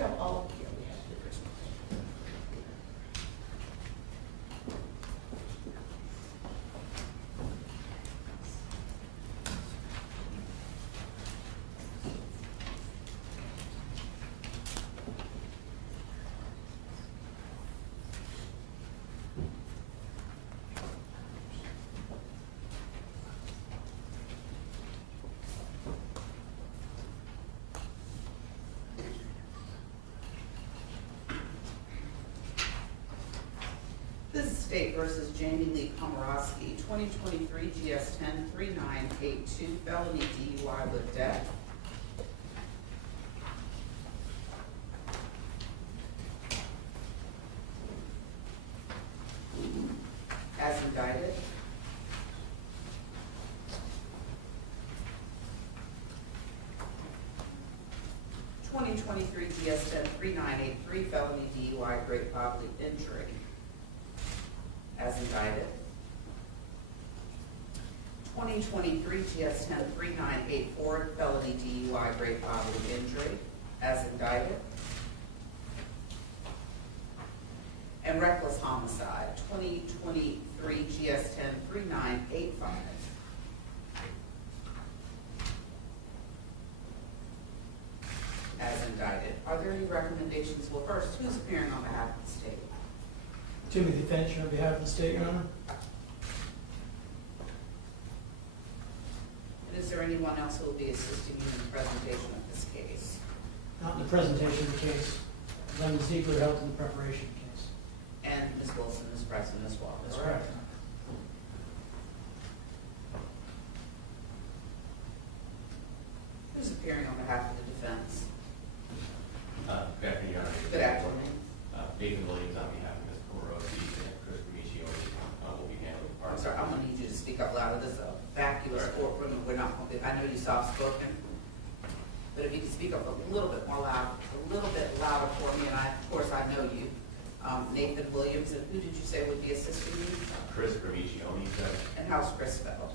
have all here, we have different. This is State versus Jamie Lee Komoroski, 2023 GS 103982, felony DUI with death. As indicted. (2023) GS 103983, felony DUI great bodily injury. As indicted. 2023 GS 103984, felony DUI great bodily injury. As indicted. And reckless homicide, 2023 GS 103985. As indicted. Are there any recommendations? Well, first, who's appearing on behalf of the state? Timothy Finch on behalf of the state, Your Honor. And is there anyone else who will be assisting you in the presentation of this case? Not in the presentation of the case. Lemon Ziegler helped in the preparation of the case. And Ms. Wilson is present as well. That's correct. Who's appearing on behalf of the defense? Good afternoon, Your Honor. Good afternoon. Nathan Williams on behalf of Ms. Komoroski and Chris Gramiccioni will be handling part. I'm sorry, I'm gonna need you to speak up louder. This is a vacuous courtroom, and we're not gonna be, I know you're soft-spoken, but if you could speak up a little bit more loud, a little bit louder for me, and of course, I know you. Nathan Williams, and who did you say would be assisting you? Chris Gramiccioni, Judge. And how's Chris spelled?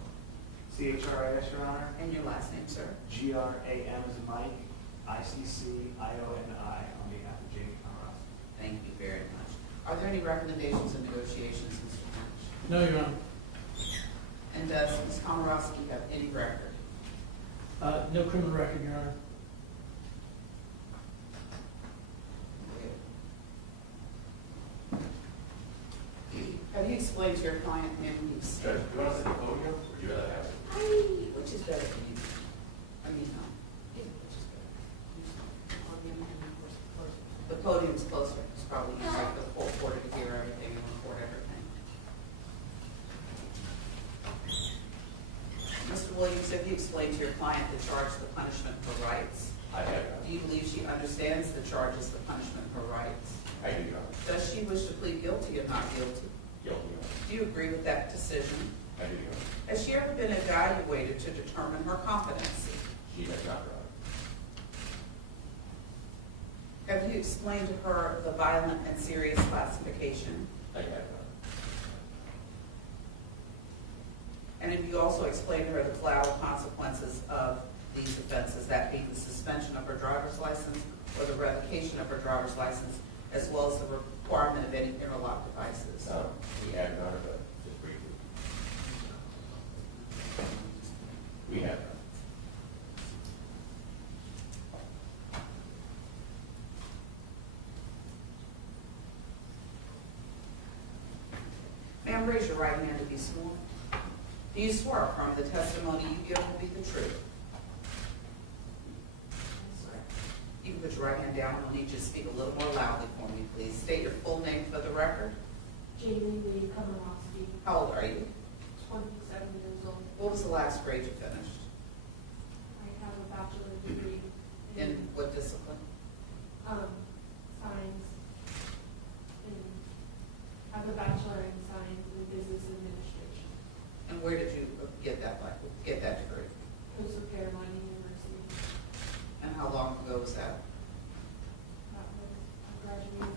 C-H-R-I-S, Your Honor. And your last name, sir? G-R-A-M as in Mike, I-C-C-I-O-N-I on behalf of Jamie Komoroski. Thank you very much. Are there any recommendations and negotiations, Mr. Finch? No, Your Honor. And does Ms. Komoroski have any record? No criminal record, Your Honor. Have you explained to your client and you've Judge, do you want to sit at the podium, or would you rather have it? which is better for you? I mean, no. Which is better? The podium's closer. It's probably easier for the whole court to hear everything and record everything. Mr. Williams, have you explained to your client the charge, the punishment for rights? I have. Do you believe she understands the charges, the punishment for rights? I do, Your Honor. Does she wish to plead guilty or not guilty? Guilty, Your Honor. Do you agree with that decision? I do, Your Honor. Has she ever been evaluated to determine her competency? She has not, Your Honor. Have you explained to her the violent and serious classification? I have, Your Honor. And have you also explained to her the collateral consequences of these offenses, that being the suspension of her driver's license or the revocation of her driver's license, as well as the requirement of any interlock devices? We have, Your Honor, but just briefly. We have, Your Honor. Ma'am, raise your right hand to be sworn. Do you swear or affirm the testimony you give will be the truth? You can put your right hand down. I'll need you to speak a little more loudly for me, please. State your full name for the record. Jamie Lee Komoroski, How old are you? 27 years old. What was the last grade you finished? I have a bachelor's degree In what discipline? Science. I have a bachelor in science and business administration. And where did you get that degree? Coastal Carolina University. And how long ago was that? I graduated in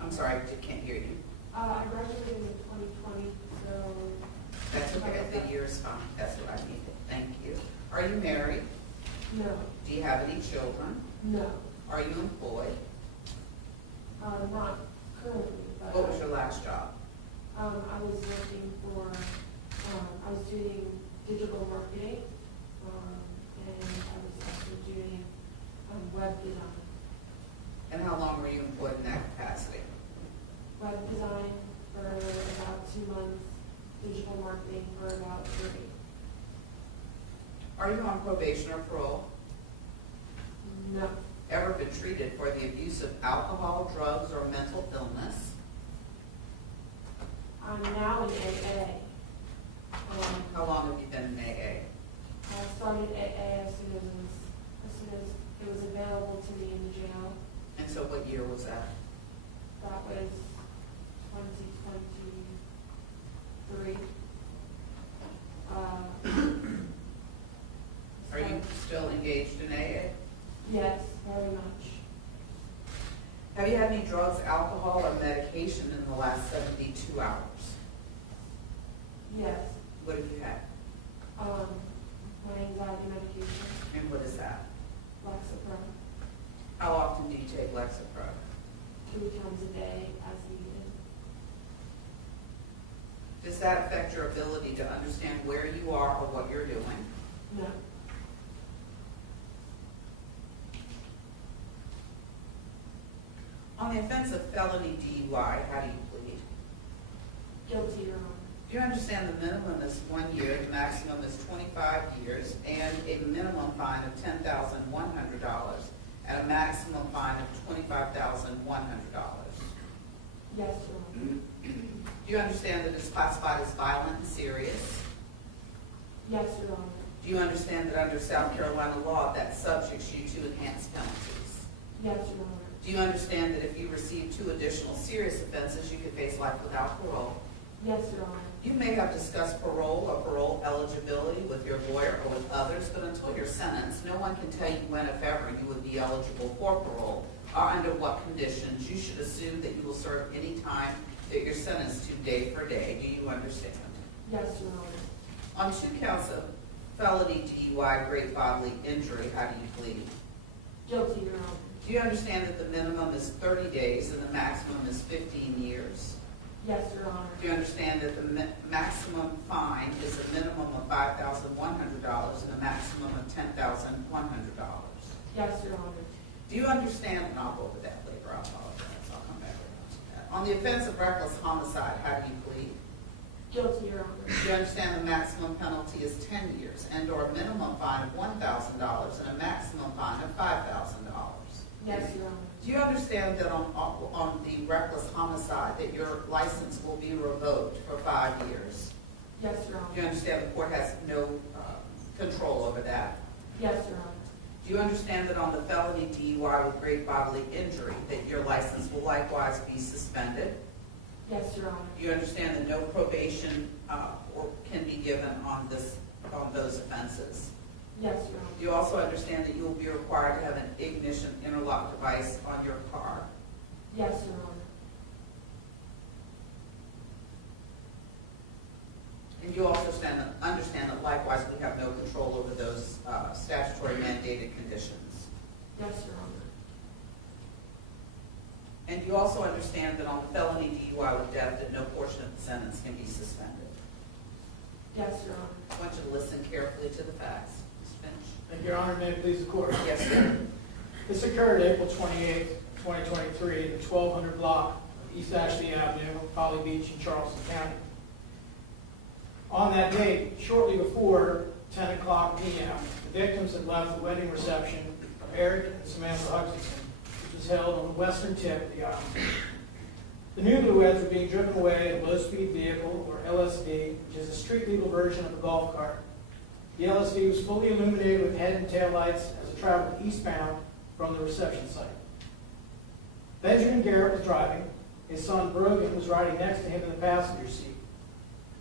I'm sorry, I can't hear you. I graduated in 2020, so. That's okay, the year is fine. That's what I needed. Thank you. Are you married? No, Do you have any children? no. Are you employed? Not currently, but. What was your last job? I was working for, I was doing digital marketing, and I was also doing, web design. And how long were you employed in that capacity? Web design for about 2 months, digital marketing for about 3. Are you on probation or parole? No, Ever been treated for the abuse of alcohol, drugs, or mental illness? I'm now in AA. How long have you been in AA? I started AA as soon as it was available to me in the jail. And so what year was that? That was 2023. Are you still engaged in AA? Yes, very much. Have you had any drugs, alcohol, or medication in the last 72 hours? Yes. What have you had? My anxiety medication, And what is that? Lexapro, How often do you take Lexapro? 3 times a day as needed. Does that affect your ability to understand where you are or what you're doing? No. On the offense of felony DUI, how do you plead? Guilty, Your Honor. Do you understand the minimum is 1 year, the maximum is 25 years, and a minimum fine of $10,100 and a maximum fine of $25,100? Yes, Your Honor. Do you understand that it's classified as violent and serious? Yes, Your Honor. Do you understand that under South Carolina law that subjects you to enhanced penalties? Yes, Your Honor. Do you understand that if you receive 2 additional serious offenses, you could face life without parole? Yes, Your Honor. You may have discussed parole or parole eligibility with your lawyer or with others, but until you're sentenced, no one can tell you when, if ever, you would be eligible for parole or under what conditions. You should assume that you will serve any time that you're sentenced to day for day. Do you understand? Yes, Your Honor. On 2 counts of felony DUI, great bodily injury, how do you plead? Guilty, Your Honor. Do you understand that the minimum is 30 days and the maximum is 15 years? Yes, Your Honor. Do you understand that the maximum fine is a minimum of $5,100 and a maximum of $10,100? Yes, Your Honor. Do you understand, and I'll go over that later, I apologize, I'll come back around to that. On the offense of reckless homicide, how do you plead? Guilty, Your Honor. Do you understand the maximum penalty is 10 years and or a minimum fine of $1,000 and a maximum fine of $5,000? Yes, Your Honor. Do you understand that on the reckless homicide that your license will be revoked for 5 years? Yes, Your Do you Honor. understand the court has no control over that? Yes, Your Honor. Do you understand that on the felony DUI with great bodily injury that your license will likewise be suspended? Yes, Your Honor. Do you understand that no probation or can be given on those offenses? Yes, Your Honor. Do you also understand that you will be required to have an ignition interlock device on your car? Yes, Your Honor. And you also understand that likewise we have no control over those statutory mandated conditions. Yes, Your Honor. And you also understand that on the felony DUI with death that no portion of the sentence can be suspended. Yes, Your Honor. I want you to listen carefully to the facts. Ms. Finch? Thank you, Your Honor. May it please the court. Yes, sir. This occurred April 28th, 2023, in the 1200 block of East Ashley Avenue, Holly Beach in Charleston County. On that date, shortly before 10 o'clock p.m., the victims had left the wedding reception of Aric and Samantha Hutchinson, which was held on the western tip of the island. The newlyweds were being driven away in a low-speed vehicle, or LSV, which is a street-legal version of a golf cart. The LSV was fully illuminated with head and tail lights as it traveled eastbound from the reception site. Benjamin Garrett was driving. His son Brogan was riding next to him in the passenger seat.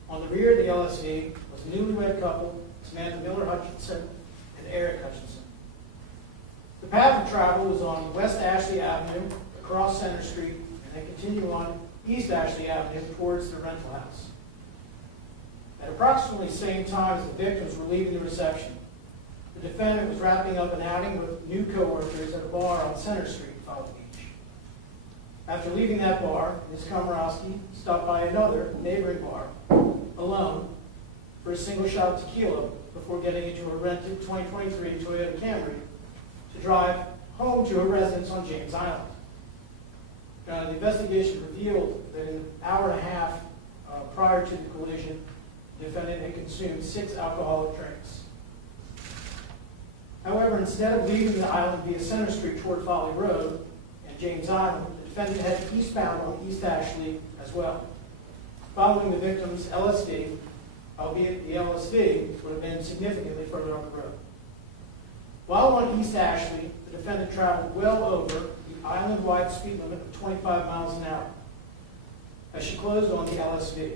On the rear of the LSV was a newlywed couple, Samantha Miller Hutchinson and Aric Hutchinson. The path of travel was on West Ashley Avenue, across Center Street, and then continue on East Ashley Avenue towards the rental house. At approximately the same time as the victims were leaving the reception, the defendant was wrapping up an outing with new coworkers at a bar on Center Street, Folly Beach. After leaving that bar, Ms. Komoroski stopped by another neighboring bar, alone, for a single shot of tequila before getting into a rented 2023 Toyota Camry to drive home to her residence on James Island. The investigation revealed that in an hour and a half prior to the collision, the defendant had consumed 6 alcoholic drinks. However, instead of leaving the island via Center Street toward Folly Road and James Island, the defendant headed eastbound on East Ashley as well, following the victim's LSD, albeit the LSD would have been significantly further up the road. While on East Ashley, the defendant traveled well over the island-wide speed limit of 25 miles an hour as she closed on the LSD.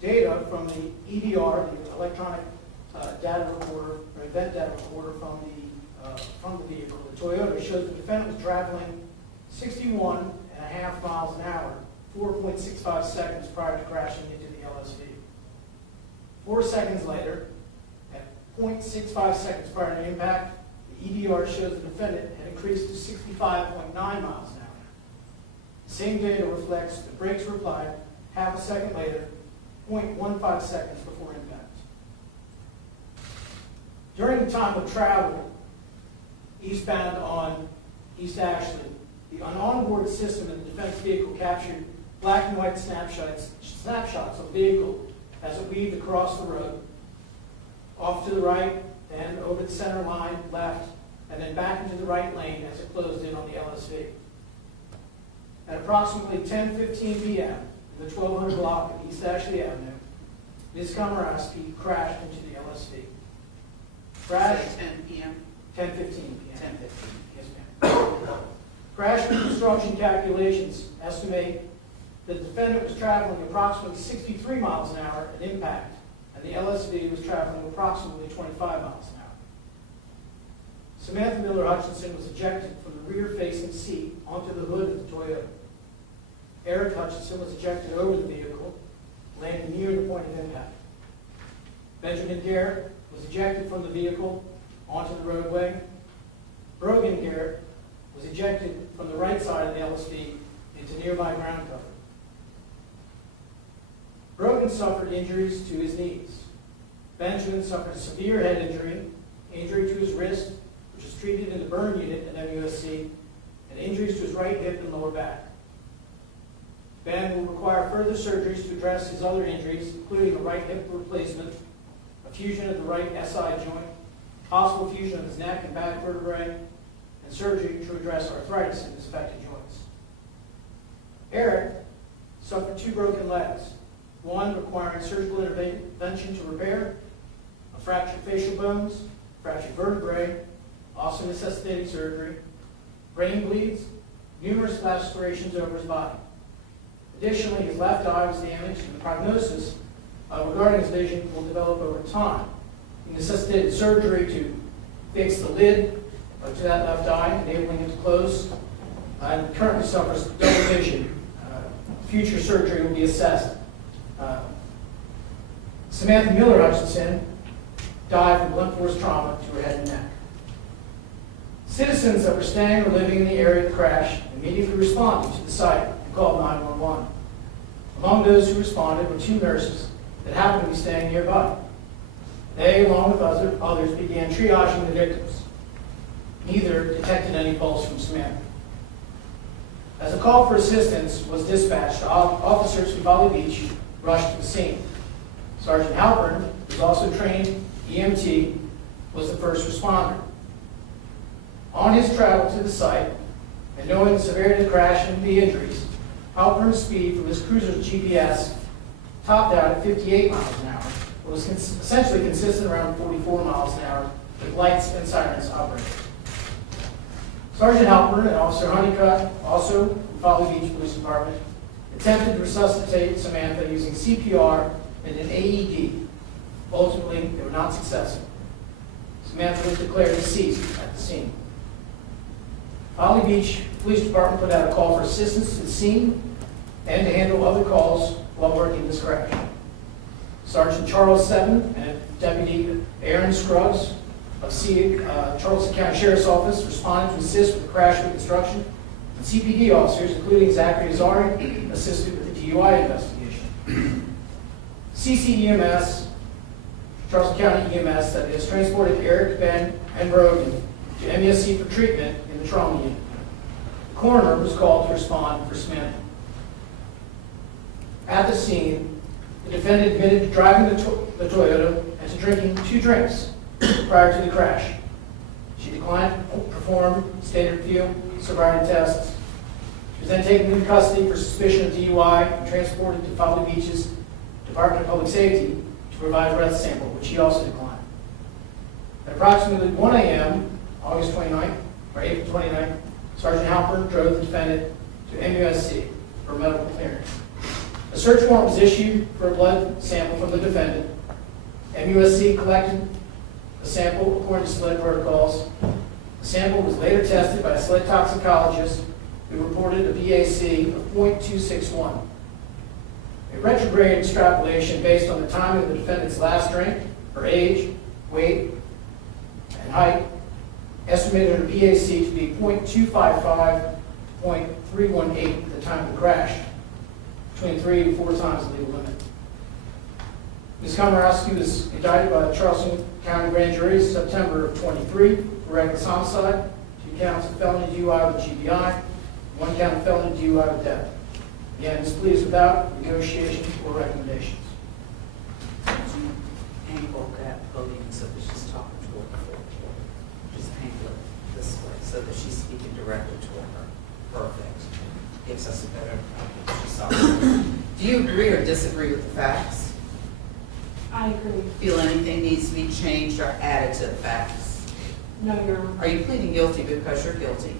Data from the EDR, the electronic data recorder, or event data recorder from the vehicle, the Toyota, shows the defendant was traveling 61.5 miles an hour, 4.65 seconds prior to crashing into the LSD. 4 seconds later, at 0.65 seconds prior to impact, the EDR shows the defendant had increased to 65.9 miles an hour. The same data reflects the brakes were applied half a second later, 0.15 seconds before impact. During the time of travel eastbound on East Ashley, the onboard system in the defense vehicle captured black and white snapshots of the vehicle as it weaved across the road, off to the right, then over the center line, left, and then back into the right lane as it closed in on the LSV. At approximately 10:15 p.m., in the 1200 block of East Ashley Avenue, Ms. Komoroski crashed into the LSV. Crash, 10 p.m. 10:15 p.m. 10:15. Yes, ma'am. Crash reconstruction calculations estimate the defendant was traveling approximately 63 miles an hour at impact, and the LSV was traveling approximately 25 miles an hour. Samantha Miller Hutchinson was ejected from the rear-facing seat onto the hood of the Toyota. Aric Hutchinson was ejected over the vehicle, landing near the point of impact. Benjamin Garrett was ejected from the vehicle onto the roadway. Brogan Garrett was ejected from the right side of the LSV into nearby ground cover. Brogan suffered injuries to his knees. Benjamin suffered a severe head injury to his wrist, which was treated in the burn unit at MUSC, and injuries to his right hip and lower back. Ben will require further surgeries to address his other injuries, including a right hip replacement, a fusion of the right SI joint, possible fusion of his neck and back vertebrae, and surgery to address arthritis in his affected joints. Aric suffered 2 broken legs, one requiring surgical intervention to repair, a fractured facial bones, fractured vertebrae, also necessitating surgery, brain bleeds, numerous lacerations over his body. Additionally, his left eye was damaged, and the prognosis regarding his vision will develop over time. He necessitated surgery to fix the lid to that left eye, enabling it to close, and currently suffers double vision. Future surgery will be assessed. Samantha Miller Hutchinson died from blunt force trauma to her head and neck. Citizens that were staying or living in the area of the crash immediately responded to the site and called 911. Among those who responded were 2 nurses that happened to be staying nearby. They, along with others, began triaging the victims. Neither detected any pulse from Samantha. As a call for assistance was dispatched, officers from Folly Beach rushed to the scene. Sergeant Halpern, who was also trained EMT, was the first responder. On his travel to the site, and knowing the severity of the crash and the injuries, Halpern's speed from his cruiser's GPS topped out at 58 miles an hour, but was essentially consistent around 44 miles an hour with lights and sirens operating. Sergeant Halpern and Officer Honeycutt, also from Folly Beach Police Department, attempted to resuscitate Samantha using CPR and an AED. Ultimately, they were not successful. Samantha was declared deceased at the scene. Folly Beach Police Department put out a call for assistance to the scene and to handle other calls while working this crash. Sergeant Charles Seven and Deputy Aaron Scruggs of Charleston County Sheriff's Office responded to assist with the crash reconstruction. And CPD officers, including Zachary Azari, assisted with the DUI investigation. CCEMS, Charleston County EMS, that has transported Aric, Ben, and Brogan to MSC for treatment in the trauma unit. The coroner was called to respond for Samantha. At the scene, the defendant admitted to driving the Toyota and to drinking 2 drinks prior to the crash. She declined to perform standard field sobriety tests. She was then taken into custody for suspicion of DUI and transported to Folly Beach's Department of Public Safety to provide a breath sample, which she also declined. At approximately 1 a.m., August 29th, or April 29th, Sergeant Halpern drove the defendant to MUSC for medical clearance. A search warrant was issued for a blood sample from the defendant. MUSC collected a sample according to SLED protocols. The sample was later tested by a SLED toxicologist who reported a BAC of .261. A retrograde extrapolation based on the time of the defendant's last drink, her age, weight, and height, estimated her BAC to be .255 to .318 at the time of the crash, between 3 and 4 times the legal limit. Ms. Komoroski was indicted by the Charleston County Grand Jury in September of '23 for reckless homicide, 2 counts of felony DUI with GBI, 1 count of felony DUI with death. Again, this plea is without negotiation or recommendations. Could you angle that podium so that she's talking to her? Just angle it this way so that she's speaking directly to her. Perfect. Gives us a better, she saw it. Do you agree or disagree with the facts? I agree. Feel anything needs to be changed or added to the facts? No, Your Honor. Are you pleading guilty because you're guilty?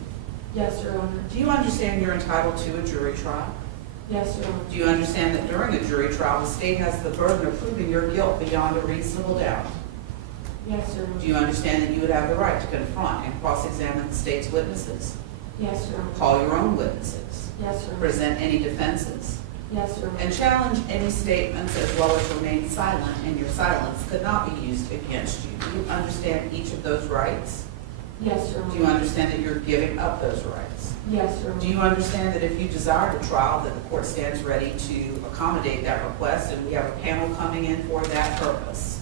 Yes, Your Honor. Do you understand you're entitled to a jury trial? Yes, Your Honor. Do you understand that during a jury trial, the state has the burden of proving your guilt beyond a reasonable doubt? Yes, Your Honor. Do you understand that you would have the right to confront and cross-examine the state's witnesses? Yes, Your Honor. Call your own witnesses? Yes, Your Honor. Present any defenses? Yes, Your Honor. And challenge any statements as well as remain silent, and your silence could not be used against you. Do you understand each of those rights? Yes, Your Honor. Do you understand that you're giving up those rights? Yes, Your Honor. Do you understand that if you desire a trial, that the court stands ready to accommodate that request, and we have a panel coming in for that purpose?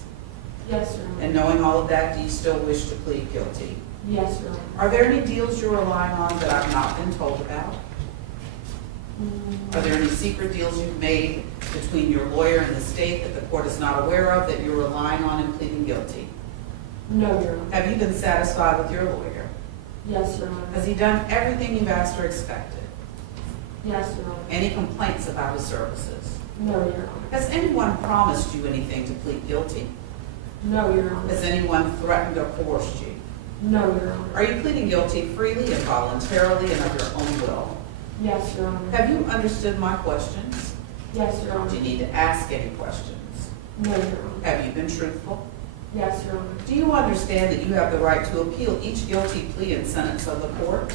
Yes, Your Honor. And knowing all of that, do you still wish to plead guilty? Yes, Your Honor. Are there any deals you're relying on that I've not been told about? Are there any secret deals you've made between your lawyer and the state that the court is not aware of that you're relying on in pleading guilty? No, Your Honor. Have you been satisfied with your lawyer? Yes, Your Honor. Has he done everything you've asked or expected? Yes, Your Honor. Any complaints about his services? No, Your Honor. Has anyone promised you anything to plead guilty? No, Your Honor. Has anyone threatened or coerced you? No, Your Honor. Are you pleading guilty freely and voluntarily and of your own will? Yes, Your Honor. Have you understood my questions? Yes, Your Honor. Do you need to ask any questions? No, Your Honor. Have you been truthful? Yes, Your Honor. Do you understand that you have the right to appeal each guilty plea and sentence of the court?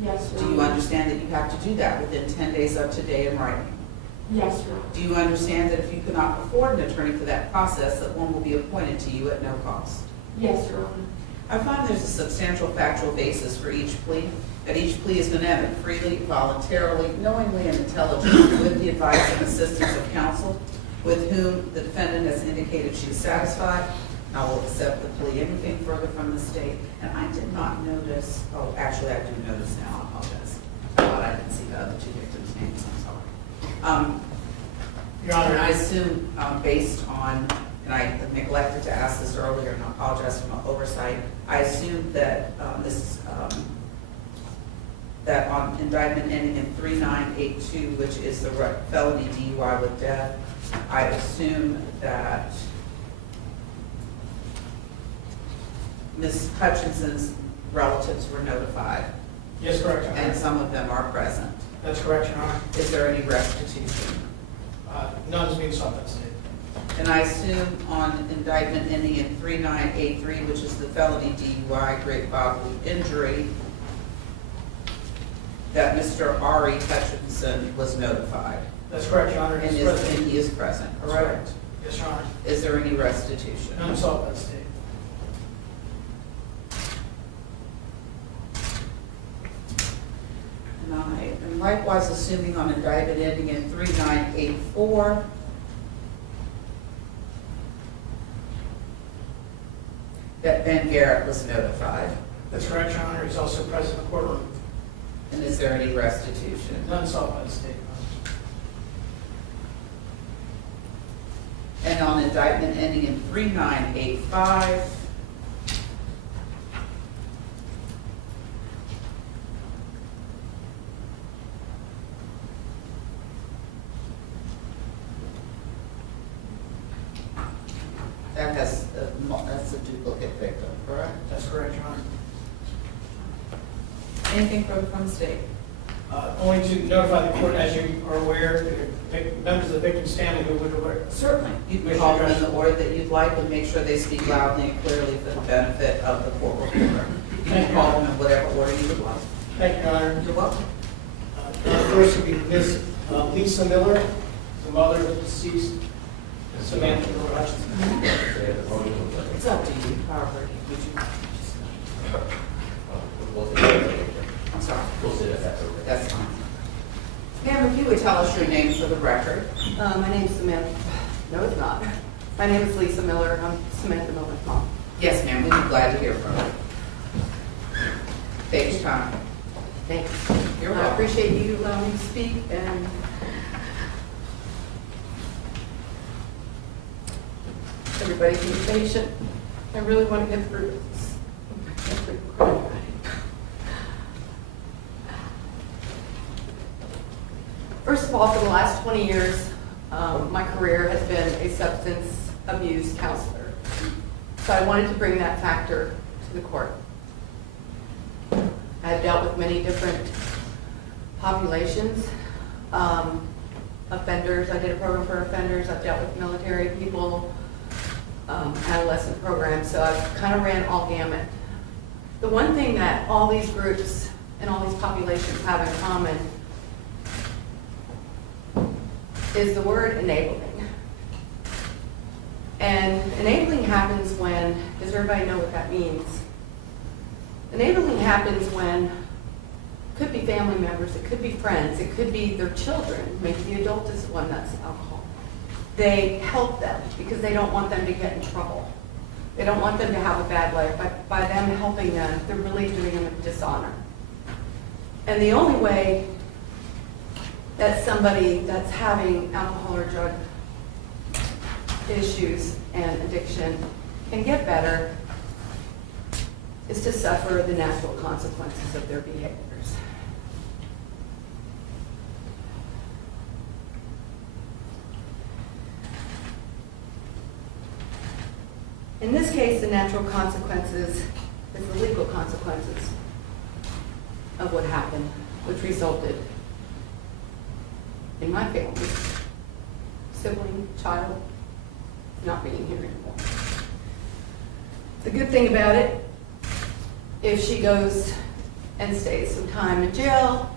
Yes, Your Do Honor. you understand that you have to do that within 10 days of today in writing? Yes, Your Honor. Do you understand that if you cannot afford an attorney for that process, that one will be appointed to you at no cost? Yes, Your Honor. I find there's a substantial factual basis for each plea, that each plea is dynamic freely, voluntarily, knowingly, and intelligently with the advice and assistance of counsel with whom the defendant has indicated she is satisfied. I will accept the plea. Anything further from the state? And I did not notice, oh, actually I do notice now, I apologize. I thought I didn't see the other 2 victims' names, I'm sorry. Your Honor, I assume, based on, and I neglected to ask this earlier, and I apologize for my oversight, I assume that that on indictment ending in 3982, which is the felony DUI with death, I assume that Ms. Hutchinson's relatives were notified, yes, correct, Your Honor. and some of them are present. That's correct, Your Honor. Is there any restitution? None's being sought by the state. And I assume on indictment ending in 3983, which is the felony DUI, great bodily injury, that Mr. Aric Hutchinson was notified. That's correct, Your Honor. And He's is, present. and he is present, That's correct? Yes, Your Honor. Is there any restitution? None sought by the state. likewise assuming on indictment ending in 3984, that Ben Garrett was notified. That's correct, Your Honor. He's also present in the courtroom. And is there any restitution? None sought by the state, Your Honor. And on indictment ending in 3985, that's a duplicate victim, correct? That's correct, Your Honor. Anything further from the state? Only to notify the court, as you are aware, members of the victim's family who would aware. Certainly. You can call them in the order that you'd like and make sure they speak loudly and clearly for the benefit of the court reporter. You can call them in whatever order you would like. Thank you, Your Honor. You're welcome. First would be Ms. Lisa Miller, the mother of the deceased Samantha Hutchinson. It's up to you, however, would you? I'm sorry. We'll sit at that. That's fine. Pam, if you would tell us your name for the record. My name's Samantha. No, it's not. My name is Lisa Miller. I'm Samantha Miller's mom. Yes, ma'am, we'd be glad to hear from you. Take your time. Thanks. You're I welcome. appreciate you allowing me to speak, and everybody can be patient. I really want to get through this. First of all, for the last 20 years, my career has been a substance abuse counselor. So I wanted to bring that factor to the court. I have dealt with many different populations, offenders. I did a program for offenders. I've dealt with military people, adolescent programs. So I've kind of ran all gamut. The one thing that all these groups and all these populations have in common is the word enabling. And enabling happens when, does everybody know what that means? Enabling happens when, it could be family members, it could be friends, it could be their children, maybe the adult is the one that's alcohol. They help them because they don't want them to get in trouble. They don't want them to have a bad life. By them helping them, they're really doing them a dishonor. And the only way that somebody that's having alcohol or drug issues and addiction can get better is to suffer the natural consequences of their behaviors. In this case, the natural consequences is the legal consequences of what happened, which resulted in my family, sibling, child, not being here anymore. The good thing about it, if she goes and stays some time in jail,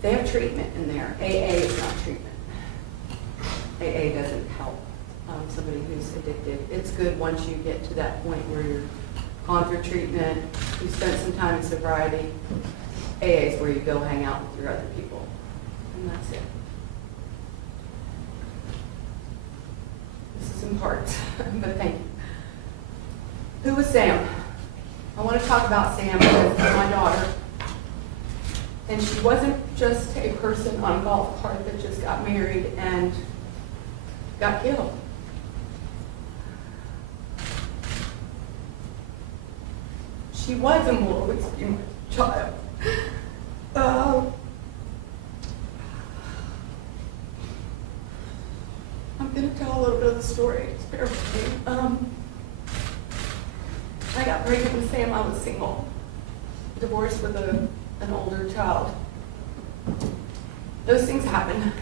they have treatment in there. AA is not treatment. AA doesn't help somebody who's addicted. It's good once you get to that point where you're gone for treatment, you spent some time in sobriety. AA is where you go hang out with your other people, and that's it. This is in part, but thank you. Who was Sam? I want to talk about Sam because my daughter. And she wasn't just a person on a golf cart that just got married and got killed. She was a moral experiment child. I'm going to tell a little bit of the story. Just bear with me. I got pregnant with Sam. I was single, divorced with an older child. Those things happen.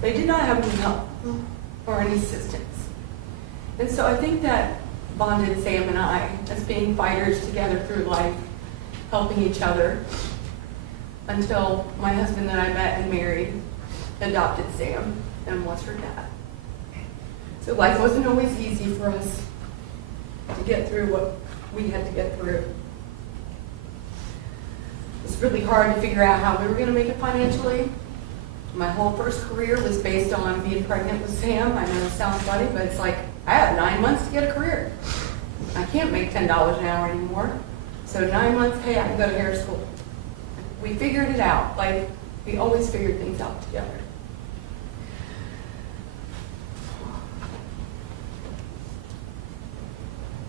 They did not have any help or any assistance. And so I think that bonded Sam and I as being fighters together through life, helping each other, until my husband that I met and married adopted Sam and was her dad. So life wasn't always easy for us to get through what we had to get through. The was really hard to figure out how we were gonna make it financially. My whole first career was based on being pregnant with Sam. I know it sounds funny, but it's like, I have 9 months to get a career. I can't make $10 an hour anymore. So 9 months, hey, I can go to hair school. We figured it out, like, we always figured things out together.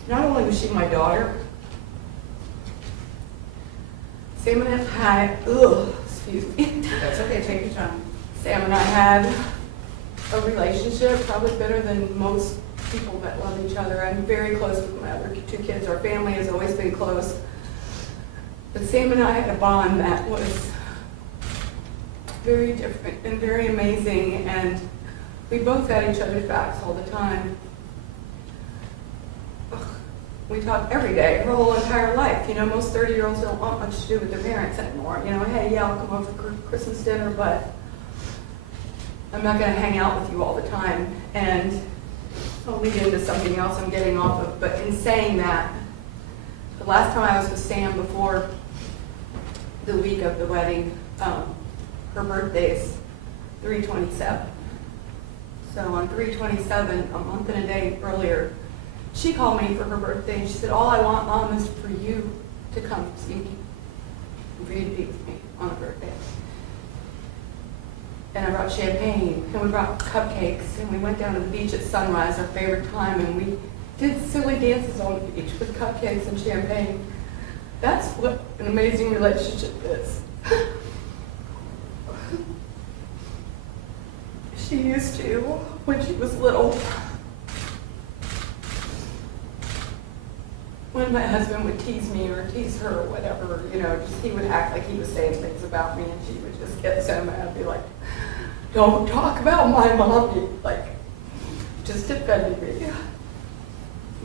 Not only was she my daughter, Sam and I had, excuse me. That's okay, take your time. Sam and I had a relationship probably better than most people that love each other. I'm very close with my other 2 kids. Our family has always been close. But Sam and I had a bond that was very different and very amazing, and we both had each other's backs all the time. We talk every day, her whole entire life. You know, most 30-year-olds don't want much to do with their parents anymore. You know, hey, yeah, I'll come over for Christmas dinner, but I'm not going to hang out with you all the time. And I'll lead into something else I'm getting off of. But in saying that, the last time I was with Sam before the week of the wedding, her birthday's 3/27. So on 3/27, a month and a day earlier, she called me for her birthday and she said, all I want, Mom, is for you to come see me, and for you to be with me on her birthday. And I brought champagne, and we brought cupcakes, and we went down to the beach at sunrise, our favorite time, and we did silly dances on the beach with cupcakes and champagne. That's what an amazing relationship is. She used to, when she was little, when my husband would tease me or tease her or whatever, you know, just he would act like he was saying things about me, and she would just get so mad and be like, don't talk about my mommy, like, just defending me.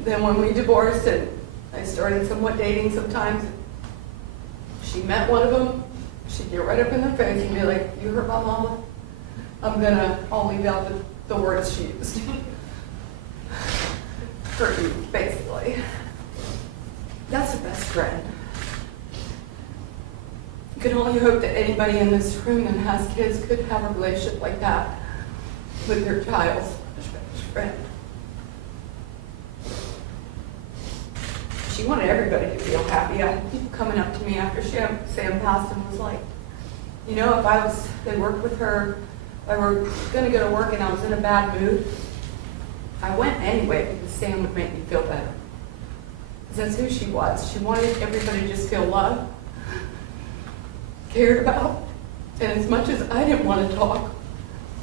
Then when we divorced and I started somewhat dating sometimes, she met one of them, she'd get right up in their face and be like, you hurt my mama? I'll leave out the words she used. Hurt you, basically. That's a best friend. You can only hope that anybody in this room that has kids could have a relationship like that with their child's best friend. She wanted everybody to feel happy. I had people coming up to me after Sam passed and was like, you know, if they worked with her, I were going to go to work and I was in a bad mood, I went anyway because Sam would make me feel better. Because that's who she was. She wanted everybody to just feel loved, cared about, and as much as I didn't want to talk,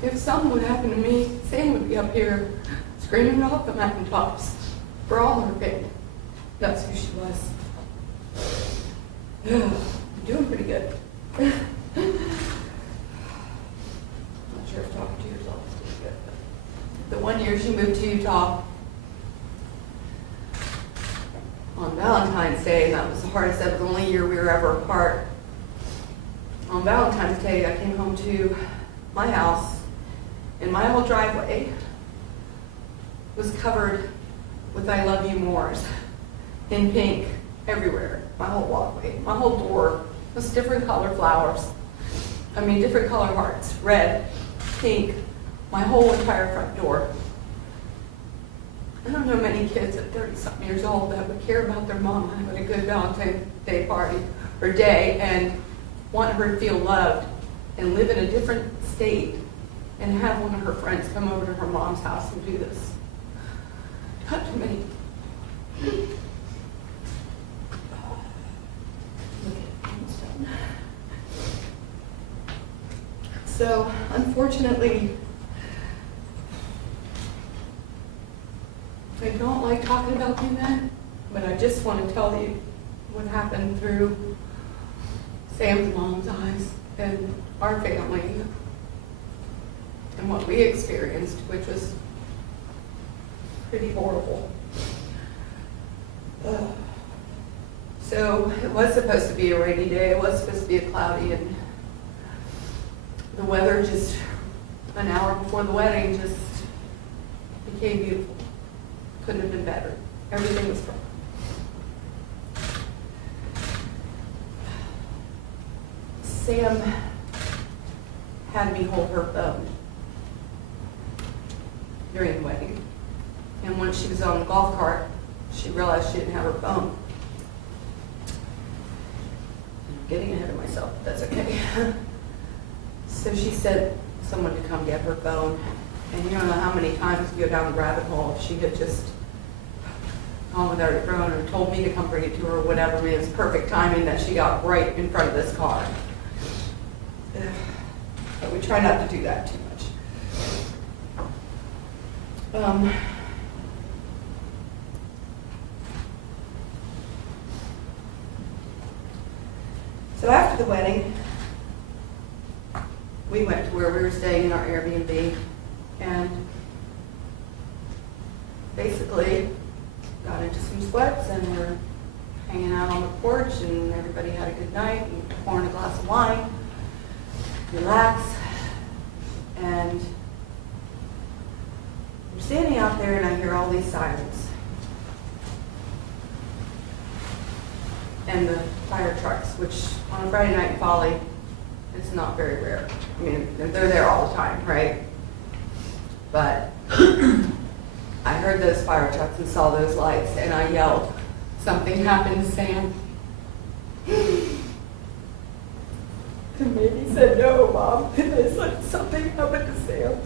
if something would happen to me, Sam would be up here screaming off the mountaintops for all her family. That's who she was. Yeah, doing pretty good. Not sure if talking to yourself is pretty good. But the one year she moved to Utah on Valentine's Day, and that was the hardest. That was the only year we were ever apart. On Valentine's Day, I came home to my house, and my whole driveway was covered with I love you mores in pink everywhere. My whole walkway, my whole door was different color flowers. I mean, different color hearts, red, pink, my whole entire front door. I don't know many kids at 30-something years old that would care about their mom having a good Valentine's Day party or day and want her to feel loved and live in a different state and have one of her friends come over to her mom's house and do this. Not too many. So, unfortunately, I don't like talking about the event, but I just want to tell you what happened through Sam's mom's eyes and our family and what we experienced, which was pretty horrible. So it was supposed to be a rainy day, it was supposed to be a cloudy, and the weather just an hour before the wedding just became beautiful. Couldn't have been better. Everything was perfect. Sam had me hold her phone during the wedding. And when she was on the golf cart, she realized she didn't have her phone. I'm getting ahead of myself, but that's okay. So she said someone to come get her phone. And you don't know how many times we go down the rabbit hole if she had just gone without her phone or told me to come bring it to her or whatever. I mean, it was perfect timing that she got right in front of this car. But we try not to do that too much. So after the wedding, we went to where we were staying in our Airbnb and basically got into some sweats and we're hanging out on the porch and everybody had a good night and pouring a glass of wine, relax, and I'm standing out there and I hear all these sirens. And the fire trucks, which on a Friday night in Folly, it's not very rare. I mean, they're there all the time, right? But I heard those fire trucks and saw those lights and I yelled, "Something happened to Sam." And maybe said, "No, Mom." And they said, "Something happened to Sam."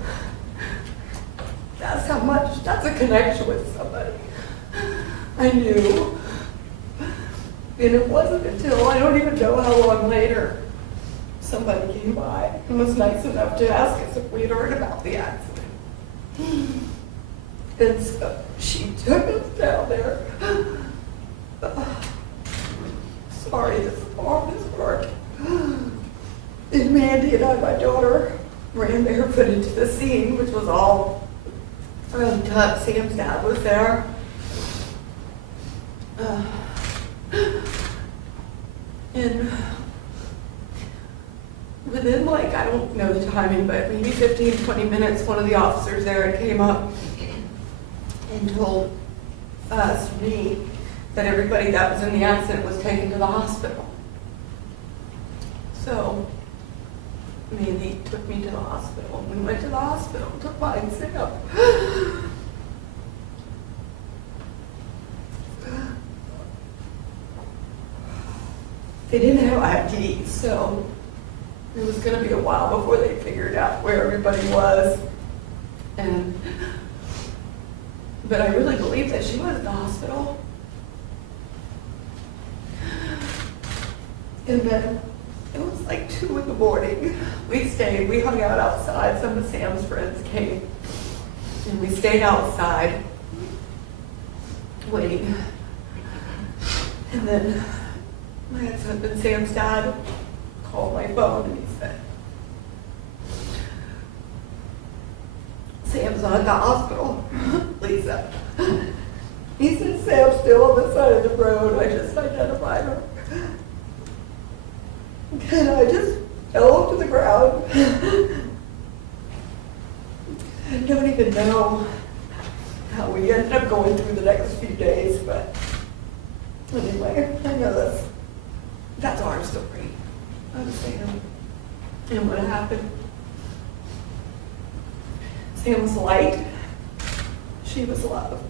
That's how much, that's a connection with somebody. I knew. And it wasn't until, I don't even know how long later, somebody came by and was nice enough to ask us if we had heard about the accident. And so she took us down there. Sorry, this is all this work. And Mandi and I, my daughter, ran barefoot into the scene, which was all rubbed up. Sam's dad was there. And within, like, I don't know the timing, but maybe 15, 20 minutes, one of the officers there came up and told us, me, that everybody that was in the accident was taken to the hospital. So Mandi took me to the hospital. We went to the hospital to find Sam. They didn't have ID, so it was going to be a while before they figured out where everybody was. But I really believe that she was at the hospital. And then it was like 2 in the morning. We stayed, we hung out outside. Some of Sam's friends came. And we stayed outside waiting. And then my ex-husband, Sam's dad, called my phone and he said, "Sam's not at the hospital, Lisa." He said, "Sam's still on the side of the road. I just identified her." And I just fell to the ground. I don't even know how we ended up going through the next few days, but anyway, I know that's our story of Sam and what happened. Sam was light. She was love.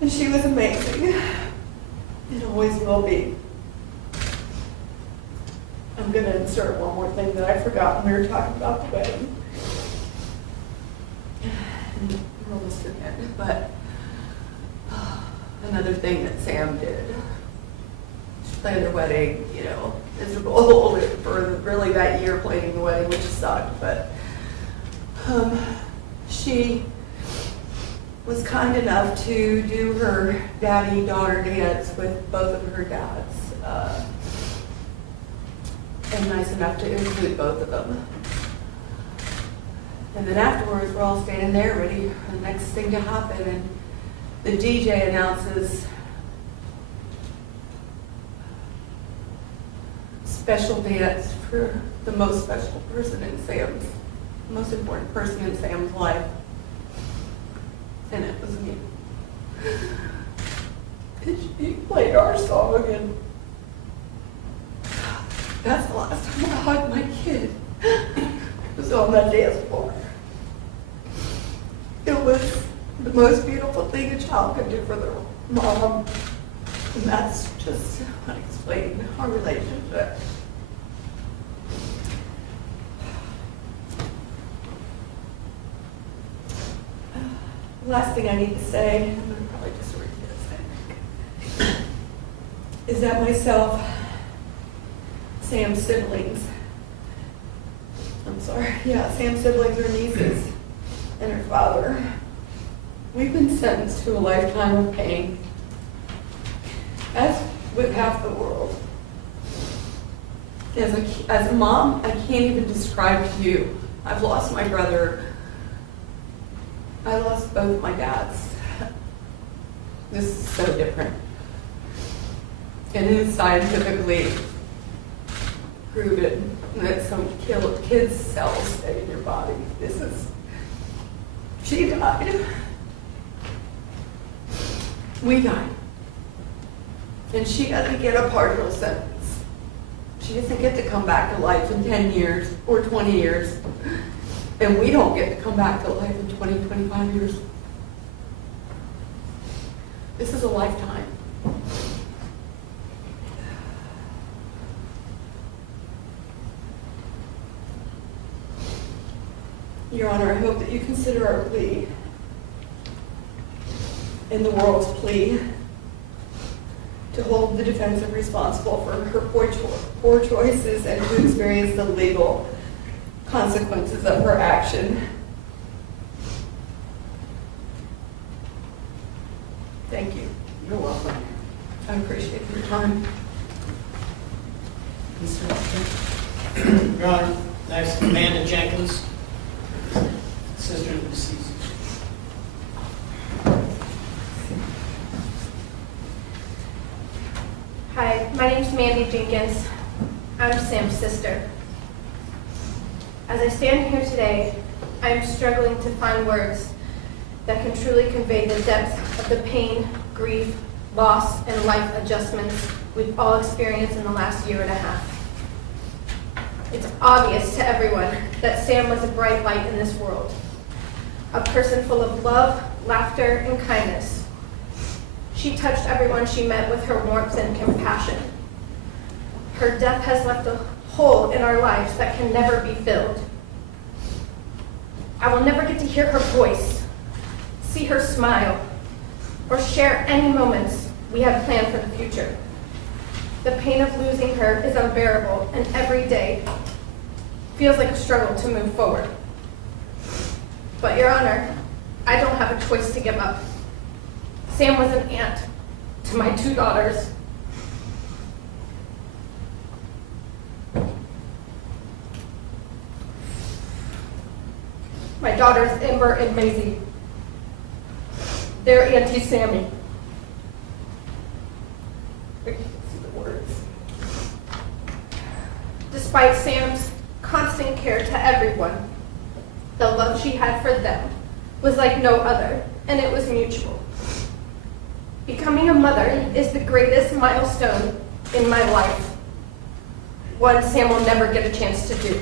And she was amazing. It always will be. I'm going to insert one more thing that I forgot when we were talking about the wedding. And we're almost to the end, but another thing that Sam did. She planned her wedding, miserable for really that year planning the wedding, which sucked, but she was kind enough to do her daddy-daughter dance with both of her dads, and nice enough to include both of them. And then afterwards, we're all standing there ready for the next thing to happen, and the DJ announces special dance for the most special person in Sam's, most important person in Sam's life. And it was me. And she played our song and That's the last time I hugged my kid. It was on that dance floor. It was the most beautiful thing a child could do for their mom. And that's just unexplained, our relationship. Last thing I need to say, I'm gonna probably just read this, is that myself, Sam's siblings, Sam's siblings are nieces, and her father, we've been sentenced to a lifetime of pain. As with half the world. As a mom, I can't even describe to you. I've lost my brother. I lost both my dads. This is so different. And it is scientifically proven that some kids' cells stay in your body. She died. We died. And she doesn't get a partial sentence. She doesn't get to come back to life in 10 years or 20 years. And we don't get to come back to life in 20, 25 years. This is a lifetime. Your Honor, I hope that you consider our plea in the world's plea to hold the defendant responsible for her poor choices and to experience the legal consequences of her action. Thank you. You're welcome. I appreciate your time. Your Honor, next, Amanda Jenkins, sister of the deceased. Hi, my name's Mandi Jenkins. I'm Sam's sister. As I stand here today, I am struggling to find words that can truly convey the depth of the pain, grief, loss, and life adjustments we've all experienced in the last year and a half. It's obvious to everyone that Sam was a bright light in this world, a person full of love, laughter, and kindness. She touched everyone she met with her warmth and compassion. Her death has left a hole in our lives that can never be filled. I will never get to hear her voice, see her smile, or share any moments we have planned for the future. The pain of losing her is unbearable, and every day feels like a struggle to move forward. But Your Honor, I don't have a choice to give up. Sam was an aunt to my 2 daughters. My daughters, Amber and Maisie. They're Auntie Sammy. I can't see the words. Despite Sam's constant care to everyone, the love she had for them was like no other, and it was mutual. Becoming a mother is the greatest milestone in my life, one Sam will never get a chance to do.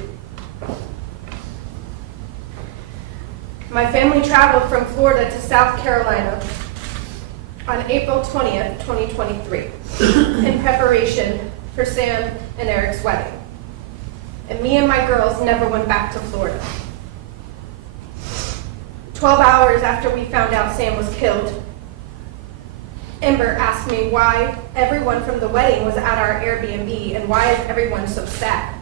My family traveled from Florida to South Carolina on April 20th, 2023, in preparation for Sam and Aric's wedding. And me and my girls never went back to Florida. 12 hours after we found out Sam was killed, Amber asked me why everyone from the wedding was at our Airbnb and why is everyone so sad.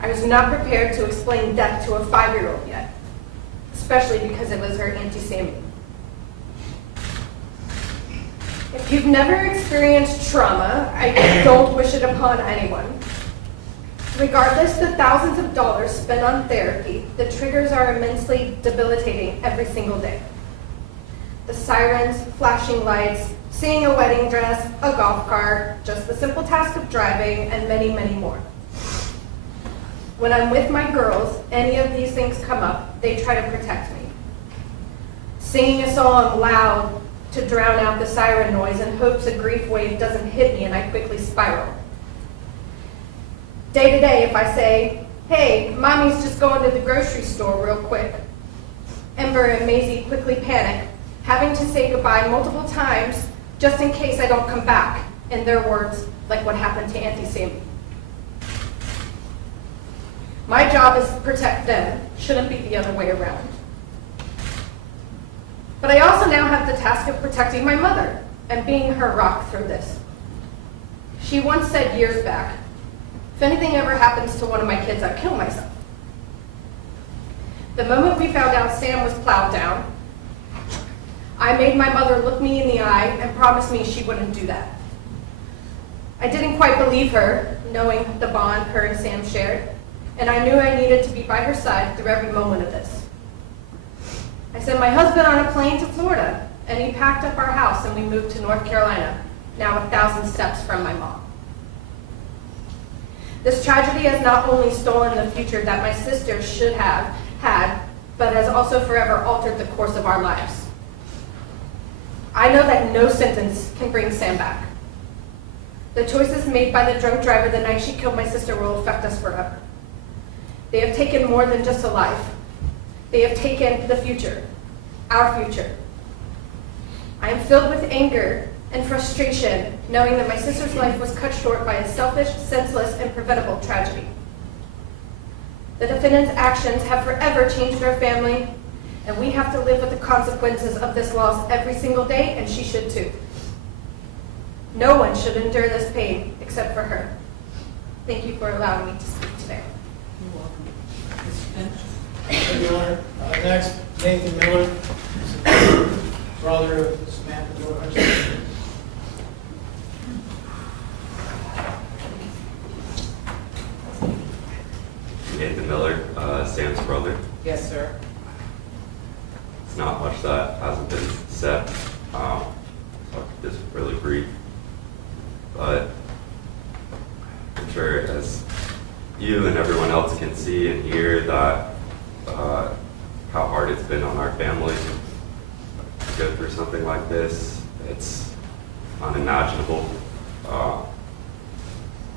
I was not prepared to explain death to a 5-year-old yet, especially because it was her Auntie Sammy. If you've never experienced trauma, I don't wish it upon anyone. Regardless the thousands of dollars spent on therapy, the triggers are immensely debilitating every single day. The sirens, flashing lights, seeing a wedding dress, a golf cart, just the simple task of driving, and many, many more. When I'm with my girls, any of these things come up, they try to protect me. Singing a song loud to drown out the siren noise in hopes a grief wave doesn't hit me and I quickly spiral. Day to day, if I say, hey, mommy's just going to the grocery store real quick, Ember and Maisie quickly panic, having to say goodbye multiple times just in case I don't come back, in their words, like what happened to Auntie Sammy. My job is to protect them, shouldn't be the other way around. But I also now have the task of protecting my mother and being her rock through this. She once said years back, if anything ever happens to one of my kids, I'd kill myself. The moment we found out Sam was plowed down, I made my mother look me in the eye and promise me she wouldn't do that. I didn't quite believe her, knowing the bond her and Sam shared, and I knew I needed to be by her side through every moment of this. I sent my husband on a plane to Florida, and he packed up our house and we moved to North Carolina, now 1,000 steps from my mom. This tragedy has not only stolen the future that my sister should have had, but has also forever altered the course of our lives. I know that no sentence can bring Sam back. The choices made by the drunk driver the night she killed my sister will affect us forever. They have taken more than just a life. They have taken the future, our future. I am filled with anger and frustration knowing that my sister's life was cut short by a selfish, senseless, and preventable tragedy. The defendant's actions have forever changed our family, and we have to live with the consequences of this loss every single day, and she should too. No one should endure this pain except for her. Thank you for allowing me to speak today. You're welcome. Mr. Finch? Thank you, Your Honor. Next, Nathan Miller, brother of Samantha Hutchinson. Nathan Miller, Sam's brother. Yes, sir. It's not much that hasn't been said. So I'll keep this really brief. But I'm sure as you and everyone else can see and hear that how hard it's been on our family to go through something like this. It's unimaginable.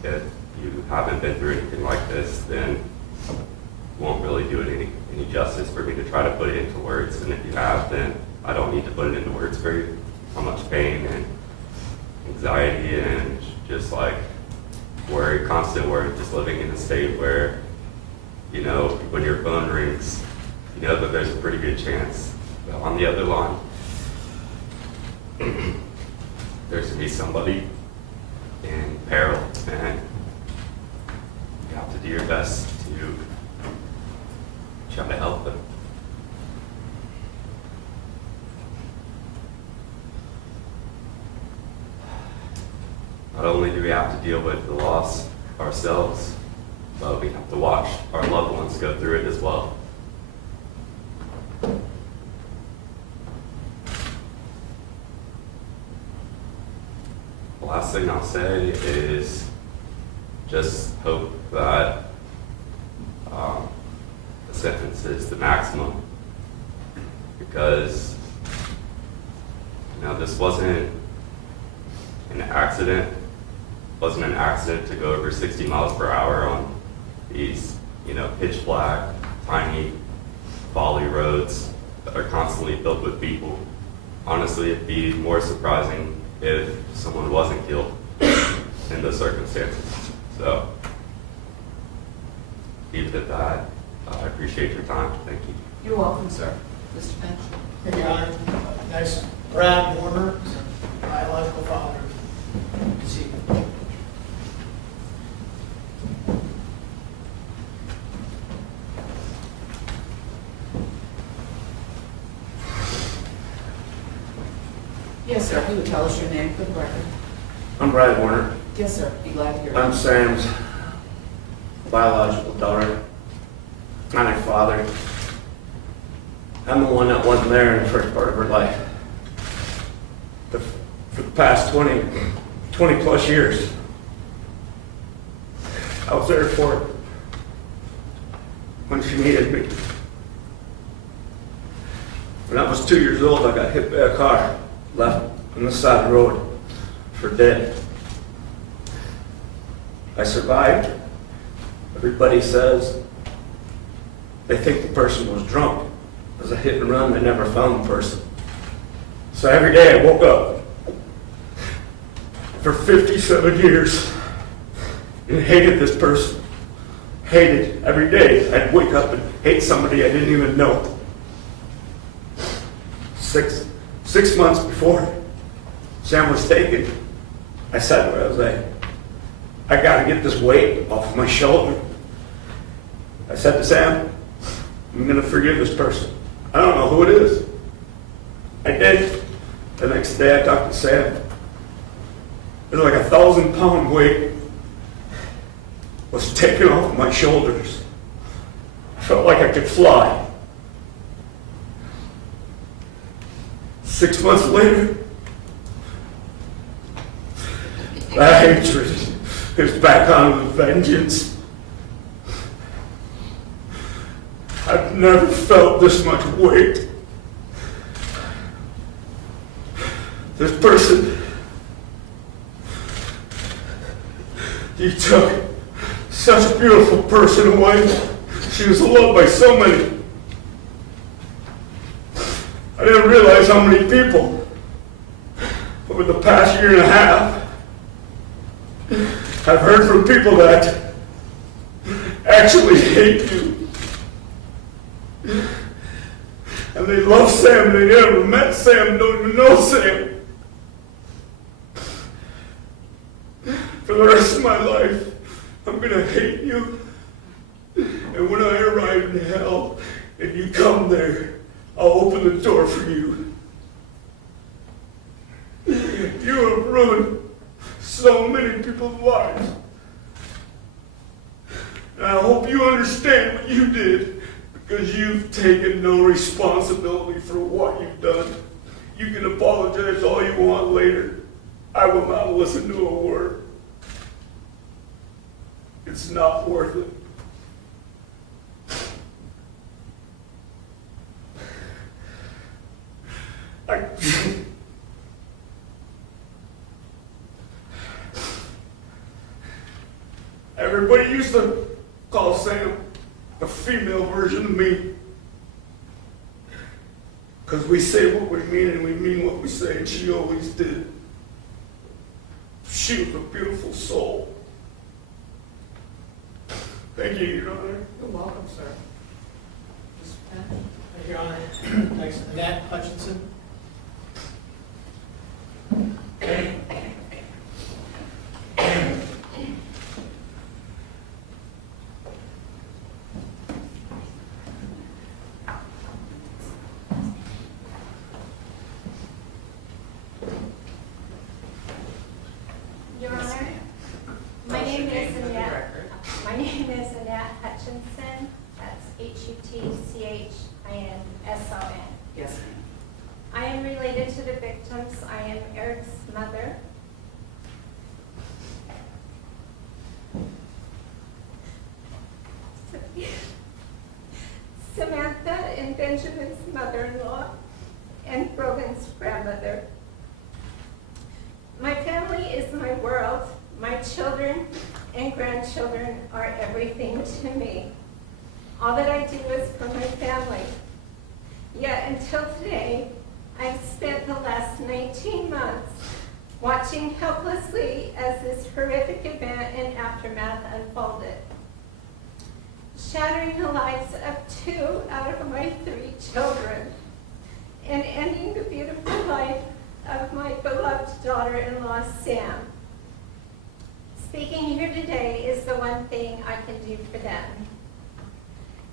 If you haven't been through anything like this, then won't really do it any justice for me to try to put it into words. And if you have, then I don't need to put it into words for you. How much pain and anxiety and just like worry, constant worry, just living in a state where, you know, when your phone rings, you know that there's a pretty good chance that on the other line, there's gonna be somebody in peril, and you have to do your best to try to help them. Not only do we have to deal with the loss ourselves, but we have to watch our loved ones go through it as well. The last thing I'll say is just hope that the sentence is the maximum, because this wasn't an accident. It wasn't an accident to go over 60 miles per hour on these, pitch black, tiny, folly roads that are constantly filled with people. Honestly, it'd be more surprising if someone wasn't killed in those circumstances. So, leave it at that. I appreciate your time. Thank you. You're welcome, sir. Mr. Finch? Thank you, Your Honor. Next, Brad Warner, biological father. Good to see you. Yes, sir. If you would tell us your name for the record. I'm Brad Warner. Yes, sir. Be glad to hear it. I'm Sam's biological daughter. I'm her father. I'm the one that wasn't there in the first part of her life. For the past 20 plus years, I was there for her when she needed me. When I was 2 years old, I got hit by a car, left on the side of the road for dead. I survived Everybody says they think the person was drunk. It was a hit and run, they never found the person. So every day I woke up for 57 years and hated this person. Hated every day. I'd wake up and hate somebody I didn't even know. Six months before Sam was taken, I said to her, I was like, I gotta get this weight off my shoulder. I said to Sam, I'm gonna forgive this person. I don't know who it is. I did. The next day I talked to Sam. It was like 1,000-pound weight was taken off my shoulders. I felt like I could fly. 6 months later, that hatred is back on with vengeance. I've never felt this much weight. This person, he took such a beautiful person away. She was loved by so many. I didn't realize how many people over the past year and a half I've heard from people that actually hate you. And they love Sam, they never met Sam, don't even know Sam. For the rest of my life, I'm gonna hate you. And when I arrive in hell and you come there, I'll open the door for you. You have ruined so many people's lives. And I hope you understand what you did, because you've taken no responsibility for what you've done. You can apologize all you want later. I will not listen to a word. It's not worth it. Everybody used to call Sam a female version of me. Because we say what we mean and we mean what we say, and she always did. She was a beautiful soul. Thank you, Your Honor. You're welcome, sir. Thank you, Your Honor. Next, Annette Hutchinson. Your Honor, my name is Annette. My name is Annette Hutchinson. That's Hutchinson. Yes, ma'am. I am related to the victims. I am Eric's mother. Samantha and Benjamin's mother-in-law and Brogan's grandmother. My family is my world. My children and grandchildren are everything to me. All that I do is for my family. Yet until today, I've spent the last 19 months watching helplessly as this horrific event and aftermath unfolded, shattering the lives of 2 out of my 3 children, and ending the beautiful life of my beloved daughter-in-law, Sam. Speaking here today is the one thing I can do for them.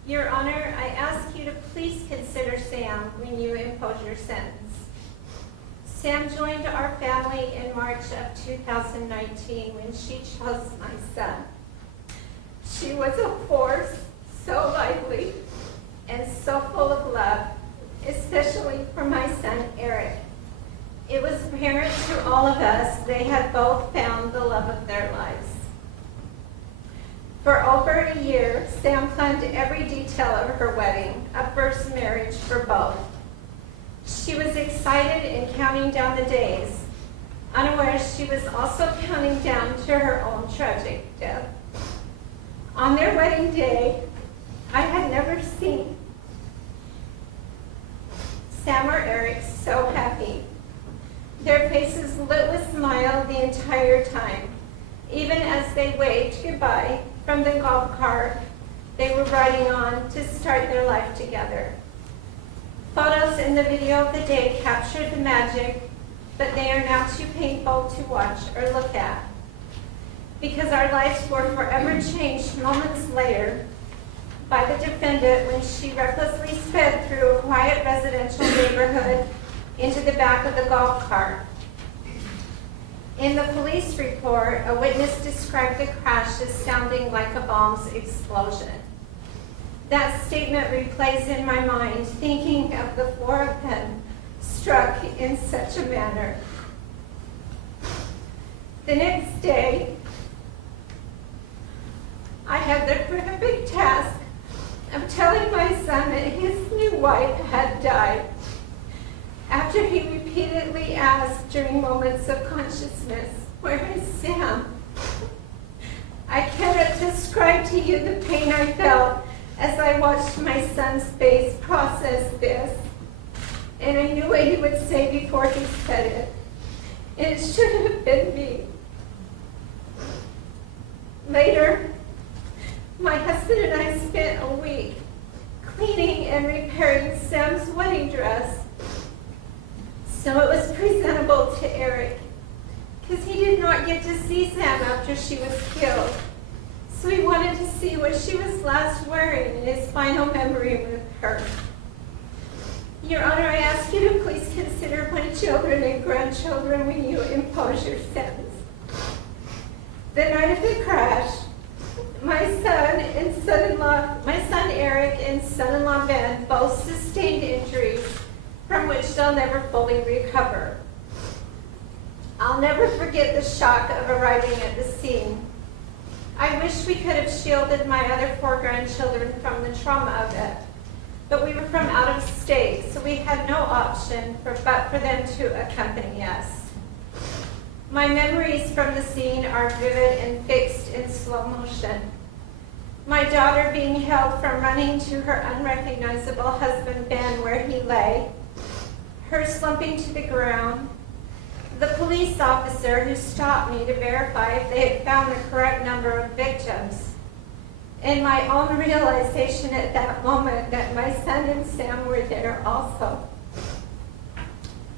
Your Honor, I ask you to please consider Sam when you impose your sentence. Sam joined our family in March of 2019 when she chose my son. She was a force, so lively and so full of love, especially for my son, Aric. It was apparent to all of us they had both found the love of their lives. For over a year, Sam planned every detail of her wedding, a first marriage for both. She was excited and counting down the days, unaware she was also counting down to her own tragic death. On their wedding day, I had never seen Sam or Aric so happy. Their faces lit with smile the entire time, even as they waved goodbye from the golf cart they were riding on to start their life together. Photos in the video of the day captured the magic, but they are now too painful to watch or look at. Because our lives were forever changed moments later by the defendant when she recklessly sped through a quiet residential neighborhood into the back of the golf cart. In the police report, a witness described the crash as sounding like a bomb's explosion. That statement replays in my mind, thinking of the four of them struck in such a manner. The next day, I had the horrific task of telling my son that his new wife had died. After he repeatedly asked during moments of consciousness, "Where is Sam?" I cannot describe to you the pain I felt as I watched my son's face process this. And I knew what he would say before he said it. It should have been me. Later, my husband and I spent a week cleaning and repairing Sam's wedding dress so it was presentable to Aric, because he did not get to see Sam after she was killed. So he wanted to see what she was last wearing in his final memory with her. Your Honor, I ask you to please consider my children and grandchildren when you impose your sentence. The night of the crash, my son Aric and son-in-law Ben both sustained injuries from which they'll never fully recover. I'll never forget the shock of arriving at the scene. I wish we could have shielded my other 4 grandchildren from the trauma of it, but we were from out of state, so we had no option but for them to accompany us. My memories from the scene are vivid and fixed in slow motion. My daughter being held from running to her unrecognizable husband Ben where he lay, her slumping to the ground, the police officer who stopped me to verify if they had found the correct number of victims, and my own realization at that moment that my son and Sam were there also.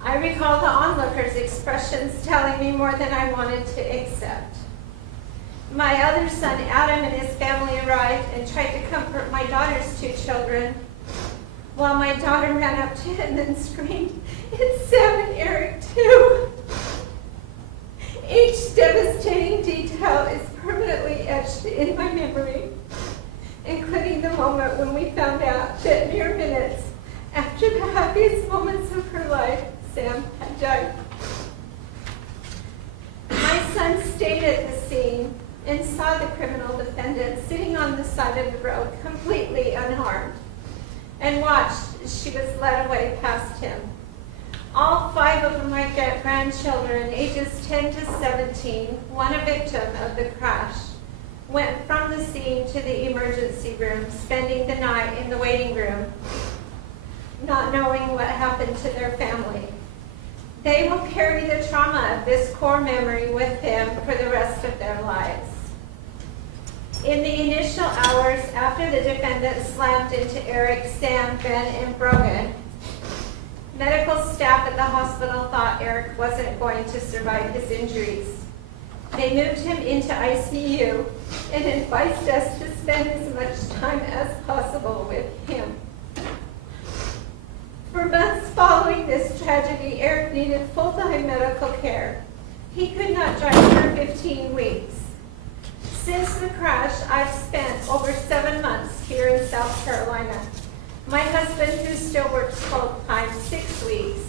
I recall the onlookers' expressions telling me more than I wanted to accept. My other son, Adam, and his family arrived and tried to comfort my daughter's 2 children, while my daughter ran up to him and screamed, "It's Sam and Aric too." Each devastating detail is permanently etched in my memory, including the moment when we found out that mere minutes after the happiest moments of her life, Sam had died. My son stayed at the scene and saw the criminal defendant sitting on the side of the road completely unharmed, and watched as she was led away past him. All 5 of my grandchildren, ages 10 to 17, one a victim of the crash, went from the scene to the emergency room, spending the night in the waiting room, not knowing what happened to their family. They will carry the trauma of this core memory with them for the rest of their lives. In the initial hours after the defendant slammed into Aric, Sam, Ben, and Brogan, medical staff at the hospital thought Aric wasn't going to survive his injuries. They moved him into ICU and advised us to spend as much time as possible with him. For months following this tragedy, Aric needed full-time medical care. He could not drive for 15 weeks. Since the crash, I've spent over 7 months here in South Carolina. My husband, who still works full-time, 6 weeks.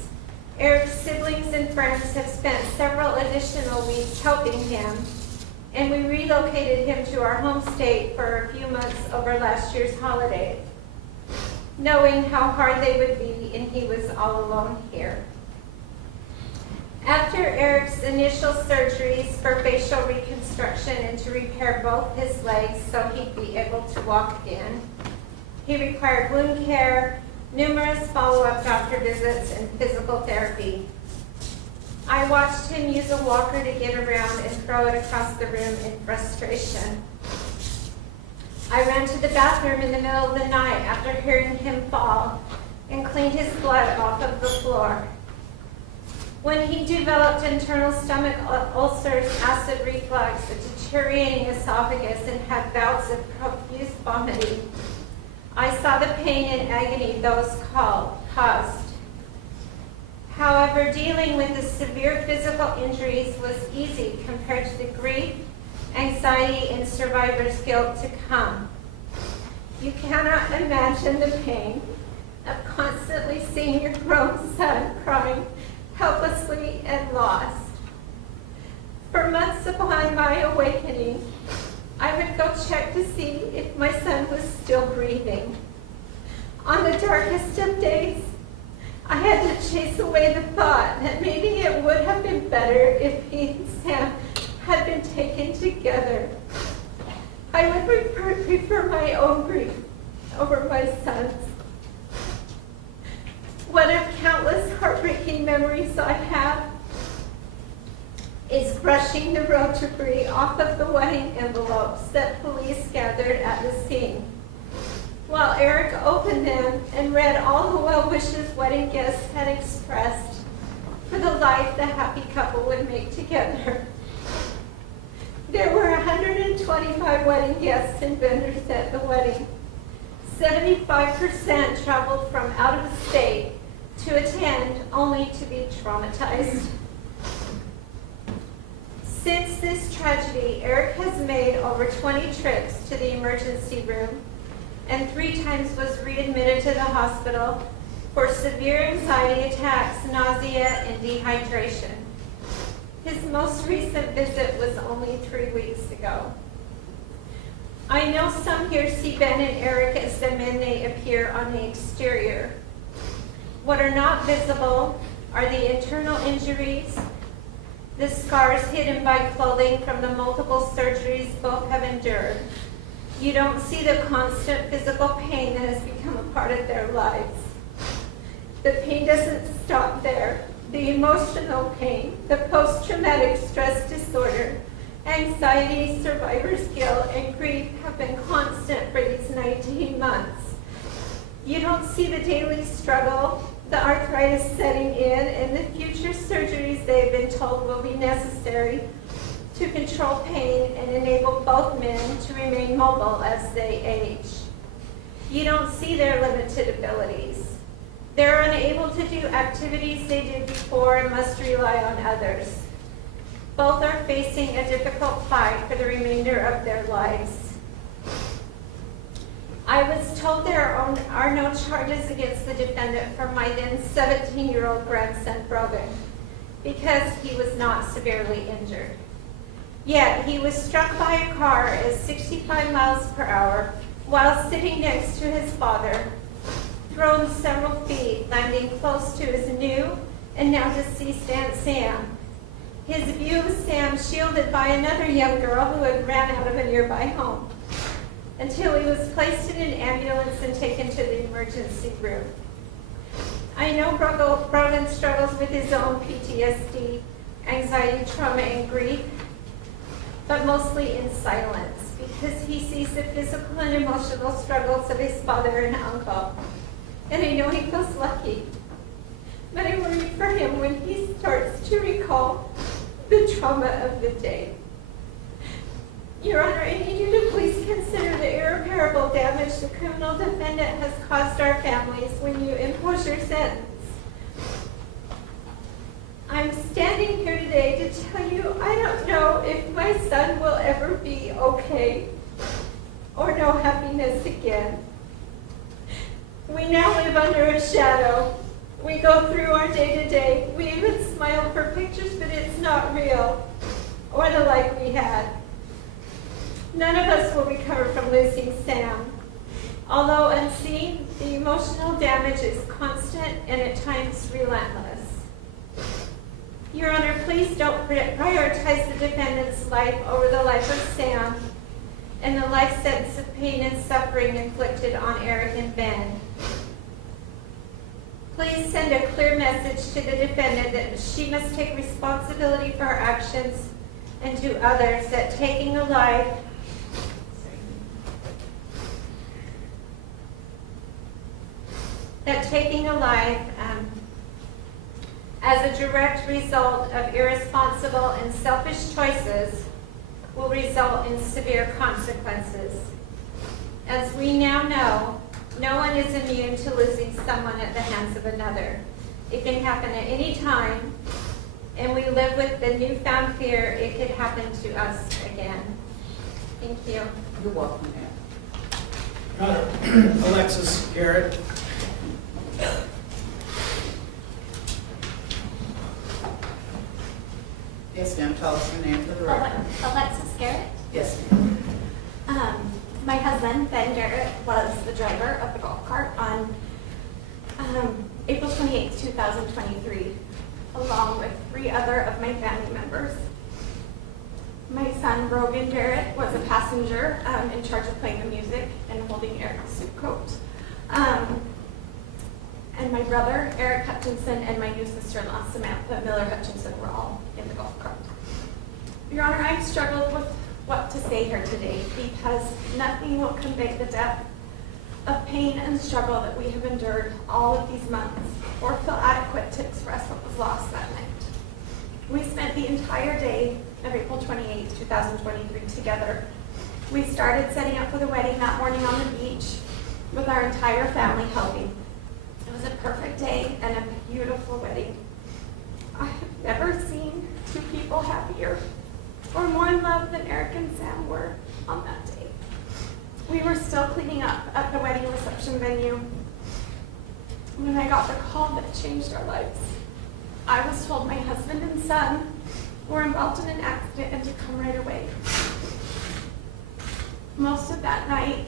Aric's siblings and friends have spent several additional weeks helping him, and we relocated him to our home state for a few months over last year's holiday, knowing how hard they would be, and he was all alone here. After Aric's initial surgeries for facial reconstruction and to repair both his legs so he'd be able to walk again, he required wound care, numerous follow-up doctor visits, and physical therapy. I watched him use a walker to get around and throw it across the room in frustration. I ran to the bathroom in the middle of the night after hearing him fall and cleaned his blood off of the floor. When he developed internal stomach ulcers, acid reflux, a deteriorating esophagus, and had bouts of profuse vomiting, I saw the pain and agony those caused. However, dealing with the severe physical injuries was easy compared to the grief, anxiety, and survivor's guilt to come. You cannot imagine the pain of constantly seeing your grown son crying helplessly and lost. For months upon my awakening, I would go check to see if my son was still breathing. On the darkest of days, I had to chase away the thought that maybe it would have been better if he and Sam had been taken together. I would prefer my own grief over my son's. One of countless heartbreaking memories I have is brushing the road debris off of the wedding envelopes that police gathered at the scene, while Aric opened them and read all the well wishes wedding guests had expressed for the life the happy couple would make together. There were 125 wedding guests and vendors at the wedding. 75% traveled from out of the state to attend, only to be traumatized. Since this tragedy, Aric has made over 20 trips to the emergency room and 3 times was readmitted to the hospital for severe anxiety attacks, nausea, and dehydration. His most recent visit was only 3 weeks ago. I know some here see Ben and Aric as the men they appear on the exterior. What are not visible are the internal injuries, the scars hidden by clothing from the multiple surgeries both have endured. You don't see the constant physical pain that has become a part of their lives. The pain doesn't stop there. The emotional pain, the post-traumatic stress disorder, anxiety, survivor's guilt, and grief have been constant for these 19 months. You don't see the daily struggle, the arthritis setting in, and the future surgeries they've been told will be necessary to control pain and enable both men to remain mobile as they age. You don't see their limited abilities. They're unable to do activities they did before and must rely on others. Both are facing a difficult fight for the remainder of their lives. I was told there are no charges against the defendant for my then 17-year-old grandson, Brogan, because he was not severely injured. Yet he was struck by a car at 65 miles per hour while sitting next to his father, thrown several feet, landing close to his new and now deceased Aunt Sam. His view of Sam shielded by another young girl who had ran out of a nearby home, until he was placed in an ambulance and taken to the emergency room. I know Brogan struggles with his own PTSD, anxiety, trauma, and grief, but mostly in silence, because he sees the physical and emotional struggles of his father and uncle. And I know he feels lucky, but I worry for him when he starts to recall the trauma of the day. Your Honor, I need you to please consider the irreparable damage the criminal defendant has caused our families when you impose your sentence. I'm standing here today to tell you I don't know if my son will ever be okay or know happiness again. We now live under a shadow. We go through our day-to-day. We even smile for pictures, but it's not real or the life we had. None of us will recover from losing Sam. Although unseen, the emotional damage is constant and at times relentless. Your Honor, please don't prioritize the defendant's life over the life of Sam and the life sentence of pain and suffering inflicted on Aric and Ben. Please send a clear message to the defendant that she must take responsibility for her actions and to others that taking a life as a direct result of irresponsible and selfish choices will result in severe consequences. As we now know, no one is immune to losing someone at the hands of another. It can happen at any time, and we live with the newfound fear it could happen to us again. Thank you. You're welcome, ma'am. Your Honor, Alexis, Garrett. Yes, ma'am, tell us your name for the record. Alexis Garrett. Yes, ma'am. My husband, Ben Garrett, was the driver of the golf cart on April 28, 2023, along with 3 other of my family members. My son, Brogan Garrett, was a passenger in charge of playing the music and holding Aric's suit coat. And my brother, Aric Hutchinson, and my new sister-in-law, Samantha Miller Hutchinson, were all in the golf cart. Your Honor, I've struggled with what to say here today because nothing will convey the depth of pain and struggle that we have endured all of these months or feel adequate to express what was lost that night. We spent the entire day of April 28, 2023 together. We started setting up for the wedding that morning on the beach with our entire family helping. It was a perfect day and a beautiful wedding. I have never seen 2 people happier or more in love than Aric and Sam were on that day. We were still cleaning up at the wedding reception venue when I got the call that changed our lives. I was told my husband and son were involved in an accident and to come right away. Most of that night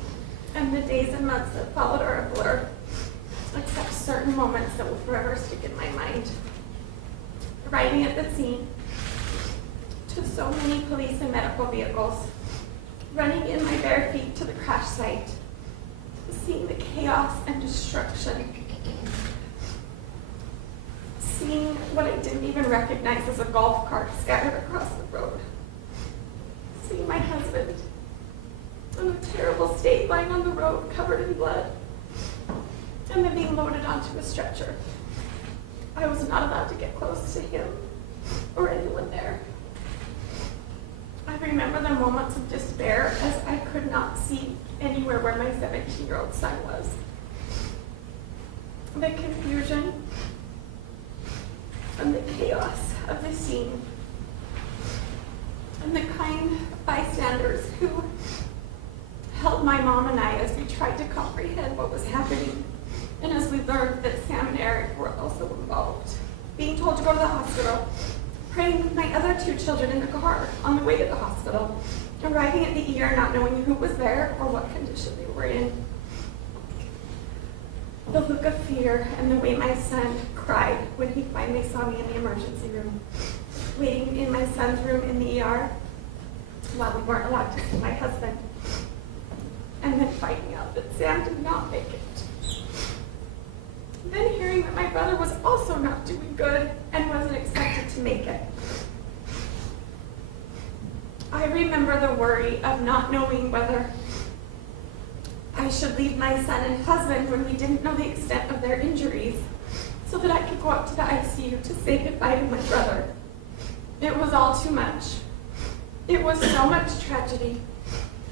and the days and months that followed are a blur, except certain moments that will forever stick in my mind. Arriving at the scene, to so many police and medical vehicles, running in my bare feet to the crash site, seeing the chaos and destruction, seeing what I didn't even recognize as a golf cart scattered across the road, seeing my husband in a terrible state lying on the road covered in blood, and then being loaded onto a stretcher. I was not allowed to get close to him or anyone there. I remember the moments of despair as I could not see anywhere where my 17-year-old son was. The confusion and the chaos of the scene, and the kind bystanders who held my mom and I as we tried to comprehend what was happening, and as we learned that Sam and Aric were also involved. Being told to go to the hospital, praying with my other 2 children in the car on the way to the hospital, arriving at the ER not knowing who was there or what condition they were in. The look of fear and the way my son cried when he finally saw me in the emergency room, waiting in my son's room in the ER while we weren't allowed to see my husband, and then finding out that Sam did not make it. Then hearing that my brother was also not doing good and wasn't expected to make it. I remember the worry of not knowing whether I should leave my son and husband when we didn't know the extent of their injuries so that I could go up to the ICU to say goodbye to my brother. It was all too much. It was so much tragedy.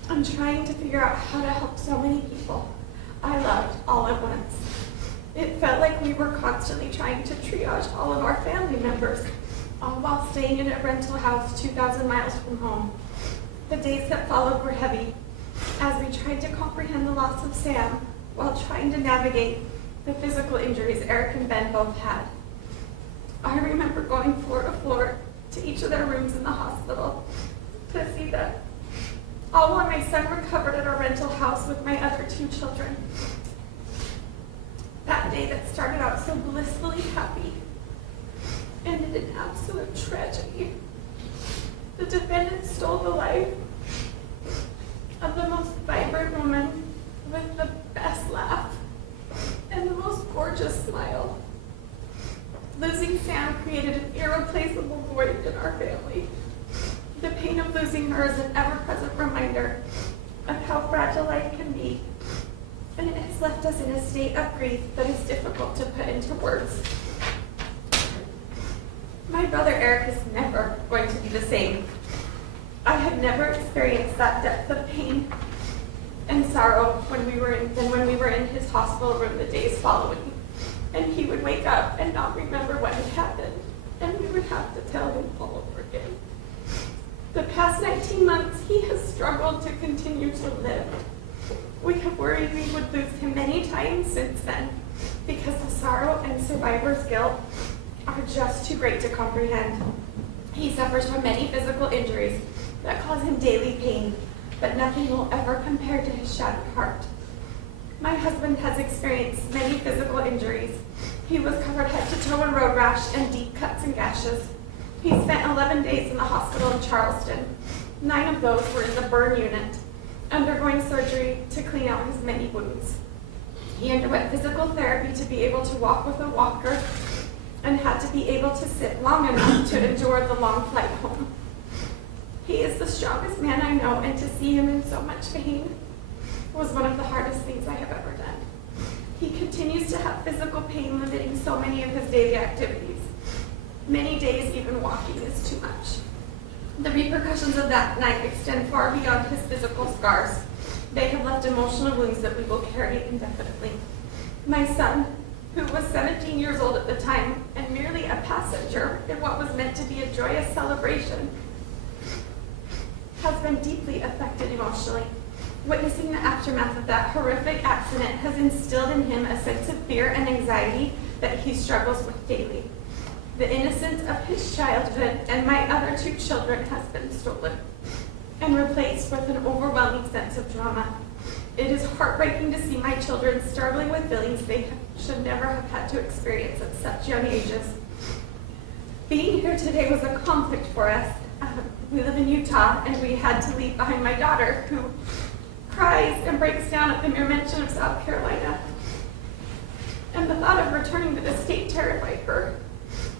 I'm trying to figure out how to help so many people I loved all at once. It felt like we were constantly trying to triage all of our family members, all while staying in a rental house 2,000 miles from home. The days that followed were heavy as we tried to comprehend the loss of Sam while trying to navigate the physical injuries Aric and Ben both had. I remember going floor to floor to each of their rooms in the hospital to see them, all while my son recovered at our rental house with my other 2 children. That day that started out so blissfully happy ended in absolute tragedy. The defendant stole the life of the most vibrant woman with the best laugh and the most gorgeous smile. Losing Sam created an irreplaceable void in our family. The pain of losing her is an ever-present reminder of how fragile life can be, and it has left us in a state of grief that is difficult to put into words. My brother Aric is never going to be the same. I had never experienced that depth of pain and sorrow when we were in his hospital room the days following. And he would wake up and not remember what had happened, and we would have to tell him all over again. The past 19 months, he has struggled to continue to live. We have worried we would lose him many times since then, because the sorrow and survivor's guilt are just too great to comprehend. He suffers from many physical injuries that cause him daily pain, but nothing will ever compare to his shattered heart. My husband has experienced many physical injuries. He was covered head to toe in road rash and deep cuts and gashes. He spent 11 days in the hospital in Charleston. 9 of those were in the burn unit, undergoing surgery to clean out his many wounds. He underwent physical therapy to be able to walk with a walker and had to be able to sit long enough to endure the long flight home. He is the strongest man I know, and to see him in so much pain was one of the hardest things I have ever done. He continues to have physical pain, limiting so many of his daily activities. Many days, even walking is too much. The repercussions of that night extend far beyond his physical scars. They have left emotional wounds that we will carry indefinitely. My son, who was 17 years old at the time and merely a passenger in what was meant to be a joyous celebration, has been deeply affected emotionally. Witnessing the aftermath of that horrific accident has instilled in him a sense of fear and anxiety that he struggles with daily. The innocence of his childhood and my other 2 children has been stolen and replaced with an overwhelming sense of trauma. It is heartbreaking to see my children struggling with feelings they should never have had to experience at such young ages. Being here today was a conflict for us. We live in Utah, and we had to leave behind my daughter, who cries and breaks down at the mere mention of South Carolina. And the thought of returning to the state terrified her.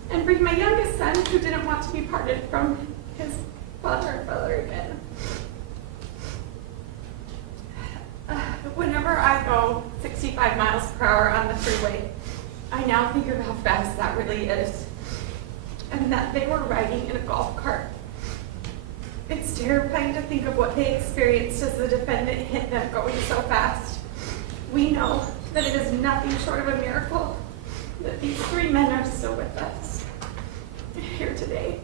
And bring my youngest son, who didn't want to be parted from his father and brother again. Whenever I go 65 miles per hour on the freeway, I now think of how fast that really is. And that they were riding in a golf cart. It's terrifying to think of what they experienced as the defendant hit them going so fast. We know that it is nothing short of a miracle that these 3 men are still with us here today.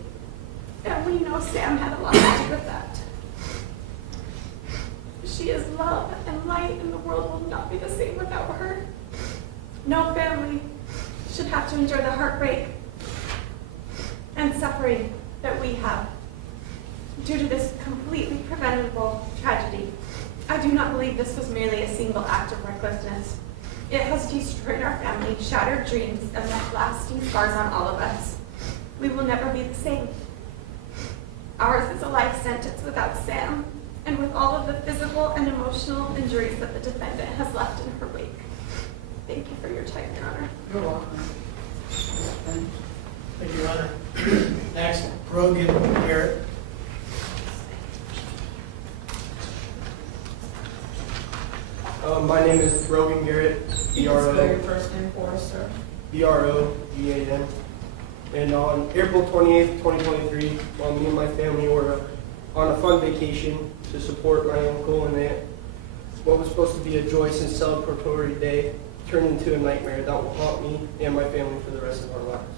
And we know Sam had a lot to do with that. She is love and light, and the world will not be the same without her. No family should have to endure the heartbreak and suffering that we have due to this completely preventable tragedy. I do not believe this was merely a single act of recklessness. It has destroyed our family, shattered dreams, and left lasting scars on all of us. We will never be the same. Ours is a life sentence without Sam, and with all of the physical and emotional injuries that the defendant has left in her wake. Thank you for your time, Your Honor. You're welcome. Thank you, Your Honor. Next, Brogan, Garrett. My name is Brogan Garrett, Can you spell your first name for us, sir? Brogan. And on April 28th, 2023, while me and my family were on a fun vacation to support my uncle and aunt, what was supposed to be a joyous and celebratory day turned into a nightmare that will haunt me and my family for the rest of our lives.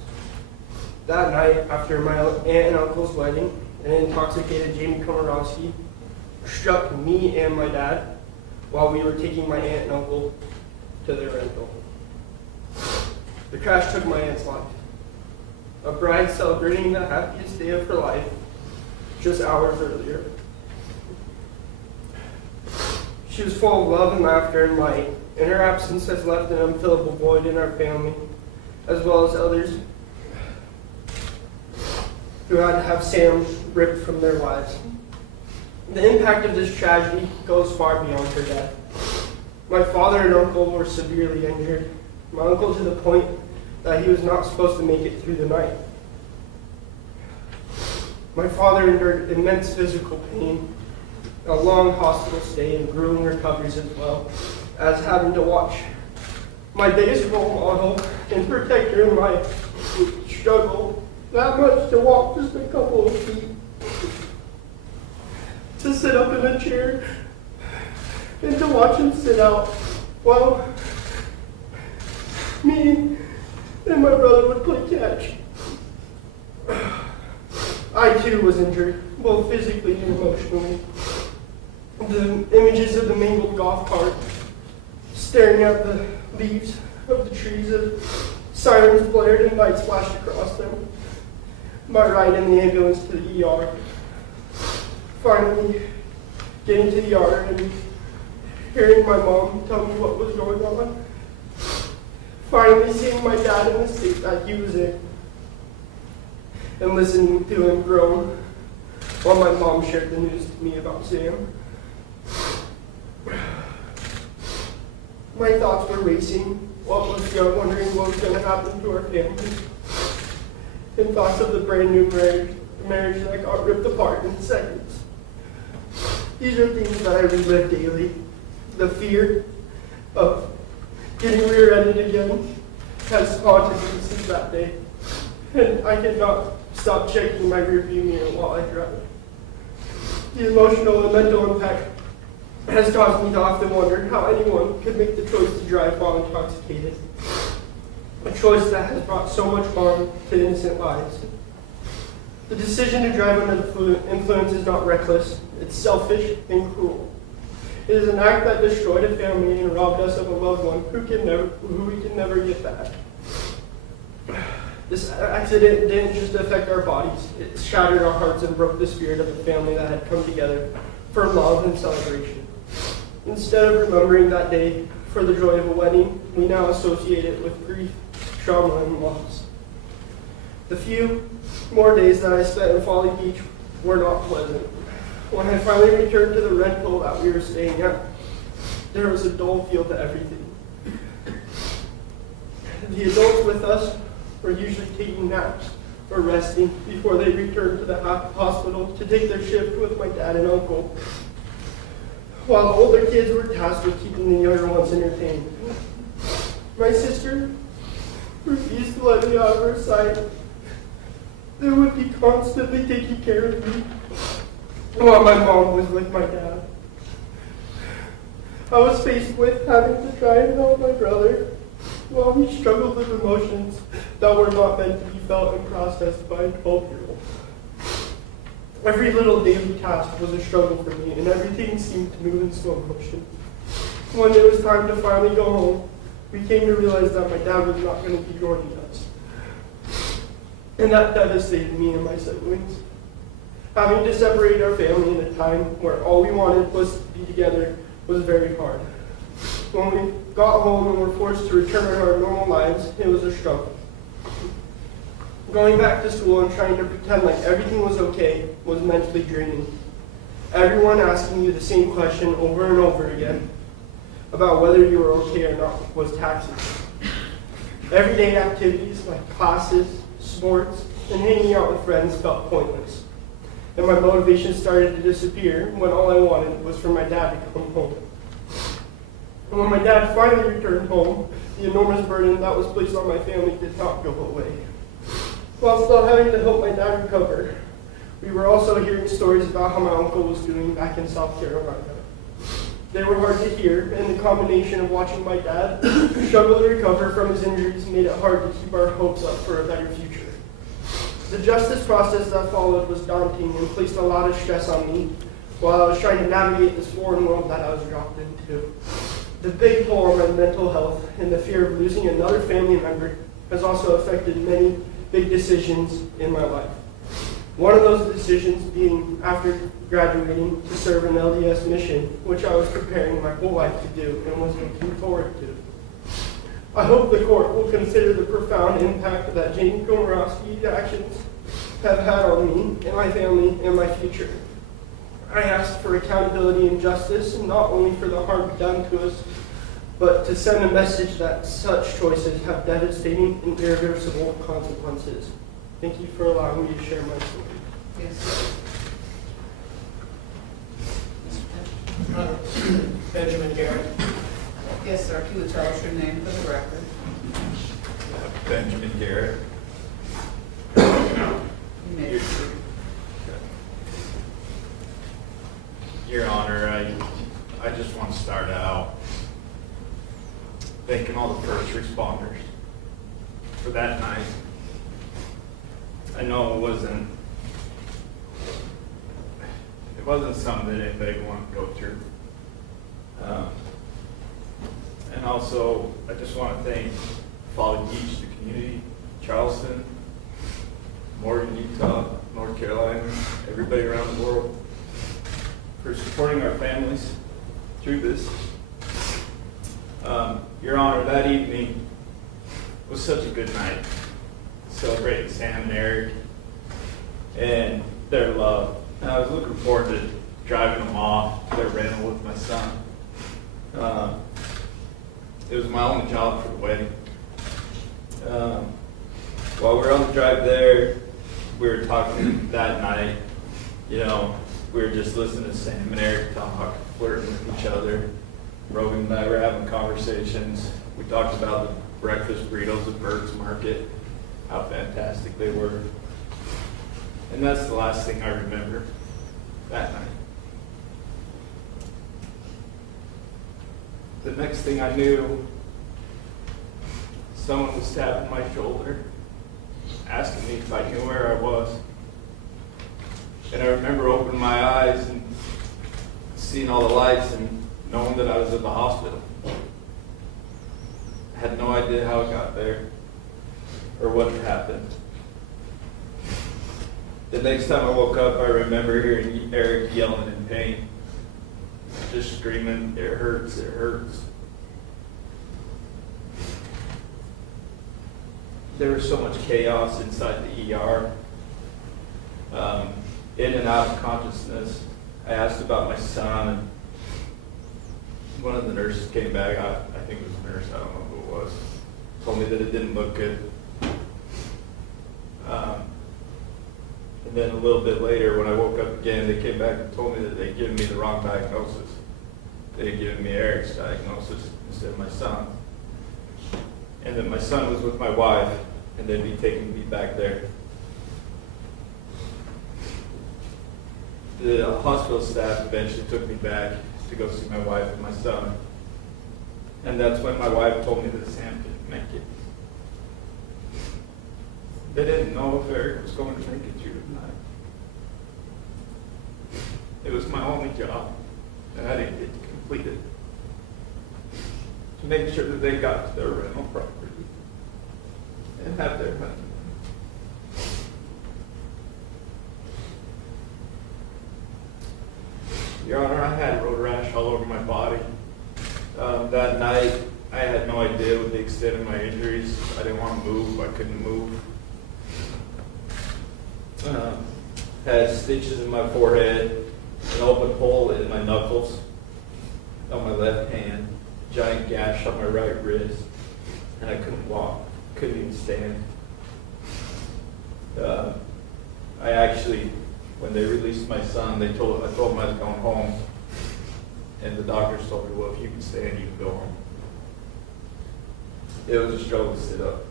That night, after my aunt and uncle's wedding, an intoxicated Lee Komoroski struck me and my dad while we were taking my aunt and uncle to their rental. The crash took my aunt's life. A bride celebrating the happiest day of her life just hours earlier. She was full of love and laughter and light, and her absence has left an unfillable void in our family, as well as others who had to have Sam ripped from their lives. The impact of this tragedy goes far beyond her death. My father and uncle were severely injured. My uncle to the point that he was not supposed to make it through the night. My father endured immense physical pain, a long hospital stay, and grueling recoveries as well as having to watch my biggest role model and protector in life struggle that much to walk just a couple of feet, to sit up in a chair, and to watch him sit out while me and my brother would play catch. I too was injured, both physically and emotionally. The images of the mangled golf cart, staring at the leaves of the trees as sirens blared and lights flashed across them. My ride in the ambulance to the ER. Finally getting to the ER and hearing my mom tell me what was going on. Finally seeing my dad in the state that he was in. And listening to him groan while my mom shared the news to me about Sam. My thoughts were racing while I was young, wondering what was going to happen to our family. And thoughts of the brand new marriage that got ripped apart in seconds. These are things that I relive daily. The fear of getting rear-ended again has haunted me since that day. And I cannot stop checking my rearview mirror while I drive. The emotional and mental impact has caused me to often wonder how anyone could make the choice to drive while intoxicated. A choice that has brought so much harm to innocent lives. The decision to drive under the influence is not reckless, it's selfish and cruel. It is an act that destroyed a family and robbed us of a loved one who we can never get back. This accident didn't just affect our bodies, it shattered our hearts and broke the spirit of a family that had come together for love and celebration. Instead of remembering that day for the joy of a wedding, we now associate it with grief, trauma, and loss. The few more days that I spent in Folly Beach were not pleasant. When I finally returned to the rental that we were staying at, there was a dull feel to everything. The adults with us were usually taking naps or resting before they returned to the hospital to take their shift with my dad and uncle, while the older kids were tasked with keeping the younger ones entertained. My sister refused to let me out of her sight. They would be constantly taking care of me while my mom was with my dad. I was faced with having to try and help my brother while he struggled with emotions that were not meant to be felt and processed by a 12-year-old. Every little daily task was a struggle for me, and everything seemed to move in slow motion. When it was time to finally go home, we came to realize that my dad was not going to be joining us. And that devastated me and my siblings. Having to separate our family in a time where all we wanted was to be together was very hard. When we got home and were forced to return to our normal lives, it was a struggle. Going back to school and trying to pretend like everything was okay was mentally draining. Everyone asking you the same question over and over again about whether you were okay or not was taxing. Everyday activities like classes, sports, and hanging out with friends felt pointless. And my motivation started to disappear when all I wanted was for my dad to come home. And when my dad finally returned home, the enormous burden that was placed on my family did not go away. While still having to help my dad recover, we were also hearing stories about how my uncle was doing back in South Carolina. They were hard to hear, and the combination of watching my dad struggle to recover from his injuries made it hard to keep our hopes up for a better future. The justice process that followed was daunting and placed a lot of stress on me while I was trying to navigate this foreign world that I was dropped into. The big toll on my mental health and the fear of losing another family member has also affected many big decisions in my life. One of those decisions being after graduating to serve an LDS mission, which I was preparing my whole life to do and was looking forward to. I hope the court will consider the profound impact that Lee Komoroski's actions have had on me and my family and my future. I ask for accountability and justice, and not only for the harm done to us, but to send a message that such choices have devastating and irreversible consequences. Thank you for allowing me to share my story. Yes, sir. Benjamin Garrett. Yes, sir. If you would tell us your name for the record. Benjamin Garrett. You may proceed. Your Honor, I just want to start out thanking all the first responders for that night. I know it wasn't something that anybody wanted to go through. And also, I just want to thank Folly Beach, the community, Charleston, Morgan, Utah, North Carolina, everybody around the world for supporting our families through this. Your Honor, that evening was such a good night, celebrating Sam and Aric and their love. And I was looking forward to driving them off to their rental with my son. It was my only job for the wedding. While we were on the drive there, we were talking that night. You know, we were just listening to Sam and Aric talk, flirting with each other. Brogan and I were having conversations. We talked about the breakfast burritos at Bert's Market, how fantastic they were. And that's the last thing I remember that night. The next thing I knew, someone was tapping my shoulder, asking me if I knew where I was. And I remember opening my eyes and seeing all the lights and knowing that I was at the hospital. I had no idea how it got there or what had happened. The next time I woke up, I remember hearing Aric yelling in pain, just screaming, "It hurts, it hurts." There was so much chaos inside the ER, in and out of consciousness. I asked about my son, and one of the nurses came back, I think it was a nurse, I don't know who it was, told me that it didn't look good. And then a little bit later, when I woke up again, they came back and told me that they'd given me the wrong diagnosis. They had given me Eric's diagnosis instead of my son. And that my son was with my wife, and they'd be taking me back there. The hospital staff eventually took me back to go see my wife and my son. And that's when my wife told me that Sam didn't make it. They didn't know if Aric was going to make it through the night. It was my only job, and I didn't get to complete it. To make sure that they got to their rental property and have their honeymoon. Your Honor, I had road rash all over my body. That night, I had no idea what the extent of my injuries. I didn't want to move. I couldn't move. Had stitches in my forehead, an open hole in my knuckles on my left hand, giant gash on my right wrist, and I couldn't walk, couldn't even stand. I actually, when they released my son, I told them I was going home, and the doctors told me, well, if you can stand, you can go home. It was a struggle to sit up,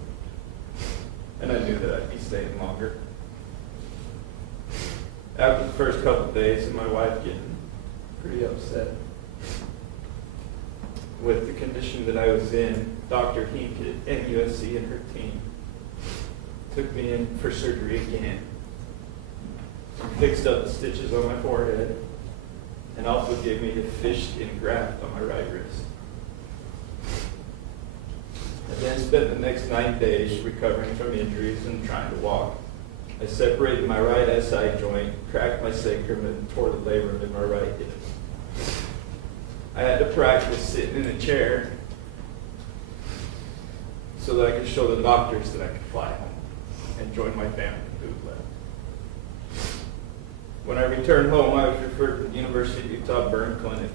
and I knew that I'd be staying longer. After the first couple of days of my wife getting pretty upset with the condition that I was in, Dr. Hink at NUSC and her team took me in for surgery again. Fixed up the stitches on my forehead and also gave me a fish skin graft on my right wrist. I then spent the next 9 days recovering from injuries and trying to walk. I separated my right SI joint, cracked my sacrum, and tore the labrum in my right hip. I had to practice sitting in a chair so that I could show the doctors that I could fly home and join my family who left. When I returned home, I was referred to the University of Utah Burn Clinic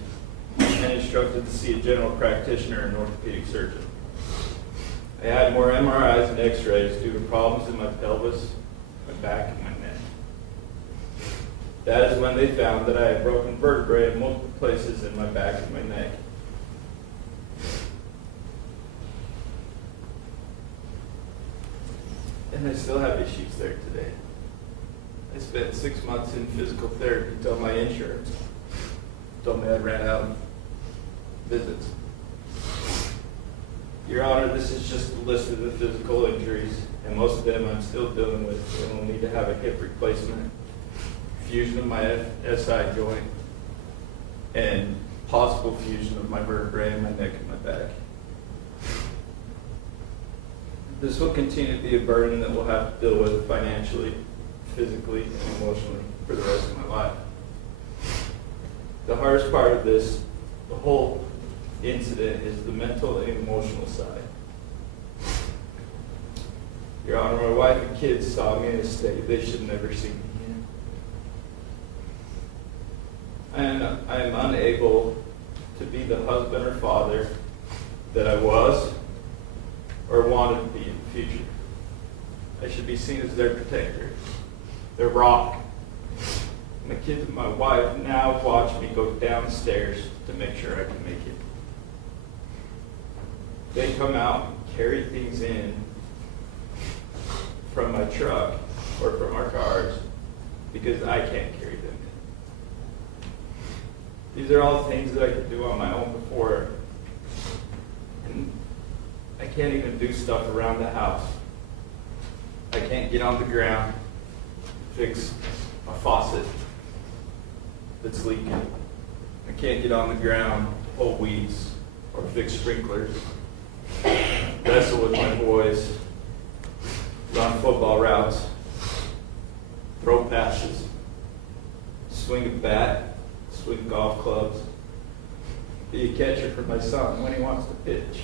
and instructed to see a general practitioner and orthopedic surgeon. I had more MRIs and x-rays due to problems in my pelvis, my back, and my neck. That is when they found that I had broken vertebrae in multiple places in my back and my neck. And I still have issues there today. I spent 6 months in physical therapy until my insurance told me I ran out of visits. Your Honor, this is just a list of the physical injuries, and most of them I'm still dealing with, and will need to have a hip replacement, fusion of my SI joint, and possible fusion of my vertebrae in my neck and my back. This will continue to be a burden that we'll have to deal with financially, physically, and emotionally for the rest of my life. The hardest part of this, the whole incident, is the mental and emotional side. Your Honor, my wife and kids saw me in a state they should never see me in. And I am unable to be the husband or father that I was or wanted to be in the future. I should be seen as their protector, their rock. My kids and my wife now watch me go downstairs to make sure I can make it. They come out and carry things in from my truck or from our cars because I can't carry them in. These are all things that I could do on my own before. And I can't even do stuff around the house. I can't get on the ground, fix a faucet that's leaking. I can't get on the ground, pull weeds, or fix sprinklers. Wrestle with my boys, run football routes, throw passes, swing a bat, swing golf clubs, be a catcher for my son when he wants to pitch.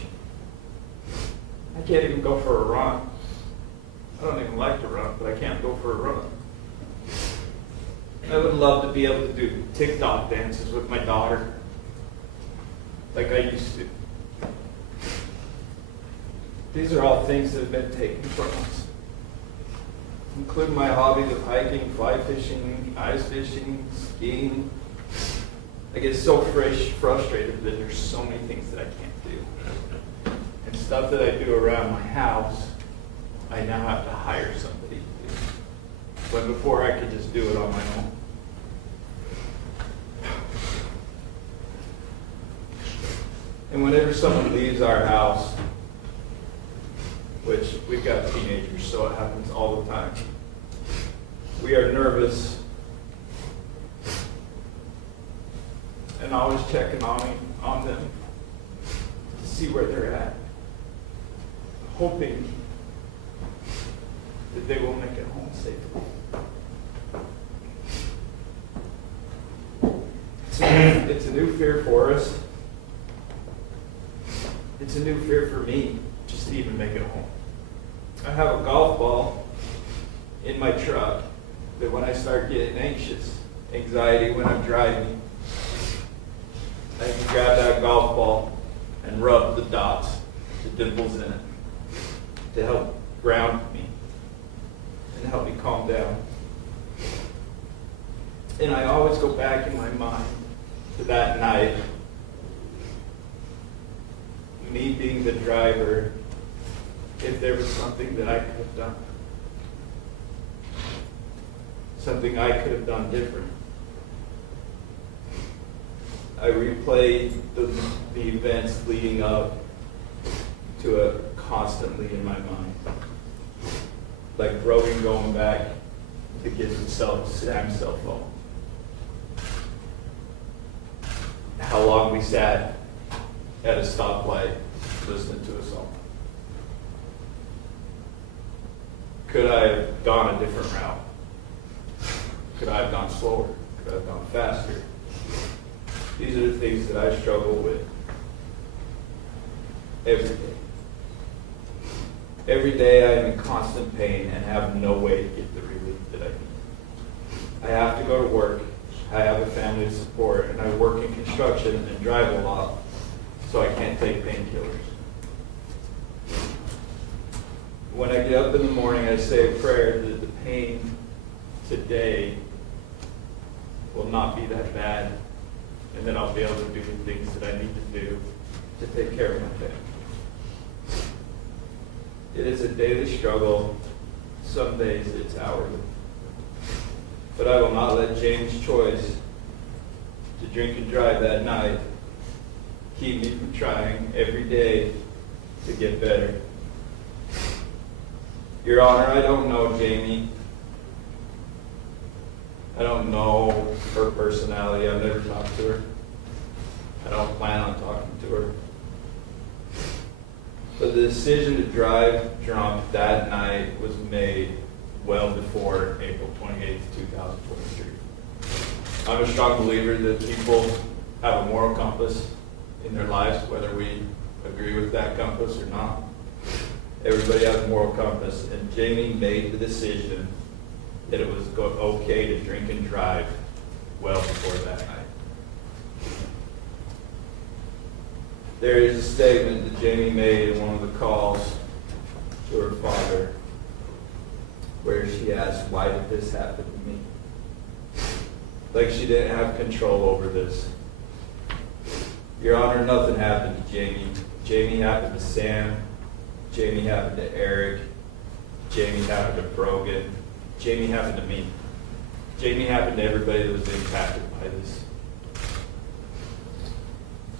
I can't even go for a run. I don't even like to run, but I can't go for a run. I would love to be able to do TikTok dances with my daughter like I used to. These are all things that have been taken from us, including my hobbies of hiking, fly fishing, ice fishing, skiing. I get so frustrated that there's so many things that I can't do. And stuff that I do around my house, I now have to hire somebody to do. When before I could just do it on my own. And whenever someone leaves our house, which we've got teenagers, so it happens all the time, we are nervous and always checking on them to see where they're at, hoping that they will make it home safely. It's a new fear for us. It's a new fear for me just to even make it home. I have a golf ball in my truck that when I start getting anxiety when I'm driving, I can grab that golf ball and rub the dots, the dimples in it, to help ground me and help me calm down. And I always go back in my mind to that night, me being the driver, if there was something that I could have done. Something I could have done different. I replay the events leading up to it constantly in my mind. Like Brogan going back to get Sam's cell phone. How long we sat at a stoplight listening to a song. Could I have gone a different route? Could I have gone slower? Could I have gone faster? These are the things that I struggle with every day. Every day I am in constant pain and have no way to get the relief that I need. I have to go to work. I have a family to support, and I work in construction and drive a lot, so I can't take painkillers. When I get up in the morning, I say a prayer that the pain today will not be that bad, and then I'll be able to do the things that I need to do to take care of my family. It is a daily struggle. Some days it's hourly. But I will not let James' choice to drink and drive that night keep me from trying every day to get better. Your Honor, I don't know Jamie. I don't know her personality. I've never talked to her. I don't plan on talking to her. But the decision to drive drunk that night was made well before April 28th, 2023. I'm a strong believer that people have a moral compass in their lives, whether we agree with that compass or not. Everybody has a moral compass, and Jamie made the decision that it was okay to drink and drive well before that night. There is a statement that Jamie made in one of the calls to her father where she asked, "Why did this happen to me?" Like she didn't have control over this. Your Honor, nothing happened to Jamie. Jamie happened to Sam. Jamie happened to Aric. Jamie happened to Brogan. Jamie happened to me. Jamie happened to everybody that was impacted by this.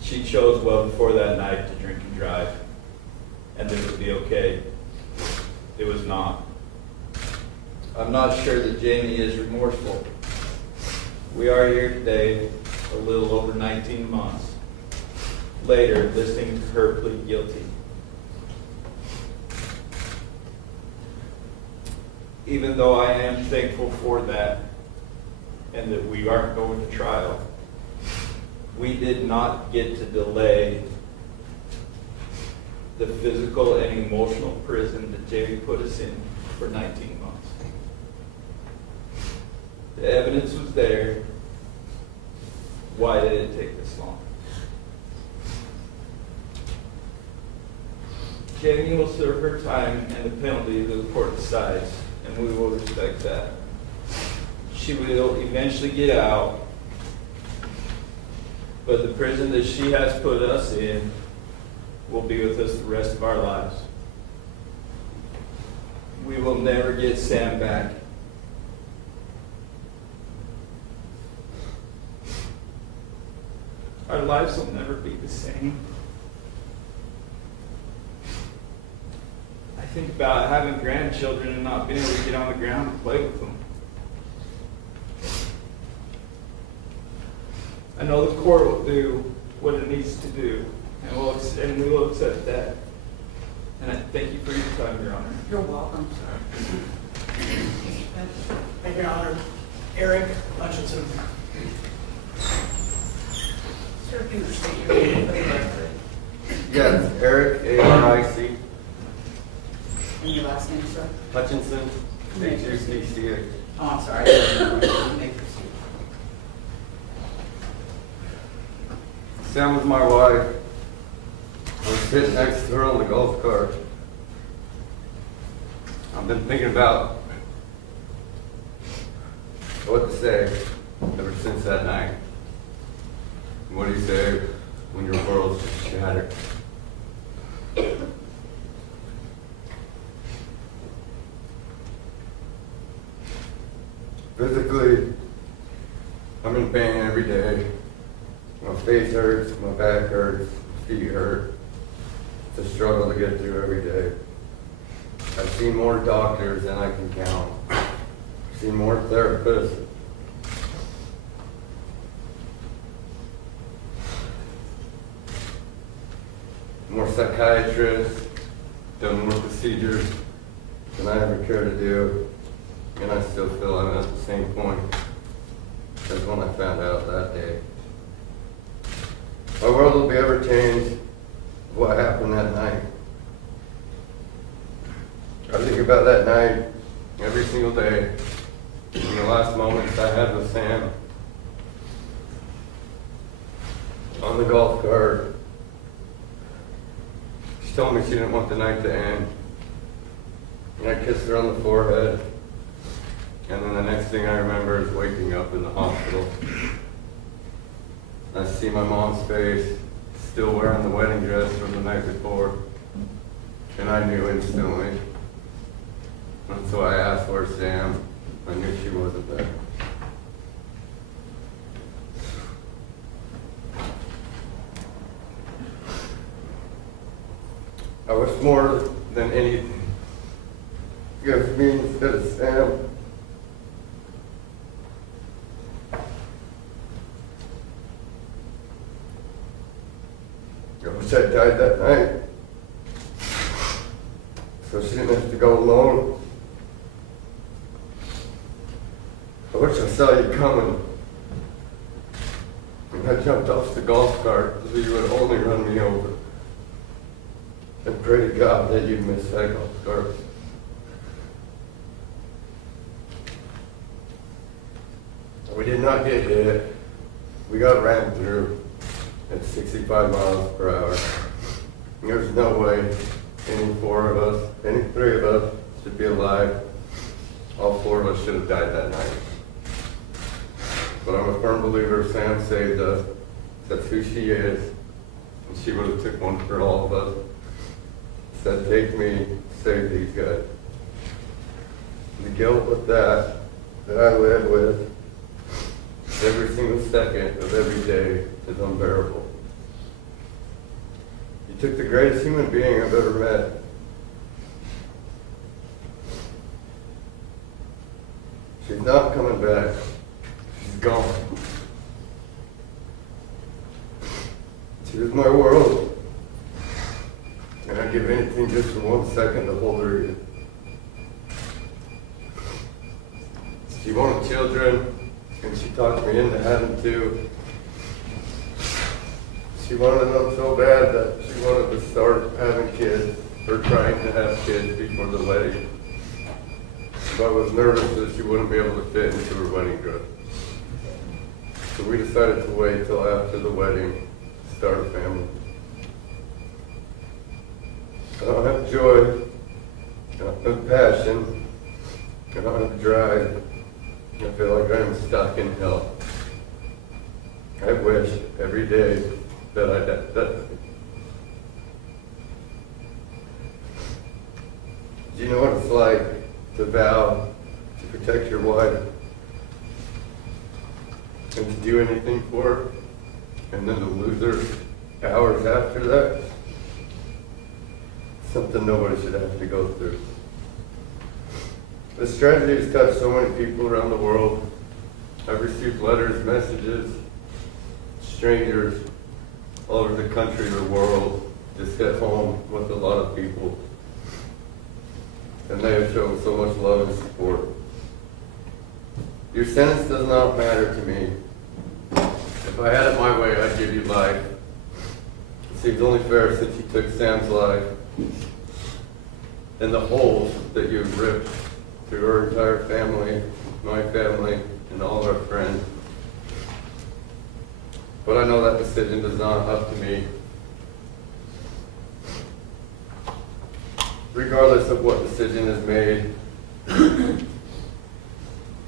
She chose well before that night to drink and drive, and that it would be okay. It was not. I'm not sure that Jamie is remorseful. We are here today, a little over 19 months later, listening to her plead guilty. Even though I am thankful for that, and that we aren't going to trial, we did not get to delay the physical and emotional prison that Jamie put us in for 19 months. The evidence was there. Why did it take this long? Jamie will serve her time and the penalty that the court decides, and we will respect that. She will eventually get out, but the prison that she has put us in will be with us the rest of our lives. We will never get Sam back. Our lives will never be the same. I think about having grandchildren and not being able to get on the ground and play with them. I know the court will do what it needs to do, and we will accept that. And I thank you for your time, Your Honor. You're welcome. Thank you, Your Honor. Aric Hutchinson. Sir, if you would state your name for the record. Yes, Aric, A-R-I-C. And your last name, sir? Hutchinson, H-U-C-C-H. Oh, I'm sorry. You may proceed. Sam was my wife. I was sitting next to her on the golf cart. I've been thinking about what to say ever since that night. What do you say when your world's just shattered? Physically, I'm in pain every day. My face hurts, my back hurts, my feet hurt. It's a struggle to get through every day. I've seen more doctors than I can count. I've seen more therapists. More psychiatrists, done more procedures than I ever care to do. And I still feel I'm at the same point as when I found out that day. My world will be ever changed what happened that night. I think about that night every single day. And the last moments I had with Sam on the golf cart. She told me she didn't want the night to end. And I kissed her on the forehead. And then the next thing I remember is waking up in the hospital. I see my mom's face, still wearing the wedding dress from the night before. And I knew instantly. And so I asked where Sam. I knew she wasn't there. I wish more than anything you guys me instead of Sam. I wish I died that night, so she didn't have to go alone. I wish I saw you coming, and I jumped off the golf cart so you would only run me over. And pray to God that you'd miss that golf cart. We did not get hit. We got ran through at 65 miles per hour. There's no way any four of us, any three of us should be alive. All four of us should have died that night. But I'm a firm believer Sam saved us. That's who she is. And she would have took one for all of us. Said, take me, save these guys. The guilt with that I live with every single second of every day is unbearable. You took the greatest human being I've ever met. She's not coming back. She's gone. She was my world. And I'd give anything just for 1 second to hold her again. She wanted children, and she talked me into having two. She wanted them so bad that she wanted to start having kids, or trying to have kids before the wedding. But I was nervous that she wouldn't be able to fit into her wedding dress. So we decided to wait till after the wedding to start a family. I don't have joy, I don't have passion, I don't have drive. I feel like I'm stuck in hell. I wish every day that I died. Do you know what it's like to vow to protect your wife and to do anything for her, and then to lose her hours after that? Something nobody should have to go through. This tragedy has touched so many people around the world. I've received letters, messages, strangers all over the country or world just hit home with a lot of people. And they have shown so much love and support. Your sentence does not matter to me. If I had it my way, I'd give you life. It seems only fair since you took Sam's life and the holes that you've ripped through her entire family, my family, and all of our friends. But I know that decision is not up to me. Regardless of what decision is made,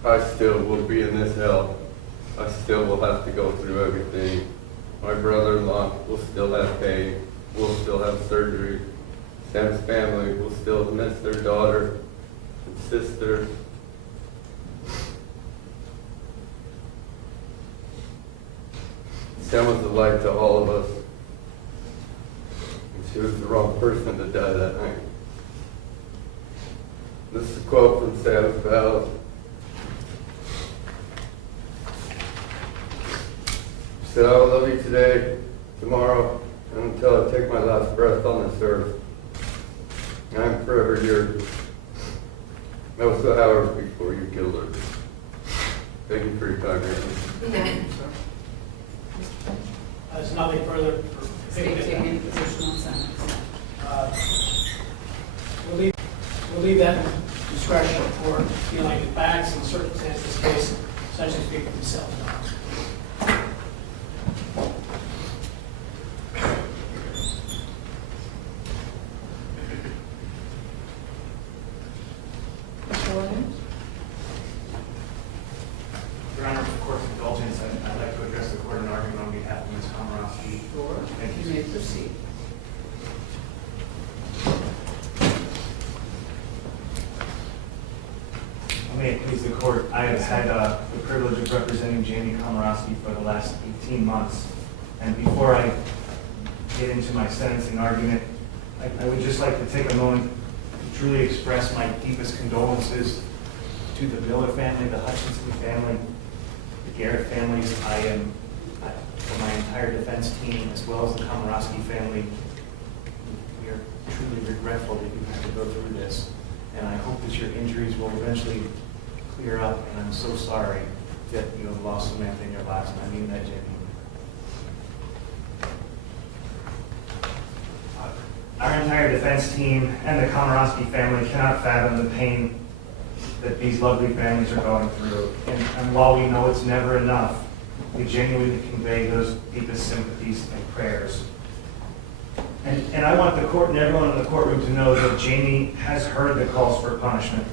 I still will be in this hell. I still will have to go through everything. My brother-in-law will still have pain, will still have surgery. Sam's family will still miss their daughter and sister. Sam was a light to all of us. And she was the wrong person to die that night. This is a quote from Sam's vows. She said, I will love you today, tomorrow, and until I take my last breath on this earth. I am forever yours. That was the hours before you killed her. Thank you for your time, Aaron. There's nothing further for State taking position on sentence. We'll leave that discretion for dealing with facts and circumstances of this case, essentially speak for themselves. Mr. Williams? Your Honor, with the court's indulgence, I'd like to address the court in argument on behalf of Ms. Komoroski. Sure. Thank you. You may proceed. May it please the court, I have had the privilege of representing Jamie Komoroski for the last 18 months. And before I get into my sentencing argument, I would just like to take a moment to truly express my deepest condolences to the Miller family, the Hutchinson family, the Garrett families. For my entire defense team, as well as the Komoroski family, we are truly regretful that you had to go through this. And I hope that your injuries will eventually clear up, and I'm so sorry that you have lost Samantha in your lives, and I mean that genuinely. Our entire defense team and the Komoroski family cannot fathom the pain that these lovely families are going through. And while we know it's never enough, we genuinely convey those deepest sympathies and prayers. And I want the court and everyone in the courtroom to know that Jamie has heard the calls for punishment.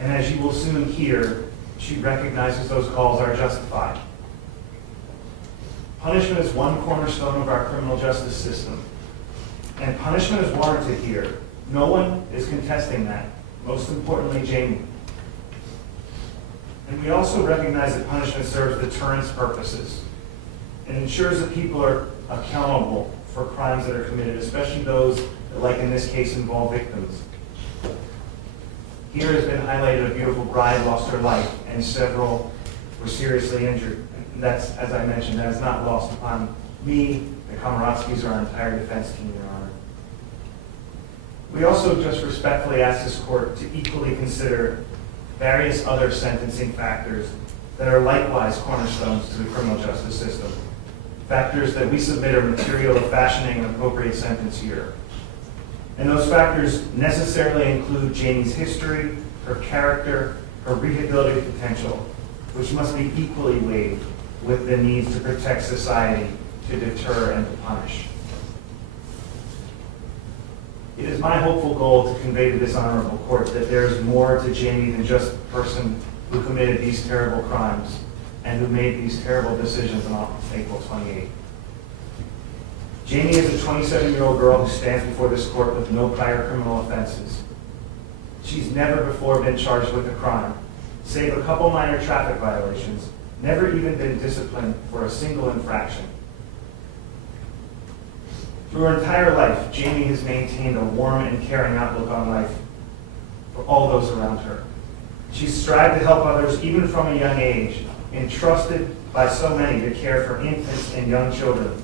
And as you will soon hear, she recognizes those calls are justified. Punishment is one cornerstone of our criminal justice system. And punishment is warranted here. No one is contesting that. Most importantly, Jamie. And we also recognize that punishment serves deterrence purposes. It ensures that people are accountable for crimes that are committed, especially those that, like in this case, involve victims. Here has been highlighted a beautiful bride lost her life, and several were seriously injured. And that's, as I mentioned, that is not lost upon me, the Komoroskis, or our entire defense team, Your Honor. We also just respectfully ask this court to equally consider various other sentencing factors that are likewise cornerstones to the criminal justice system. Factors that we submit are material of fashioning an appropriate sentence here. And those factors necessarily include Jamie's history, her character, her rehabilitative potential, which must be equally weighed with the needs to protect society, to deter, and to punish. It is my hopeful goal to convey to this honorable court that there is more to Jamie than just the person who committed these terrible crimes and who made these terrible decisions on April 28th. Jamie is a 27-year-old girl who stands before this court with no prior criminal offenses. She's never before been charged with a crime, save a couple minor traffic violations, never even been disciplined for a single infraction. Through her entire life, Jamie has maintained a warm and caring outlook on life for all those around her. She's strived to help others even from a young age, entrusted by so many to care for infants and young children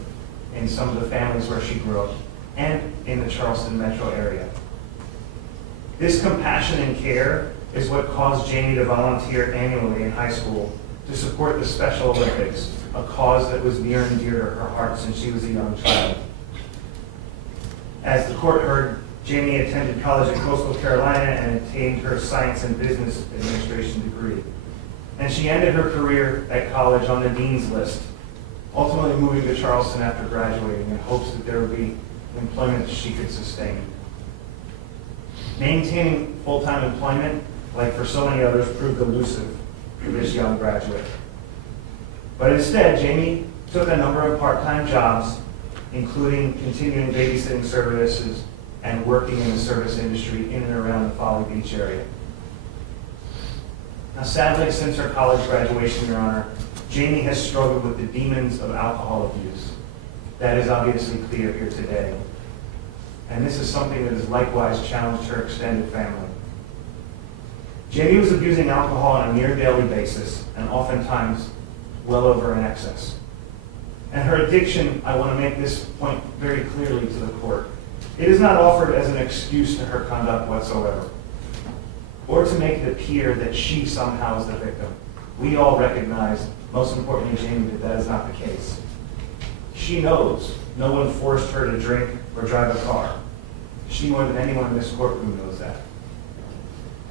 in some of the families where she grew up and in the Charleston metro area. This compassion and care is what caused Jamie to volunteer annually in high school to support the Special Olympics, a cause that was near and dear to her heart since she was a young child. As the court heard, Jamie attended college in Coastal Carolina and obtained her science and business administration degree. And she ended her career at college on the dean's list, ultimately moving to Charleston after graduating in hopes that there would be employment that she could sustain. Maintaining full-time employment, like for so many others, proved elusive for this young graduate. But instead, Jamie took a number of part-time jobs, including continuing babysitting services and working in the service industry in and around the Folly Beach area. Now, sadly, since her college graduation, Your Honor, Jamie has struggled with the demons of alcohol abuse. That is obviously clear here today. And this is something that has likewise challenged her extended family. Jamie was abusing alcohol on a near daily basis, and oftentimes well over in excess. And her addiction, I want to make this point very clearly to the court. It is not offered as an excuse to her conduct whatsoever, or to make it appear that she somehow is the victim. We all recognize, most importantly Jamie, that that is not the case. She knows no one forced her to drink or drive a car. She, more than anyone in this courtroom, knows that.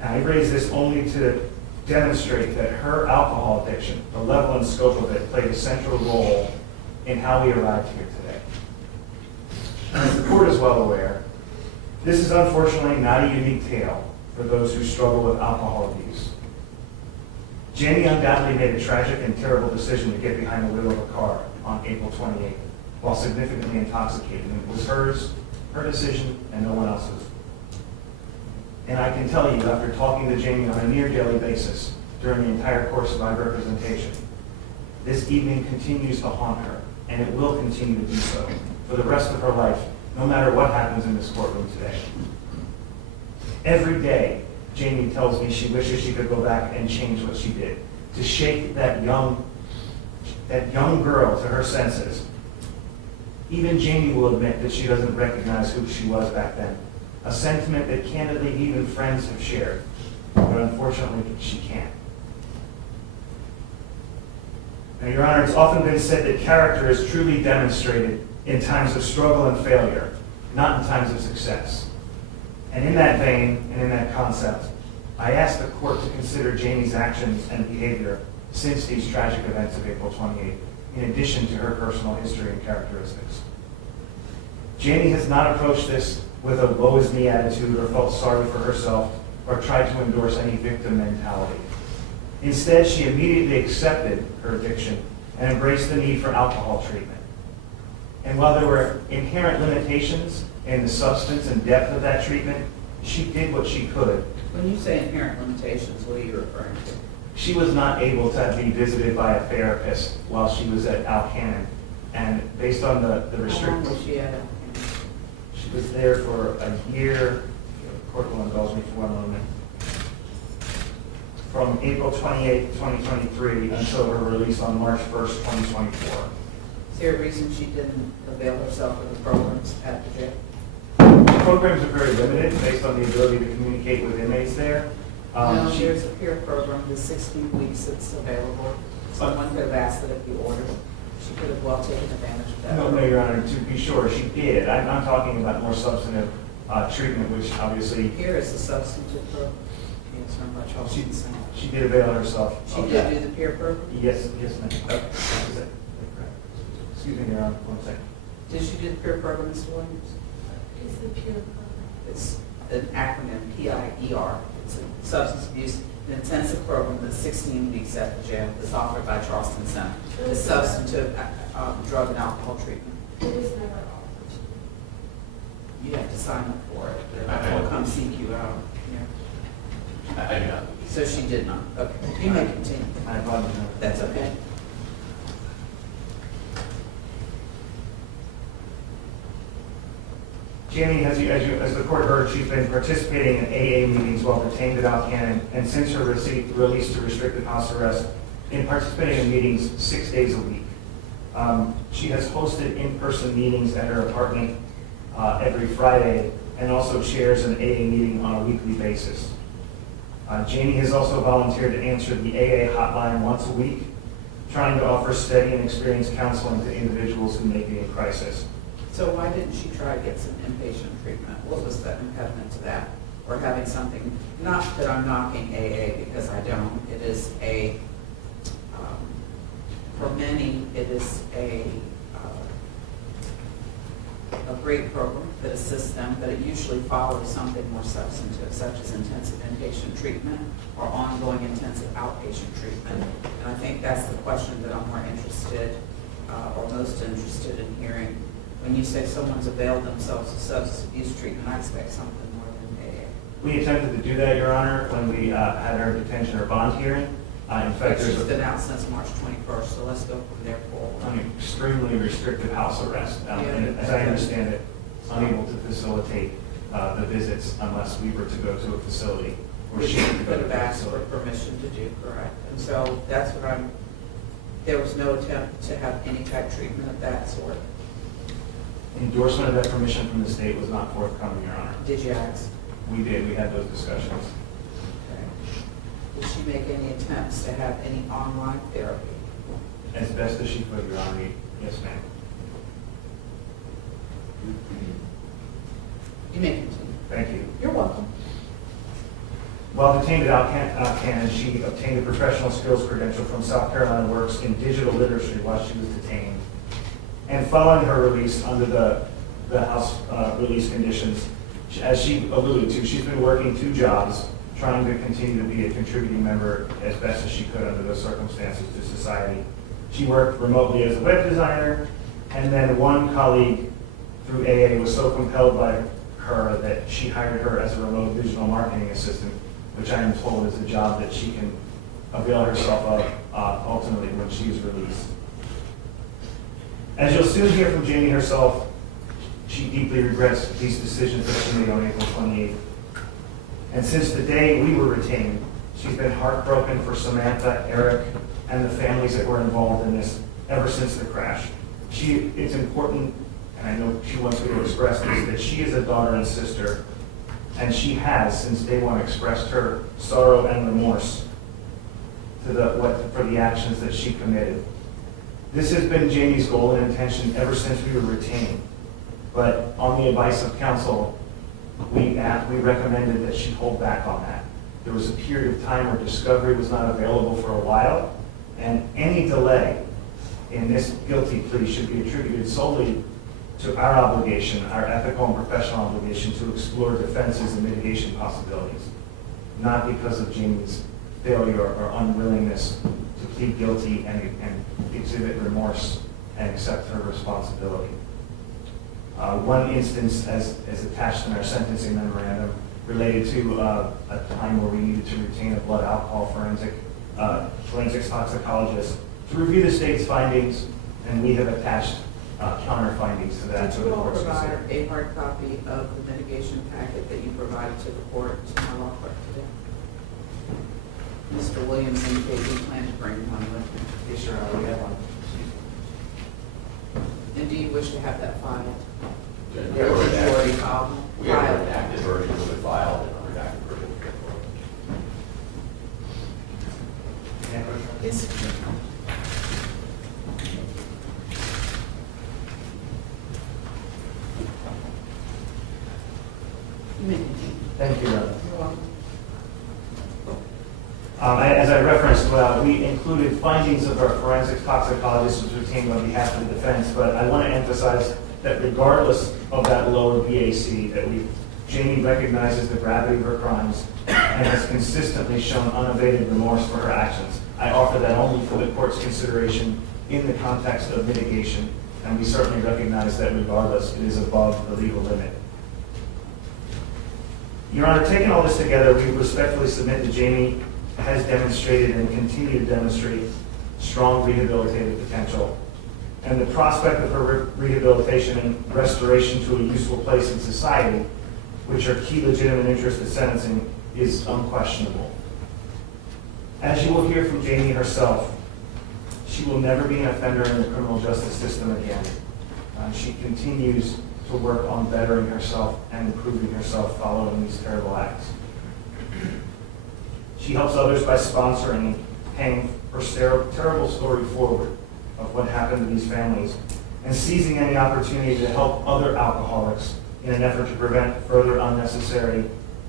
And I raise this only to demonstrate that her alcohol addiction, the level and scope of it, played a central role in how we arrived here today. And as the court is well aware, this is unfortunately not a unique tale for those who struggle with alcohol abuse. Jamie undoubtedly made a tragic and terrible decision to get behind the wheel of a car on April 28th while significantly intoxicated. And it was her decision, and no one else's. And I can tell you, after talking to Jamie on a near daily basis during the entire course of my representation, this evening continues to haunt her, and it will continue to do so for the rest of her life, no matter what happens in this courtroom today. Every day, Jamie tells me she wishes she could go back and change what she did, to shake that young girl to her senses. Even Jamie will admit that she doesn't recognize who she was back then, a sentiment that candidly even friends have shared, but unfortunately she can't. Now, Your Honor, it's often been said that character is truly demonstrated in times of struggle and failure, not in times of success. And in that vein, and in that concept, I ask the court to consider Jamie's actions and behavior since these tragic events of April 28th, in addition to her personal history and characteristics. Jamie has not approached this with a woe is me attitude or felt sorry for herself or tried to endorse any victim mentality. Instead, she immediately accepted her addiction and embraced the need for alcohol treatment. And while there were inherent limitations in the substance and depth of that treatment, she did what she could. When you say inherent limitations, what are you referring to? She was not able to be visited by a therapist while she was at Alcannon. And based on the How long restrictions, was she at it? she was there for a year. The court will indulge me for 1 moment. From April 28, 2023 until her release on March 1st, 2024. Is there a reason she didn't avail herself of the programs at the jail? The programs are very limited based on the ability to communicate with inmates there. No, there's a peer program, the 16 weeks that's available. Someone could have asked that it be ordered. She could have well taken advantage of that. No, Your Honor, to be sure, she did. I'm talking about more substantive treatment, which obviously Here is the substantive program. It's run by Charleston. she did avail herself She of did that. do the peer program? Yes, ma'am. Excuse me, Your Honor, 1 second. Did she do the peer program, Mr. Williams? Is the peer program? It's an acronym, PIER. It's a substance abuse intensive program that's 16 weeks at the jail. It's offered by Charleston Center. It's substantive drug and alcohol treatment. It was never offered to me. You have to sign up for it. I They'll know. come seek you out. Yeah. I do not. So she did not. Okay. You may continue. I apologize. That's okay. Jamie, as the court heard, she's been participating in AA meetings while detained at Alcannon, and since her release to restricted house arrest, in participating in meetings 6 days a week. She has hosted in-person meetings at her apartment every Friday, and also chairs an AA meeting on a weekly basis. Jamie has also volunteered to answer the AA hotline once a week, trying to offer steady and experienced counseling to individuals who may be in crisis. So why didn't she try to get some inpatient treatment? What was the impediment to that? Or having something, not that I'm knocking AA because I don't, it is for many, it is a great program that assists them, but it usually follows something more substantive, such as intensive inpatient treatment or ongoing intensive outpatient treatment. And I think that's the question that I'm more interested, or most interested in hearing. When you say someone's availed themselves of substance abuse treatment, I expect something more than AA. We attempted to do that, Your Honor, when we had our detention or bond hearing. In fact, She's there's been out since March 21st, so let's go from there forward. an extremely restricted house arrest. And as I understand it, unable to facilitate the visits unless we were to go to a facility where Which she you could go could to have a asked for facility. permission to do, correct? And so that's what there was no attempt to have any type of treatment of that sort. Endorsement of that permission from the state was not forthcoming, Your Honor. Did you ask? We did, we had those discussions. Okay. Did she make any attempts to have any online therapy? As best as she could, Your Honor. Yes, ma'am. You may continue. Thank you. You're welcome. While detained at Alcannon, she obtained a professional skills credential from South Carolina Works in digital literacy while she was detained. And following her release under the House release conditions, as she alluded to, she's been working 2 jobs, trying to continue to be a contributing member as best as she could under those circumstances to society. She worked remotely as a web designer, and then one colleague through AA was so compelled by her that she hired her as a remote digital marketing assistant, which I am told is a job that she can avail herself of ultimately when she is released. As you'll soon hear from Jamie herself, she deeply regrets these decisions that she made on April 28th. And since the day we were retained, she's been heartbroken for Samantha, Aric, and the families that were involved in this ever since the crash. It's important, and I know she wants me to express this, that she is a daughter and sister, and she has, since day one, expressed her sorrow and remorse for the actions that she committed. This has been Jamie's goal and intention ever since we were retained. But on the advice of counsel, we recommended that she hold back on that. There was a period of time where discovery was not available for a while, and any delay in this guilty plea should be attributed solely to our obligation, our ethical and professional obligation to explore defenses and mitigation possibilities, not because of Jamie's failure or unwillingness to plead guilty and exhibit remorse and accept her responsibility. One instance, as attached in our sentencing memorandum, related to a time where we needed to retain a blood alcohol forensics toxicologist to review the state's findings, and we have attached counter findings to that. Did you all provide a hard copy of the mitigation packet that you provided to the court, to my law clerk today? Mr. Williams indicated he planned to bring one with him. Yes, Your Honor, we have one. And do you wish to have that filed? We have Or did you already file them? We have a redacted version of it filed and a redacted version of it. Yes. Thank you, Your Honor. As I referenced, we included findings of our forensics toxicologist who was retained on behalf of the defense, but I want to emphasize that regardless of that lower BAC, Jamie recognizes the gravity of her crimes and has consistently shown unabated remorse for her actions. I offer that only for the court's consideration in the context of mitigation, and we certainly recognize that regardless, it is above the legal limit. Your Honor, taking all this together, we respectfully submit that Jamie has demonstrated and continue to demonstrate strong rehabilitative potential. And the prospect of her rehabilitation and restoration to a useful place in society, which are key legitimate interests of sentencing, is unquestionable. As you will hear from Jamie herself, she will never be an offender in the criminal justice system again. She continues to work on bettering herself and improving herself following these terrible acts. She helps others by sponsoring and paying her terrible story forward of what happened to these families and seizing any opportunity to help other alcoholics in an effort to prevent further unnecessary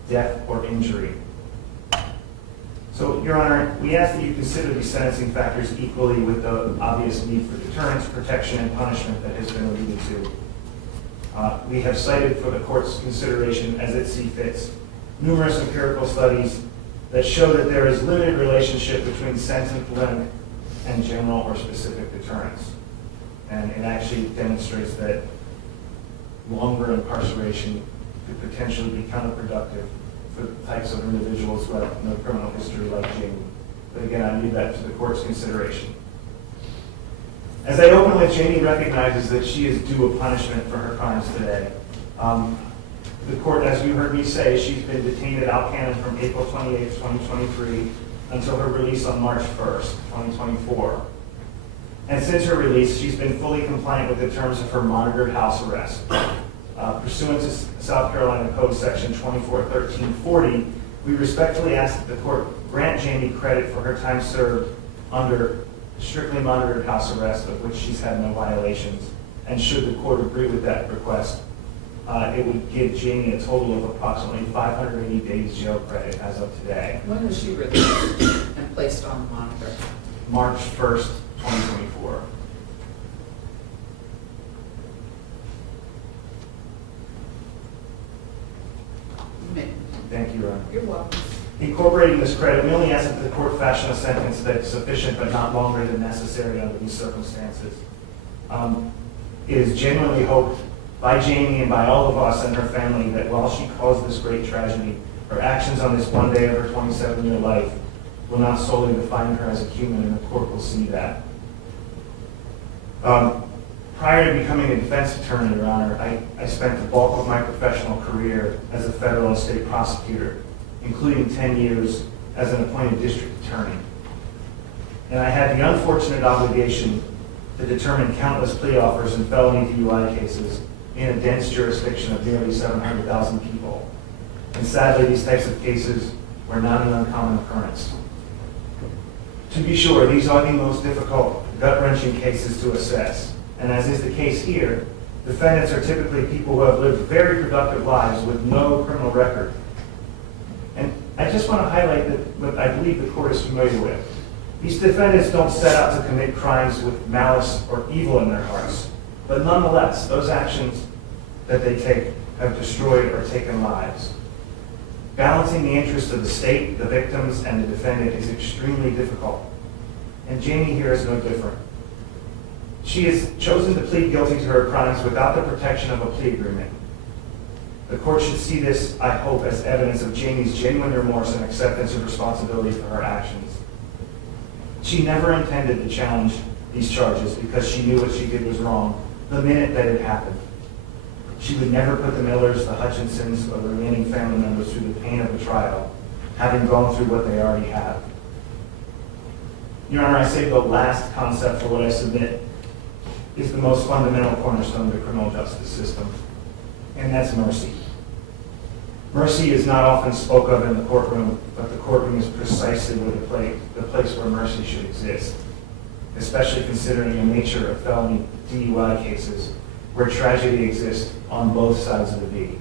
death or injury. So, Your Honor, we ask that you consider these sentencing factors equally with the obvious need for deterrence, protection, and punishment that has been alluded to. We have cited for the court's consideration as it sees fits numerous empirical studies that show that there is limited relationship between sentence length and general or specific deterrence. And it actually demonstrates that longer incarceration could potentially be counterproductive for the types of individuals who have no criminal history like Jamie. But again, I leave that to the court's consideration. As I open with, Jamie recognizes that she is due a punishment for her crimes today. The court, as you heard me say, she's been detained at Alcannon from April 28, 2023 until her release on March 1st, 2024. And since her release, she's been fully compliant with the terms of her monitored house arrest. Pursuant to South Carolina Code Section 241340, we respectfully ask that the court grant Jamie credit for her time served under strictly monitored house arrest, of which she's had no violations. And should the court agree with that request, it would give Jamie a total of approximately 580 days jail credit as of today, When was she released and placed on the monitor? March 1st, 2024. Thank you, Your Honor. You're welcome. Incorporating this credit, we only ask that the court fashion a sentence that is sufficient but not longer than necessary under these circumstances. It is genuinely hoped by Jamie and by all of us and her family that while she caused this great tragedy, her actions on this one day of her 27-year life will not solely define her as a human, and the court will see that. Prior to becoming a defense attorney, Your Honor, I spent the bulk of my professional career as a federal and state prosecutor, including 10 years as an appointed district attorney. And I had the unfortunate obligation to determine countless plea offers in felony DUI cases in a dense jurisdiction of nearly 700,000 people. And sadly, these types of cases were not an uncommon occurrence. To be sure, these are the most difficult, gut-wrenching cases to assess. And as is the case here, defendants are typically people who have lived very productive lives with no criminal record. And I just want to highlight that what I believe the court is familiar with. These defendants don't set out to commit crimes with malice or evil in their hearts. But nonetheless, those actions that they take have destroyed or taken lives. Balancing the interests of the state, the victims, and the defendant is extremely difficult. And Jamie here is no different. She has chosen to plead guilty to her crimes without the protection of a plea agreement. The court should see this, I hope, as evidence of Jamie's genuine remorse and acceptance of responsibility for her actions. She never intended to challenge these charges because she knew what she did was wrong the minute that it happened. She would never put the Millers, the Hutchinsons, or the remaining family members through the pain of a trial, having gone through what they already have. Your Honor, I say the last concept for what I submit is the most fundamental cornerstone of the criminal justice system, and that's mercy. Mercy is not often spoke of in the courtroom, but the courtroom is precisely where the place where mercy should exist, especially considering the nature of felony DUI cases where tragedy exists on both sides of the V.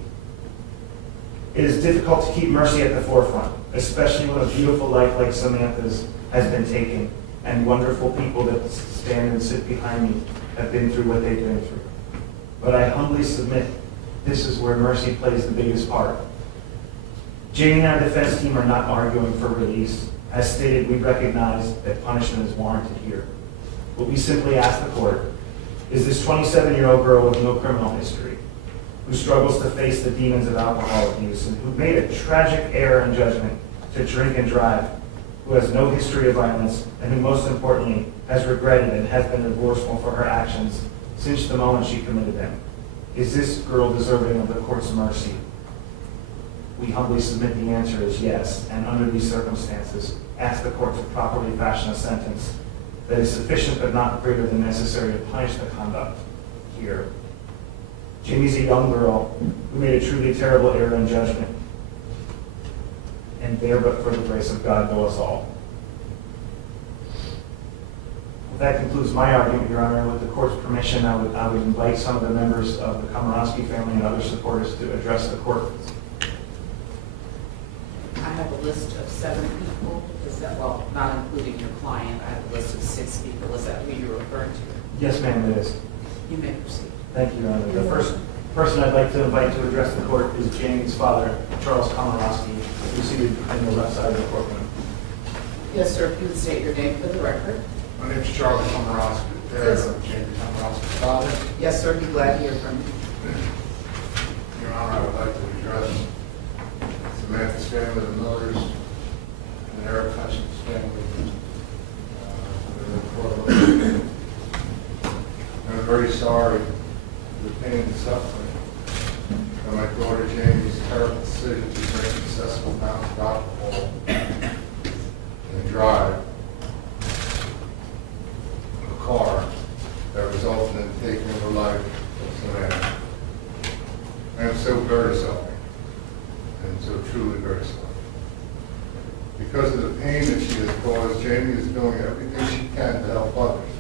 It is difficult to keep mercy at the forefront, especially when a beautiful life like Samantha's has been taken and wonderful people that stand and sit behind me have been through what they've been through. But I humbly submit this is where mercy plays the biggest part. Jamie and our defense team are not arguing for release. As stated, we recognize that punishment is warranted here. What we simply ask the court is this 27-year-old girl with no criminal history, who struggles to face the demons of alcohol abuse and who made a tragic error in judgment to drink and drive, who has no history of violence, and who most importantly has regretted and has been remorseful for her actions since the moment she committed them. Is this girl deserving of the court's mercy? We humbly submit the answer is yes, and under these circumstances, ask the court to properly fashion a sentence that is sufficient but not greater than necessary to punish the conduct here. Jamie's a young girl who made a truly terrible error in judgment, and there but for the grace of God go us all. That concludes my argument, Your Honor. With the court's permission, I would invite some of the members of the Komoroski family and other supporters to address the court. I have a list of 7 people. Is that, well, not including your client, I have a list of 6 people. Is that who you're referring to? Yes, ma'am, it is. You may proceed. Thank you, Your Honor. The first person I'd like to invite to address the court is Jamie's father, Charles Komoroski, who's seated in the left side of the courtroom. Yes, sir, if you would state your name for the record. My name is Charles Komoroski, Yes. Jamie Komoroski's father. Yes, sir, be glad to hear from you. Your Honor, I would like to address Samantha's family, the Millers, and Aric Hutchinson's family. I'm very sorry for the pain and suffering of my daughter Jamie's terrible decision to drink excessive amounts of alcohol and drive a car that resulted in taking the life of Samantha. I am so very sorry, and so truly very sorry. Because of the pain that she has caused, Jamie is doing everything she can to help others.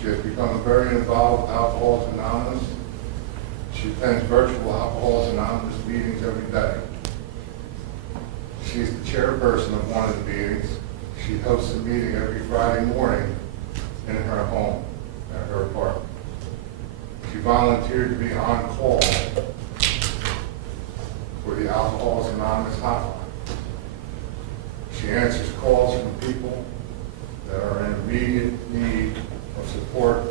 She has become very involved with Alcoholics Anonymous. She attends virtual Alcoholics Anonymous meetings every day. She's the chairperson of one of the meetings. She hosts a meeting every Friday morning in her home, at her apartment. She volunteered to be on call for the Alcoholics Anonymous hotline. She answers calls from people that are in immediate need of support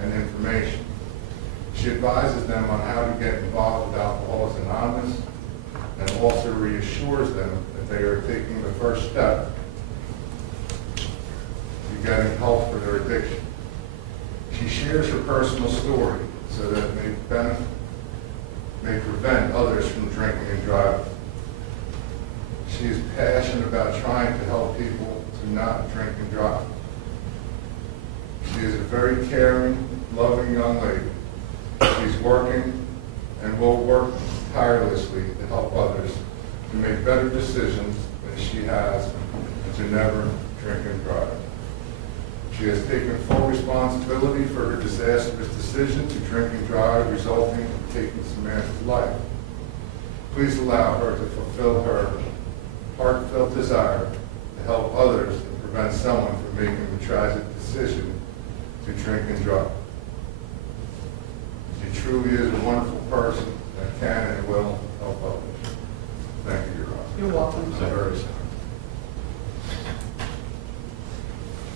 and information. She advises them on how to get involved with Alcoholics Anonymous and also reassures them that they are taking the first step to getting help for their addiction. She shares her personal story so that it may prevent others from drinking and driving. She is passionate about trying to help people to not drink and drive. She is a very caring, loving young lady. She's working and will work tirelessly to help others to make better decisions than she has and to never drink and drive. She has taken full responsibility for her disastrous decision to drink and drive, resulting in taking Samantha's life. Please allow her to fulfill her heartfelt desire to help others and prevent someone from making the tragic decision to drink and drive. She truly is a wonderful person that can and will help others. Thank you, Your Honor. You're welcome, I'm sir. very sorry.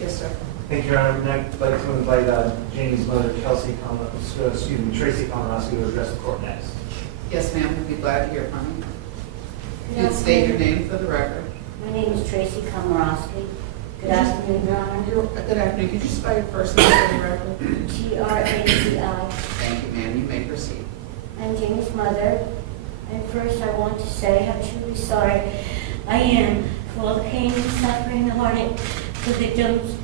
Yes, sir. Thank you, Your Honor. I'd like to invite Jamie's mother, Traci Komoroski, to address the court next. Yes, ma'am, we'd be glad to hear from you. You can state your name for the record. My name is Traci Komoroski. Good afternoon, Your Honor. Good afternoon. Could you spell your first name for the record? Traci. Thank you, ma'am. You may proceed. I'm Jamie's mother, and first I want to say how truly sorry I am for all the pain and suffering and heartache the victims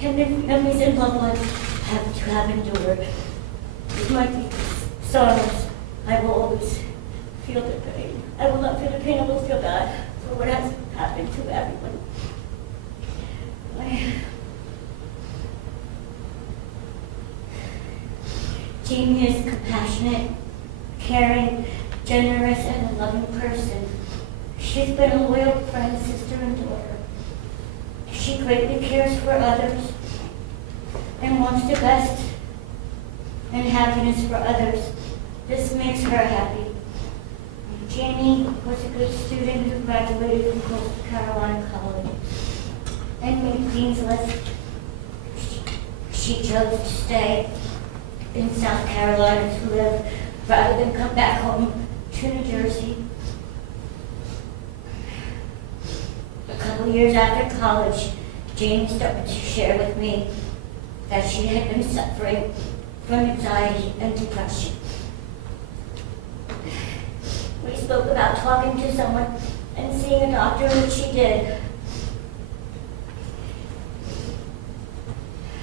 and their families and loved ones have endured. With my deepest sorrows, I will always feel the pain. I will not feel the pain, I will feel bad for what has happened to everyone. Jamie is compassionate, caring, generous, and a loving person. She's been a loyal friend, sister, and daughter. She greatly cares for others and wants the best and happiness for others. This makes her happy. Jamie was a good student who graduated from Coastal Carolina College and made Dean's List. She chose to stay in South Carolina to live rather than come back home to New Jersey. A couple years after college, Jamie started to share with me that she had been suffering from anxiety and depression. We spoke about talking to someone and seeing a doctor, which she did.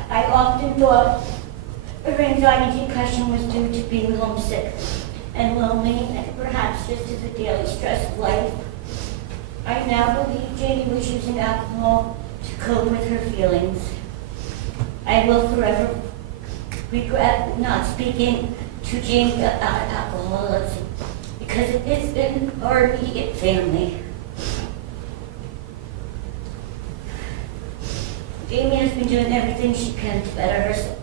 I often thought her anxiety and depression was due to being homesick and lonely and perhaps just as a daily stress of life. I now believe Jamie was using alcohol to cope with her feelings. I will forever regret not speaking to Jamie about alcoholism because it is in our immediate family. Jamie has been doing everything she can to better herself.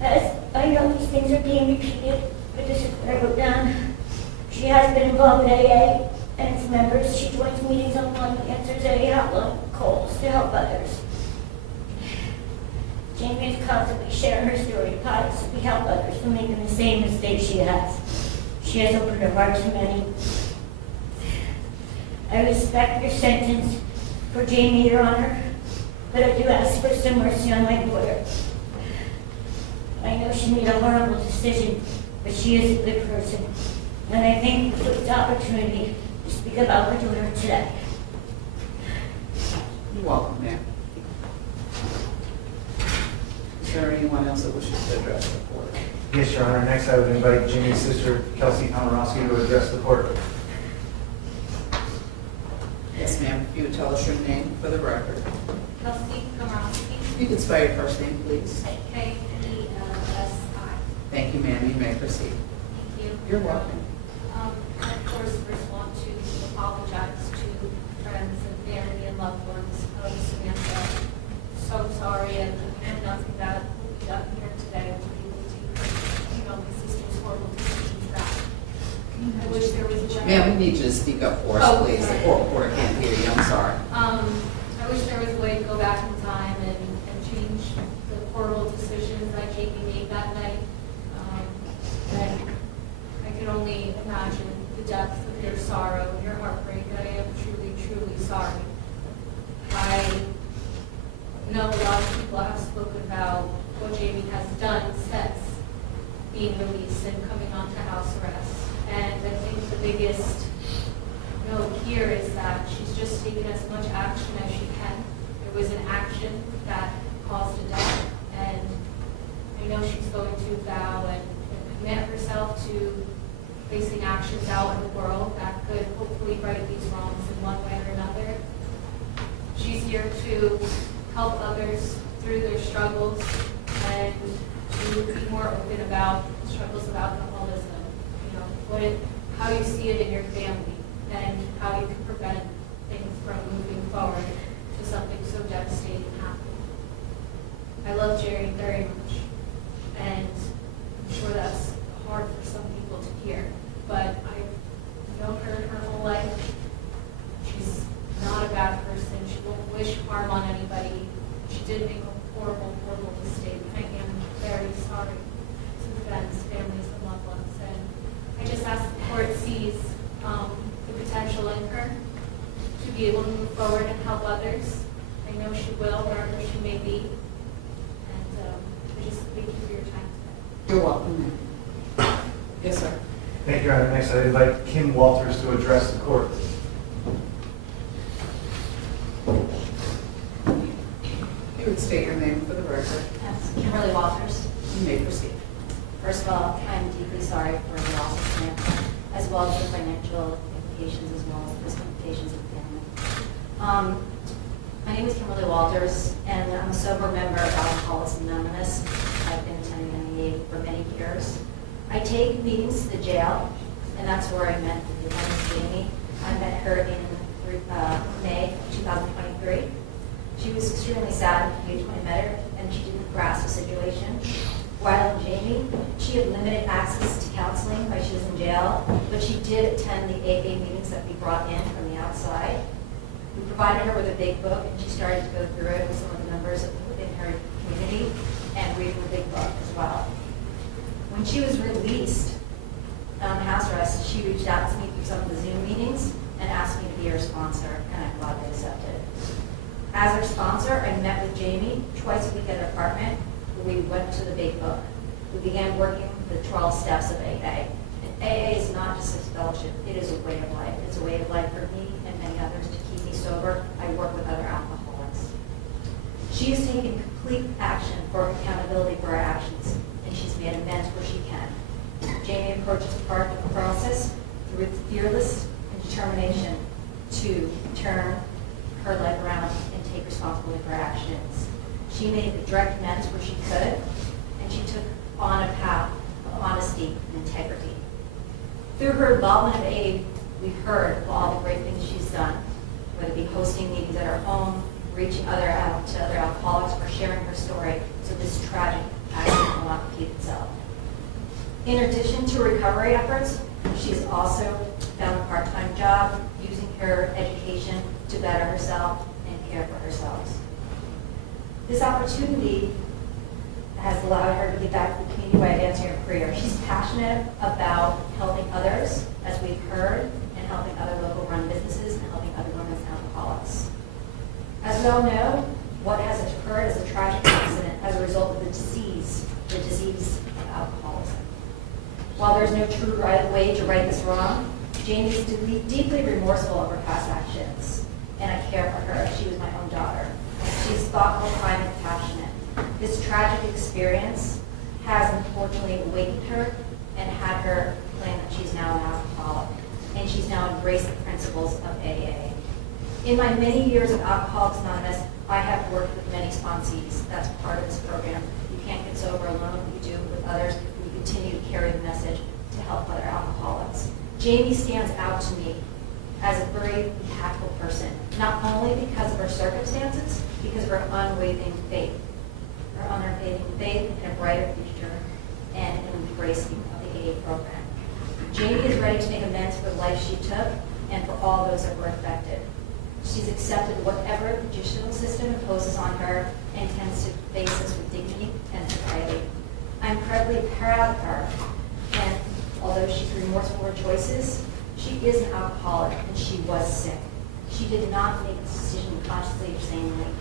As I know these things are being repeated, but this is what I wrote down. She has been involved with AA and its members. She joins meetings online and answers AA hotline calls to help others. Jamie is constantly sharing her story to possibly help others from making the same mistakes she has. She has opened her heart to many. I respect your sentence for Jamie, Your Honor, but I do ask for some mercy on my daughter. I know she made a horrible decision, but she is a good person, and I thank you for this opportunity to speak about my daughter today. You're welcome, ma'am. Is there anyone else that wishes to address the court? Yes, Your Honor. Next, I would invite Jamie's sister, Kelsi Komoroski, to address the court. Yes, ma'am. If you would tell us your name for the record. Kelsi Komoroski. You can spell your first name, please. K-E-L-S-I. Thank you, ma'am. You may proceed. Thank you. You're welcome. I, of course, first want to apologize to friends and family and loved ones of Samantha. So sorry, and nothing that will be done here today will be able to, my sister's horrible decisions back. I wish there was a general. Ma'am, we need you to speak up for us, Oh, please. The sorry. court reporter can't hear you. I'm sorry. I wish there was a way to go back in time and change the horrible decisions that Jamie made that night. And I can only imagine the depth of your sorrow and your heartbreak. I am truly, truly sorry. I know a lot of people have spoken about what Jamie has done since being released and coming onto house arrest. And I think the biggest note here is that she's just taken as much action as she can. It was an action that caused a death, and I know she's going to vow and commit herself to facing actions out in the world that could hopefully right these wrongs in one way or another. She's here to help others through their struggles and to be more open about struggles of alcoholism. How you see it in your family and how you can prevent things from moving forward to something so devastating happening. I love Jerry very much, and I'm sure that's hard for some people to hear, but I've known her her whole life. She's not a bad person. She won't wish harm on anybody. She did make a horrible, horrible mistake. I am very sorry to the friends, families, and loved ones. And I just ask the court sees the potential in her to be able to move forward and help others. I know she will, wherever she may be. And I just thank you for your time today. You're welcome. Yes, sir. Thank you, Your Honor. Next, I invite Kim Walters to address the court. You would state your name for the record. That's Kimberly Walters. You may proceed. First of all, I'm deeply sorry for the loss of Samantha, as well as the financial implications, as well as the risk implications of the family. My name is Kimberly Walters, and I'm a sober member of Alcoholics Anonymous. I've been attending NEA for many years. I take meetings to the jail, and that's where I met the defendant, Jamie. I met her in May 2023. She was extremely sad when I met her, and she didn't grasp the situation. While in Jamie, she had limited access to counseling while she was in jail, but she did attend the AA meetings that we brought in from the outside. We provided her with a big book, and she started to go through it with some of the members within her community and read the big book as well. When she was released on house arrest, she reached out to me through some of the Zoom meetings and asked me to be her sponsor, and I'm glad they accepted. As her sponsor, I met with Jamie twice a week at her apartment, where we went to the big book. We began working the 12 steps of AA. And AA is not just a fellowship, it is a way of life. It's a way of life for me and many others to keep me sober. I work with other alcoholics. She has taken complete action for accountability for her actions, and she's made amends where she can. Jamie approaches part of the process through fearless and determination to turn her life around and take responsibility for her actions. She made the direct amends where she could, and she took on a path of honesty and integrity. Through her involvement in AA, we've heard of all the great things she's done, whether it be hosting meetings at her home, reaching out to other alcoholics, or sharing her story so this tragic accident will not repeat itself. In addition to recovery efforts, she's also found a part-time job using her education to better herself and care for herself. This opportunity has allowed her to get back to the community by advancing her career. She's passionate about helping others, as we've heard, and helping other local run businesses and helping other women and alcoholics. As we all know, what has occurred is a tragic accident as a result of the disease of alcoholism. While there's no true way to right this wrong, Jamie is deeply remorseful of her past actions, and I care for her. She was my own daughter. She's thoughtful, kind, and compassionate. This tragic experience has unfortunately awakened her and had her claim that she's now an alcoholic, and she's now embraced the principles of AA. In my many years of Alcoholics Anonymous, I have worked with many sponsees. That's part of this program. You can't get sober alone. You do it with others. We continue Jamie stands out to me as a very impactful person, not only because of her circumstances, because of her unwavering faith, and a brighter future, and an embracing of the AA program. Jamie is ready to make amends for the life she took and for all those that were affected. She's accepted whatever the judicial system imposes on her and tends to face this with dignity and sobriety. I'm incredibly proud of her, and although she's remorseful for her choices, she is an alcoholic and she was sick. She did not make this decision consciously or sanely when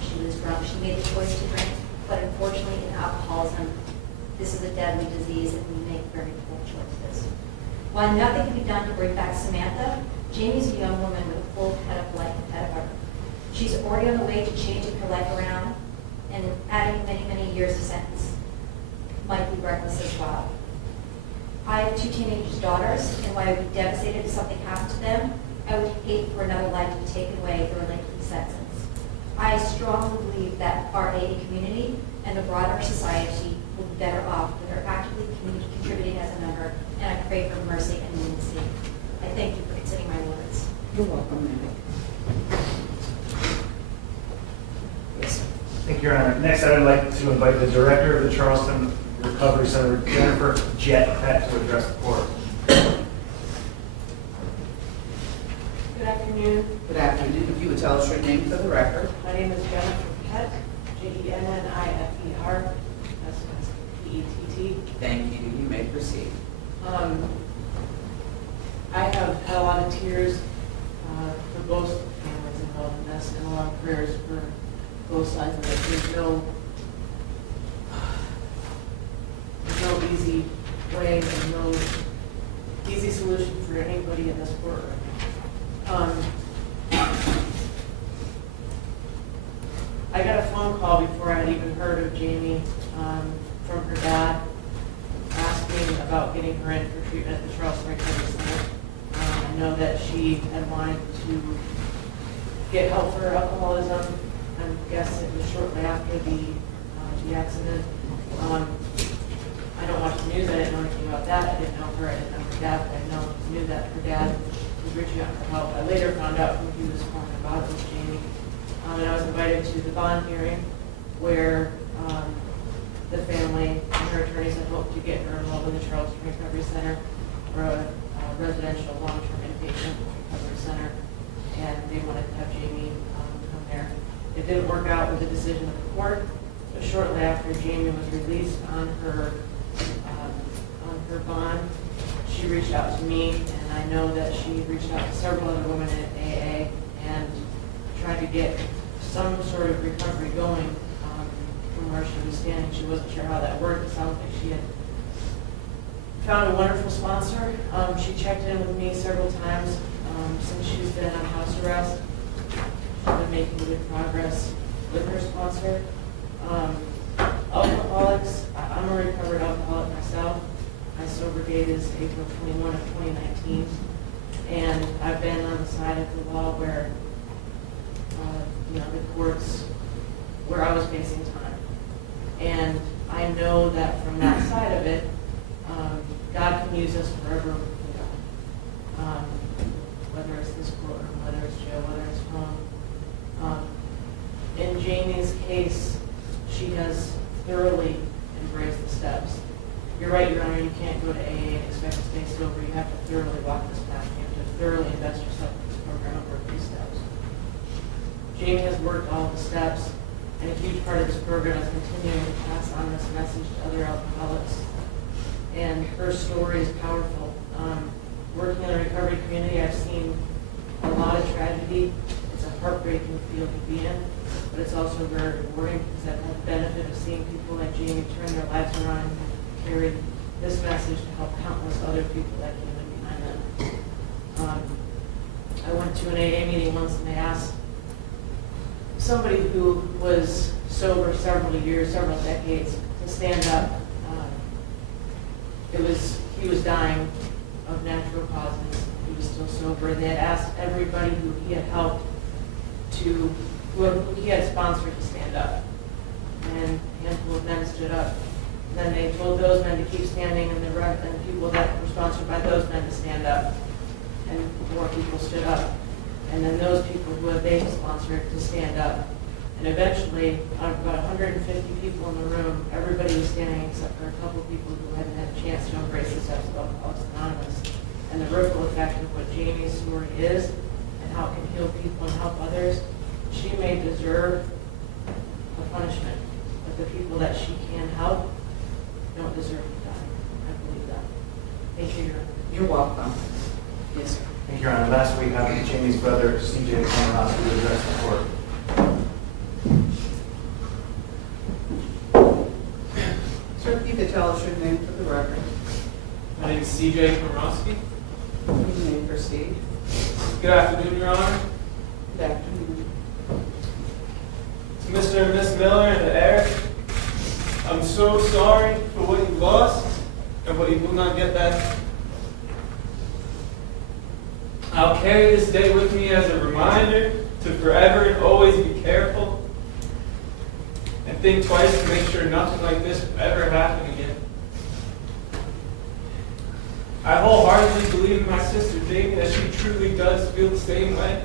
she was drunk. She made the choice to drink, but unfortunately in alcoholism, this is a deadly disease and we make very poor choices. While nothing can be done to bring back Samantha, Jamie's a young woman with a full head of life ahead of her. She's already on the way to changing her life around, and adding many, many years of sentence might be reckless as well. I have 2 teenage daughters, and while I would be devastated if something happened to them, I would hate for another life to be taken away for a lengthy sentence. I strongly believe that our AA community and the broader society will be better off with her actively contributing as a member, and I pray for mercy and leniency. I thank you for considering my words. You're welcome, Mary. Yes. Thank you, Your Honor. Next, I would like to invite the Director of the Charleston Recovery Center, Jennifer Pett, to address the court. Good afternoon. Good afternoon. If you would tell us your name for the record. My name is Jennifer Pett, Jennifer, P-E-T-T. Thank you. You may proceed. I have had a lot of tears for both families involved in this, and a lot of prayers for both sides of it. There's no easy way and no easy solution for anybody in this courtroom. I got a phone call before I had even heard of Jamie from her dad asking about getting her in for treatment at the Charleston Recovery Center. I know that she had wanted to get help for her alcoholism. I guess it was shortly after the accident. I don't watch the news. I didn't know anything about that. I didn't know her. I didn't know her dad. But I knew that her dad was reaching out for help. I later found out who he was calling about. It was Jamie. And I was invited to the bond hearing where the family and her attorneys had hoped to get her enrolled in the Charleston Recovery Center for a residential long-term inpatient recovery center, and they wanted to have Jamie come there. It didn't work out with the decision of the court, but shortly after Jamie was released on her bond, she reached out to me, and I know that she reached out to several other women at AA and tried to get some sort of recovery going from where she was standing. She wasn't sure how that worked. It sounded like she had found a wonderful sponsor. She checked in with me several times since she's been on house arrest. She's been making good progress with her sponsor. Alcoholics, I'm a recovered alcoholic myself. My sober date is April 21 of 2019. And I've been on the side of the law where, the courts, where I was facing time. And I know that from that side of it, God can use us wherever we can go. Whether it's this courtroom, whether it's jail, whether it's home. In Jamie's case, she has thoroughly embraced the steps. You're right, Your Honor, you can't go to AA and expect to stay sober. You have to thoroughly walk this path. You have to thoroughly invest yourself in this program and work these steps. Jamie has worked all the steps, and a huge part of this program is continuing to pass on this message to other alcoholics. And her story is powerful. Working in the recovery community, I've seen a lot of tragedy. It's a heartbreaking field to be in, but it's also very rewarding because I've had the benefit of seeing people like Jamie turn their lives around and carry this message to help countless other people that came in behind them. I went to an AA meeting once and they asked somebody who was sober several years, several decades, to stand up. He was dying of natural causes. He was still sober. And they had asked everybody who he had helped who he had sponsored to stand up. And a handful of men stood up. And then they told those men to keep standing, and the people that were sponsored by those men to stand up, and more people stood up. And then those people who they sponsored to stand up. And eventually, out of about 150 people in the room, everybody was standing except for a couple people who hadn't had a chance to embrace this as Alcoholics Anonymous. And the ripple effect of what Jamie's story is and how it can heal people and help others, she may deserve a punishment. But the people that she can help don't deserve to die. I believe that. Thank you, Your Honor. You're welcome. Yes, sir. Thank you, Your Honor. Last week, having Jamie's brother, C.J. Komoroski, to address the court. Sir, if you could tell us your name for the record. My name is C.J. Komoroski. You may proceed. Good afternoon, Your Honor. Good afternoon. To Mr. and Miss Miller and to Aric, I'm so sorry for what you lost and what you will not get back. I'll carry this day with me as a reminder to forever and always be careful and think twice to make sure nothing like this will ever happen again. I wholeheartedly believe in my sister Jamie that she truly does feel the same way.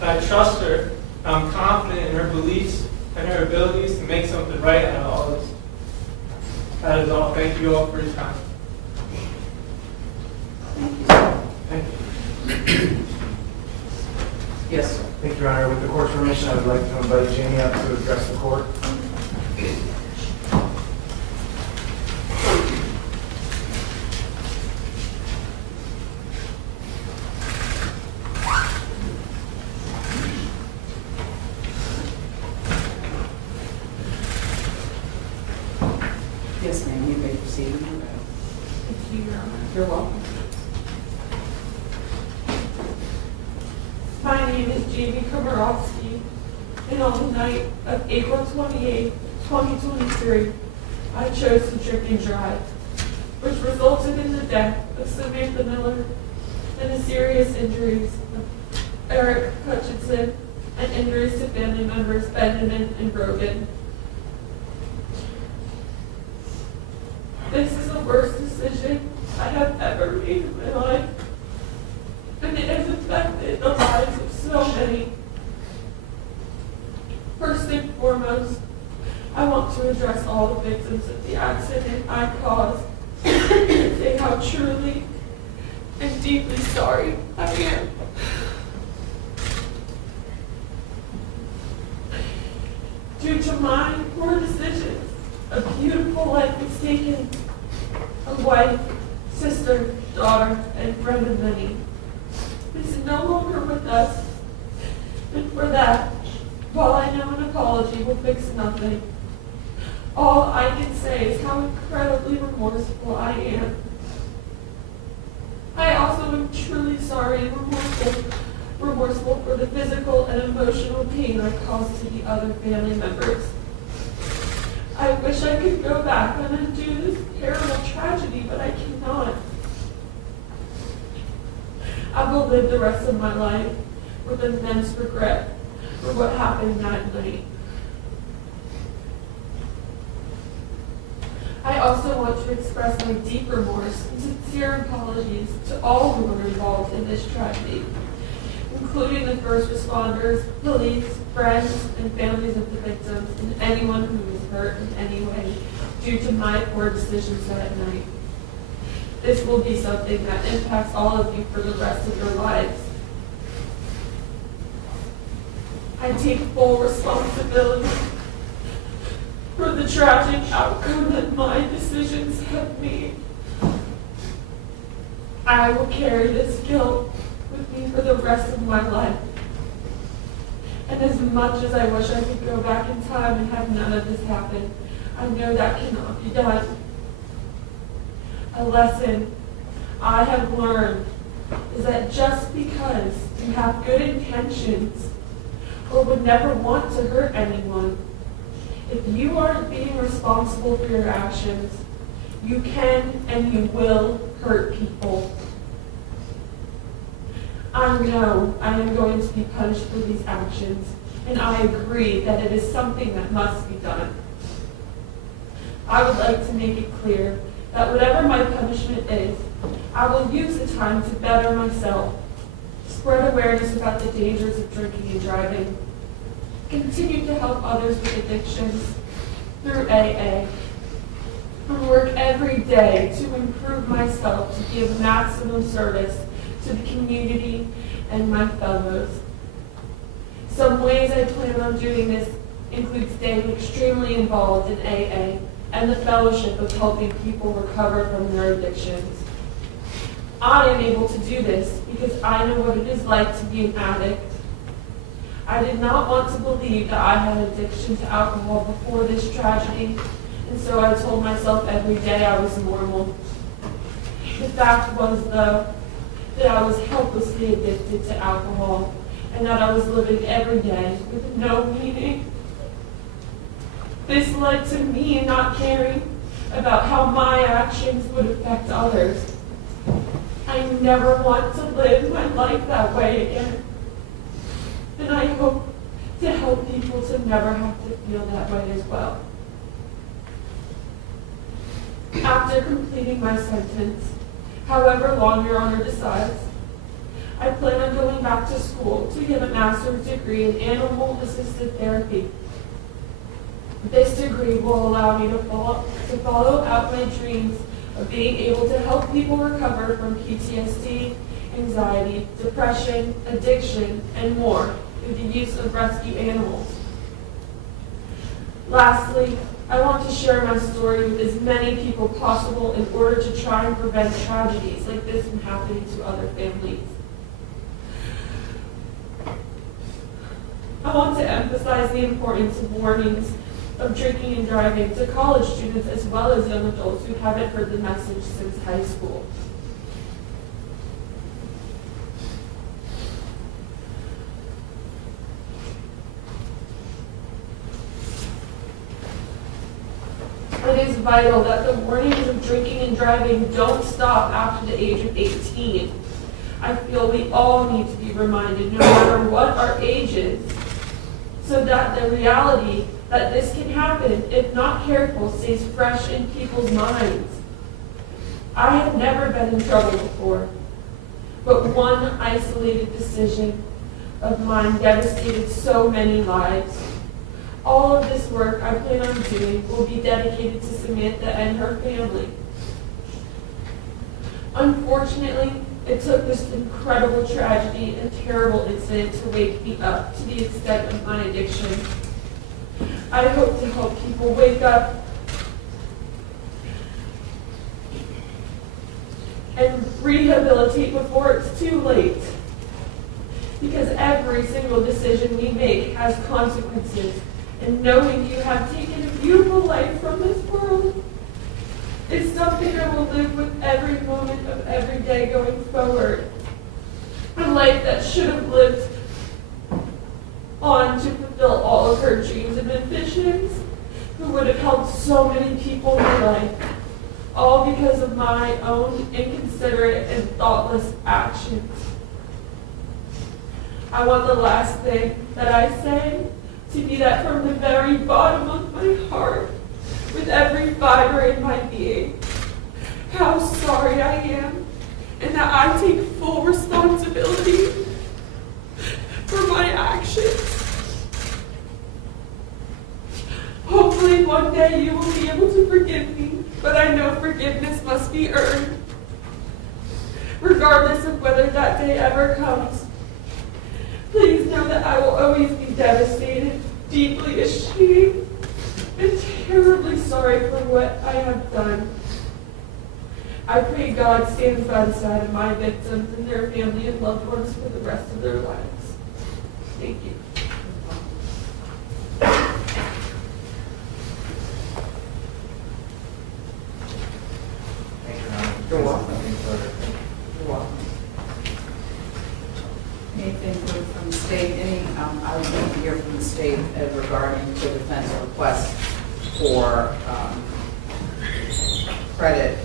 I trust her. I'm confident in her beliefs and her abilities to make something right out of all this. That is all. Thank you all for your time. Thank you. Yes, sir. Thank you, Your Honor. With the court's permission, I would like to invite Jamie up to address the court. Yes, ma'am, you may proceed. Thank you, Your Honor. You're welcome. My name is Lee Komoroski, and on the night of April 28, 2023, I chose to drink and drive, which resulted in the death of Samantha Miller and the serious injuries of Aric, Hutchinson, and injuries to family members Defendant and Brogan. This is the worst decision I have ever made in my life, and it has affected the lives of so many. First and foremost, I want to address all the victims of the accident I caused and say how truly and deeply sorry I am. Due to my poor decisions, a beautiful life was taken. A wife, sister, daughter, and friend of many is no longer with us. And for that, while I know an apology will fix nothing, all I can say is how incredibly remorseful I am. I also am truly sorry and remorseful for the physical and emotional pain I caused to the other family members. I wish I could go back and undo this terrible tragedy, but I cannot. I will live the rest of my life with immense regret for what happened that night. I also want to express my deep remorse and sincere apologies to all who were involved in this tragedy, including the first responders, police, friends, and families of the victims, and anyone who was hurt in any way due to my poor decisions that night. This will be something that impacts all of you for the rest of your lives. I take full responsibility for the tragic outcome that my decisions have made. I will carry this guilt with me for the rest of my life. And as much as I wish I could go back in time and have none of this happen, I know that cannot be done. A lesson I have learned is that just because you have good intentions or would never want to hurt anyone, if you aren't being responsible for your actions, you can and you will hurt people. I know I am going to be punished for these actions, and I agree that it is something that must be done. I would like to make it clear that whatever my punishment is, I will use the time to better myself, spread awareness about the dangers of drinking and driving, continue to help others with addictions through AA, and work every day to improve myself to be of maximum service to the community and my fellows. Some ways I plan on doing this include staying extremely involved in AA and the fellowship of helping people recover from their addictions. I am able to do this because I know what it is like to be an addict. I did not want to believe that I had addiction to alcohol before this tragedy, and so I told myself every day I was normal. The fact was, though, that I was helplessly addicted to alcohol, and that I was living every day with no meaning. This led to me not caring about how my actions would affect others. I never want to live my life that way again. And I hope to help people to never have to feel that way as well. After completing my sentence, however long Your Honor decides, I plan on going back to school to get a master's degree in animal-assisted therapy. This degree will allow me to follow out my dreams of being able to help people recover from PTSD, anxiety, depression, addiction, and more through the use of rescue animals. Lastly, I want to share my story with as many people possible in order to try and prevent tragedies like this from happening to other families. I want to emphasize the importance of warnings of drinking and driving to college students as well as young adults who haven't heard the message since high school. It is vital that the warnings of drinking and driving don't stop after the age of 18. I feel we all need to be reminded, no matter what our age is, so that the reality that this can happen, if not careful, stays fresh in people's minds. I have never been in trouble before, but one isolated decision of mine devastated so many lives. All of this work I plan on doing will be dedicated to Samantha and her family. Unfortunately, it took this incredible tragedy and terrible incident to wake me up to the extent of my addiction. I hope to help people wake up and rehabilitate before it's too late. Because every single decision we make has consequences. And knowing you have taken a beautiful life from this world is something I will live with every moment of every day going forward. A life that should have lived on to fulfill all of her dreams and ambitions, who would have helped so many people in her life, all because of my own inconsiderate and thoughtless actions. I want the last thing that I say to be that from the very bottom of my heart, with every fiber in my being, how sorry I am, and that I take full responsibility for my actions. Hopefully one day you will be able to forgive me, but I know forgiveness must be earned. Regardless of whether that day ever comes, please know that I will always be devastated, deeply ashamed, and terribly sorry for what I have done. I pray God stands by the side of my victims and their family and loved ones for the rest of their lives. Thank you. You're welcome. You're welcome. Anything from the state? I would like to hear from the state regarding the defense request for credit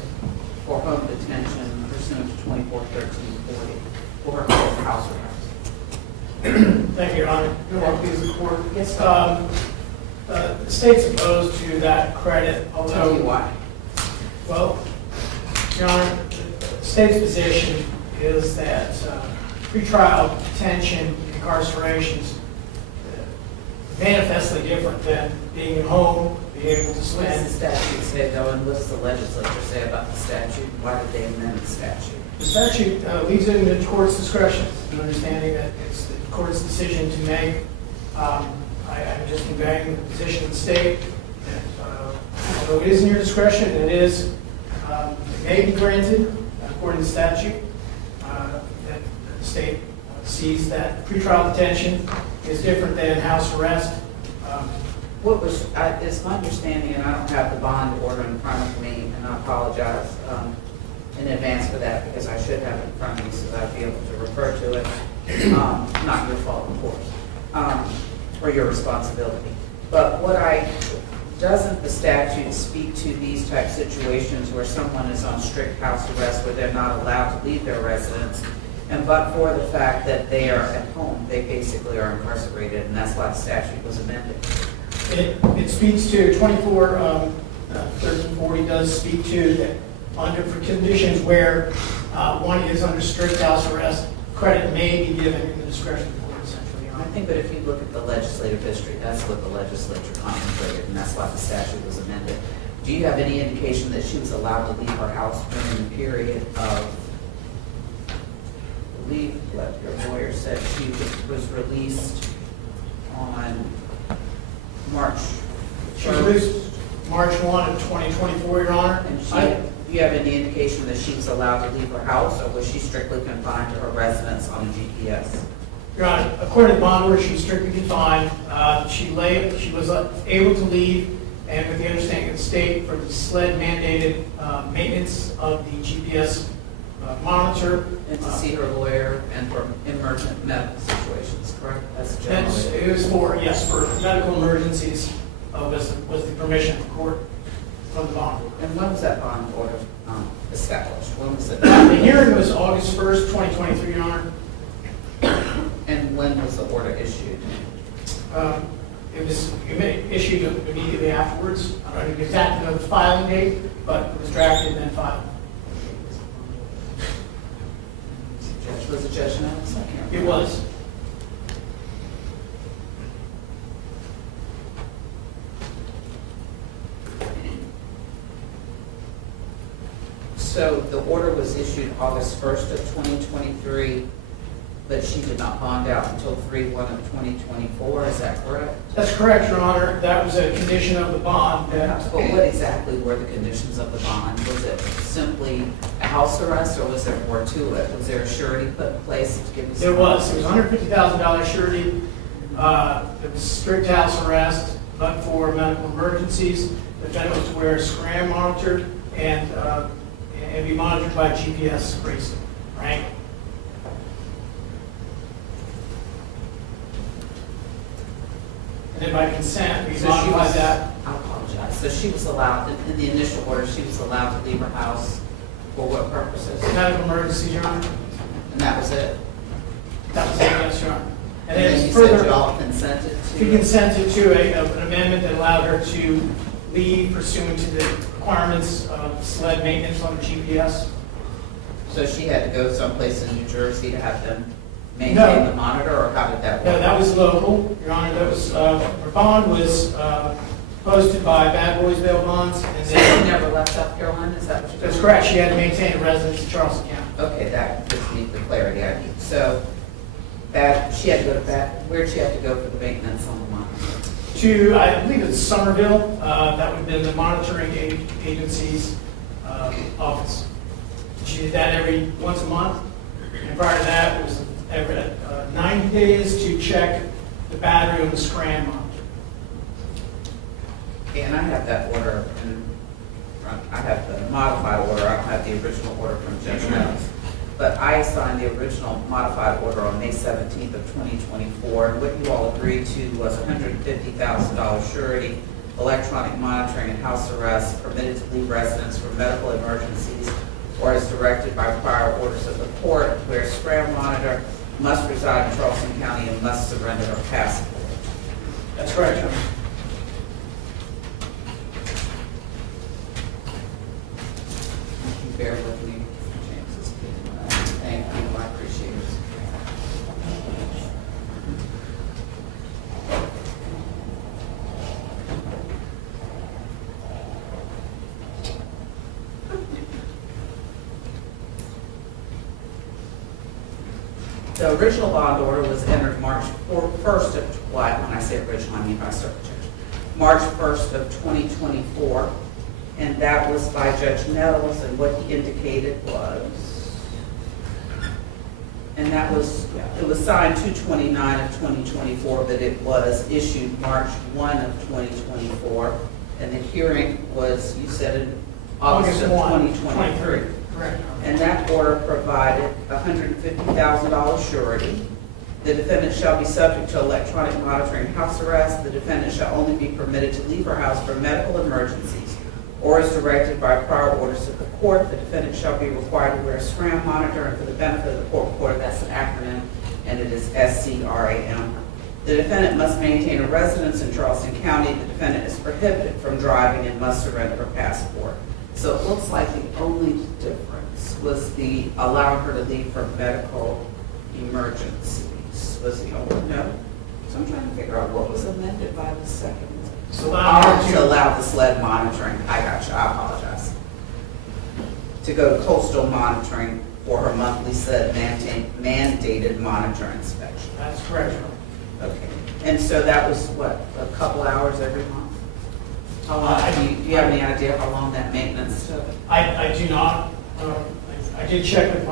for home detention pursuant to 241340 for her house arrest. Thank you, Your Honor. You're welcome. Please, the court. Yes, the state's opposed to that credit, although. Tell me why. Well, Your Honor, the state's position is that pretrial detention, incarcerations, manifestly different than being at home, being able to What does spend. the statute say though, and what does the legislature say about the statute? Why did they amend the statute? The statute leaves it in the court's discretion, an understanding that it's the court's decision to make. I'm just conveying the position of the state. That, although it is in your discretion, it is, it may be granted according to statute, that the state sees that pretrial detention is different than house arrest. What was, it's my understanding, and I don't have the bond order in front of me, and I apologize in advance for that because I should have it in front of me so that I'd be able to refer to it. Not your fault, of course, or your responsibility. But doesn't the statute speak to these type situations where someone is on strict house arrest where they're not allowed to leave their residence, and but for the fact that they are at home, they basically are incarcerated, and that's why the statute was amended? It speaks to 1340 does speak to that under for conditions where one is under strict house arrest, credit may be given in the discretion of the court essentially. I think that if you look at the legislative history, that's what the legislature contemplated, and that's why the statute was amended. Do you have any indication that she was allowed to leave her house during the period of, I believe what your lawyer said, she was released on March? She was released March 1 of 2024, Your Honor. And do you have any indication that she was allowed to leave her house, or was she strictly confined to her residence on a GPS? Your Honor, according to bond order, she was strictly confined. She was able to leave, and with the understanding of the state for the SLED mandated maintenance of the GPS monitor. And to see her lawyer and for emergent medical situations, correct? That's generally. It was for medical emergencies, was the permission of the court from the bond order. And when was that bond order established? When was it? The hearing was August 1st, 2023, Your Honor. And when was the order issued? It was issued immediately afterwards. I don't know exactly the filing date, but it was drafted and then filed. Was it Judge Nelson? It was. So the order was issued August 1st of 2023, but she did not bond out until 3/1 of 2024, is that correct? That's correct, Your Honor. That was a condition of the bond. But what exactly were the conditions of the bond? Was it simply a house arrest, or was there more to it? Was there a surety put in place to give us? There was. It was $150,000 surety. It was strict house arrest, but for medical emergencies. The defendant was to wear a scram monitor and be monitored by GPS racing, right? And then by consent, we modified that. I apologize. So she was allowed, in the initial order, she was allowed to leave her house for what purposes? Medical emergencies, Your Honor. And that was it? That was it, yes, Your Honor. And then you said you all consented to? We consented to an amendment that allowed her to leave pursuant to the requirements of SLED maintenance on the GPS. So she had to go someplace in New Jersey to have them maintain the monitor, or how did that work? No, that was local, Your Honor. That was, her bond was posted by Bad Boys Bail Bonds. And So she never left South Carolina, is that what you're That's doing? correct. She had to maintain a residence in Charleston County. Okay, that gives me the clarity I need. So she had to go to where'd she have to go for the maintenance on the monitor? To, I believe it's Somerville. That would have been the monitoring agency's office. She did that every once a month. And prior to that, it was every 90 days to check the battery on the scram monitor. And I have that order, and I have the modified order. I don't have the original order from Judge Reynolds. But I signed the original modified order on May 17th of 2024. And what you all agreed to was $150,000 surety, electronic monitoring and house arrest, permitted to leave residence for medical emergencies, or as directed by prior orders of the court, where scram monitor must reside in Charleston County and must surrender her passport. That's correct, Your Honor. Bear with So original bond order was entered March 1st of, when I say original, I mean by circuit judge, March 1st of 2024. And that was by Judge Nettles, and what he indicated was, and that was, it was signed 2/29 of 2024, but it was issued March 1 of 2024. And the hearing was, you said in August of 2023. Correct. And that order provided $150,000 surety. The defendant shall be subject to electronic monitoring house arrest. The defendant shall only be permitted to leave her house for medical emergencies or as directed by prior orders of the court. The defendant shall be required to wear a SCRAM monitor, and for the benefit of the court reporter, that's an acronym, and it is SCRAM. The defendant must maintain a residence in Charleston County. The defendant is prohibited from driving and must surrender her passport. So it looks like the only difference was the allowing her to leave for medical emergencies was the only, no? So I'm trying to figure out what was amended by the second. So To allow the sled monitoring, I got you, I apologize. To go to coastal monitoring for her monthly sled mandated monitor inspection. That's correct. Okay, and so that was what, a couple hours every month? How long, do you have any idea how long that maintenance took? I do not. I did check with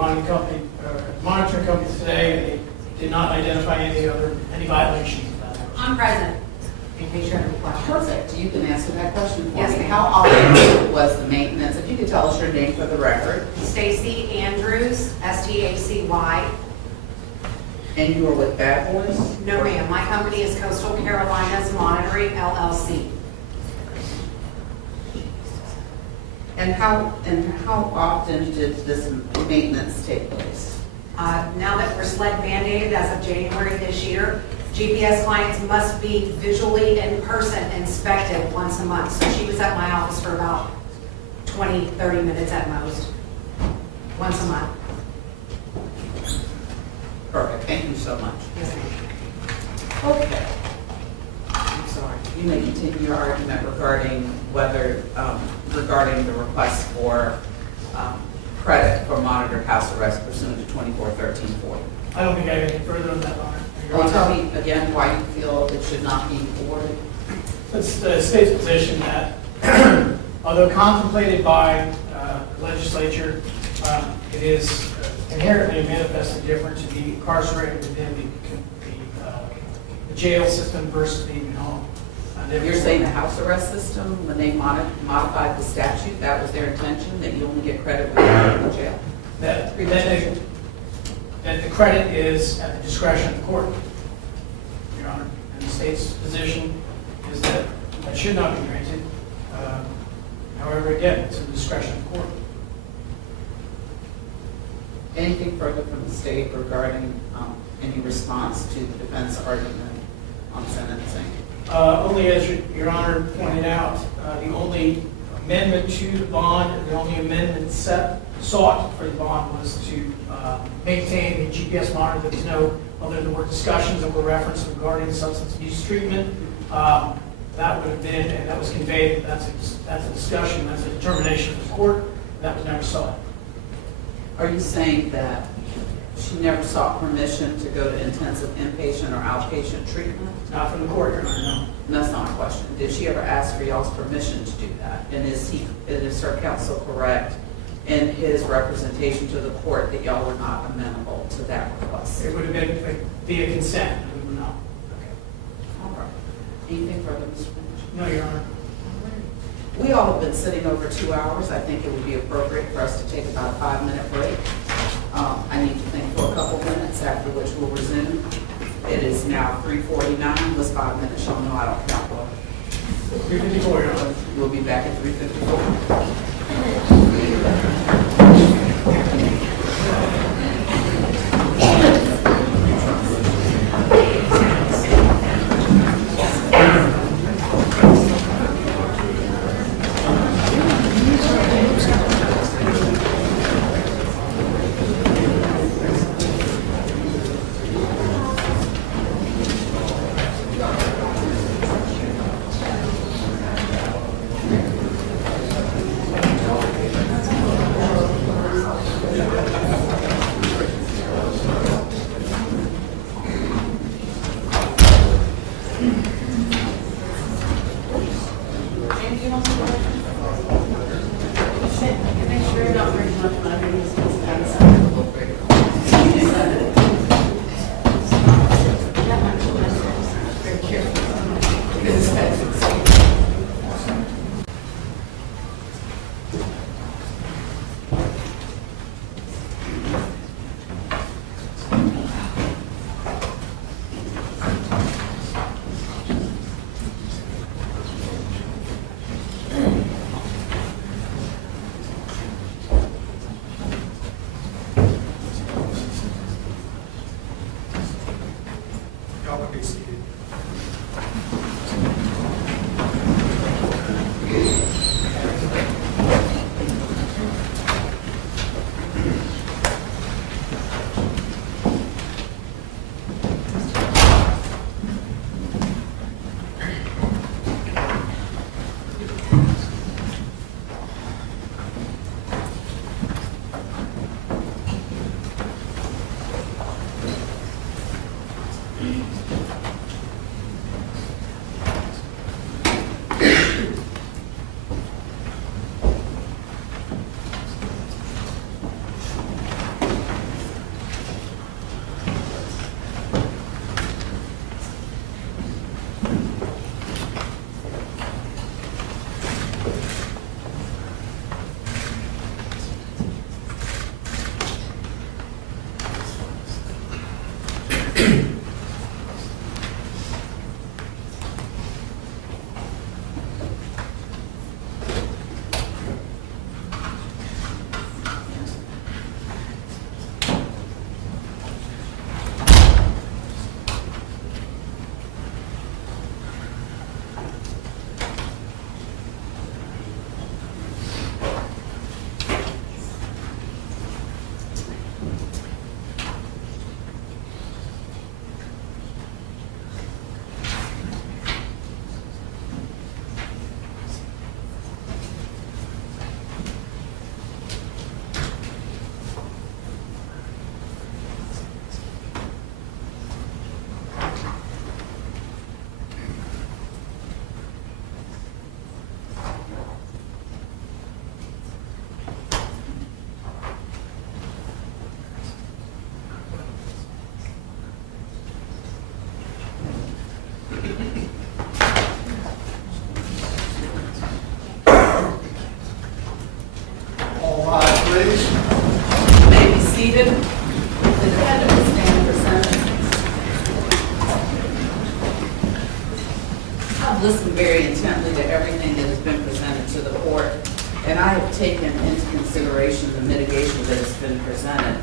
monitoring companies today, and they did not identify any violations. I'm present, in case you have any questions. Perfect, you can answer that question for Yes, me. ma'am. How often was the maintenance? If you could tell us your name for the record. Stacy Andrews, STACY. And you were with Bad Boys? No, ma'am. My company is Coastal Carolinas Monitoring LLC. And how often did this maintenance take place? Now that we're sled mandated as of January this year, GPS clients must be visually in person inspected once a month. So she was at my office for about 20, 30 minutes at most, once a month. Perfect, thank you so much. Yes, ma'am. Okay. I'm sorry, you may continue your argument regarding whether, regarding the request for credit for monitored house arrest pursuant to 241340. I don't think I have any further on that, Honor. Will you tell me again why you feel it should not be awarded? It's the state's position that although contemplated by the legislature, it is inherently manifestly different to be incarcerated within the jail system versus being at home. You're saying the house arrest system, when they modified the statute, that was their intention, that you only get credit when you're in the jail? That the credit is at the discretion of the court, Your Honor. And the state's position is that that should not be granted. However, again, it's at the discretion of the court. Anything further from the state regarding any response to the defense argument on sentencing? Only as Your Honor pointed out, the only amendment to the bond, the only amendment sought for the bond was to maintain the GPS monitor. There was no, although there were discussions that were referenced regarding substance abuse treatment, that would have been, and that was conveyed, that's a discussion, that's a determination of the court, that was never sought. Are you saying that she never sought permission to go to intensive inpatient or outpatient treatment? Not from the court, Your Honor, no. And that's not a question. Did she ever ask for y'all's permission to do that? And is her counsel correct in his representation to the court that y'all were not amenable to that request? It would have been via consent, we were not. All right. Anything further, Mr. Finch? No, Your Honor. We all have been sitting over 2 hours. I think it would be appropriate for us to take about a 5-minute break. I need to think for a couple minutes, after which we'll resume. It is now 3:49. Was 5 minutes? Y'all know I don't count well. 3:54, Your Honor. We'll be back at 3:54. Make sure you're not very much money. Y'all can be seated. Please. You may be seated. The defendant will stand for sentence. I've listened very intently to everything that has been presented to the court, and I have taken into consideration the mitigation that has been presented.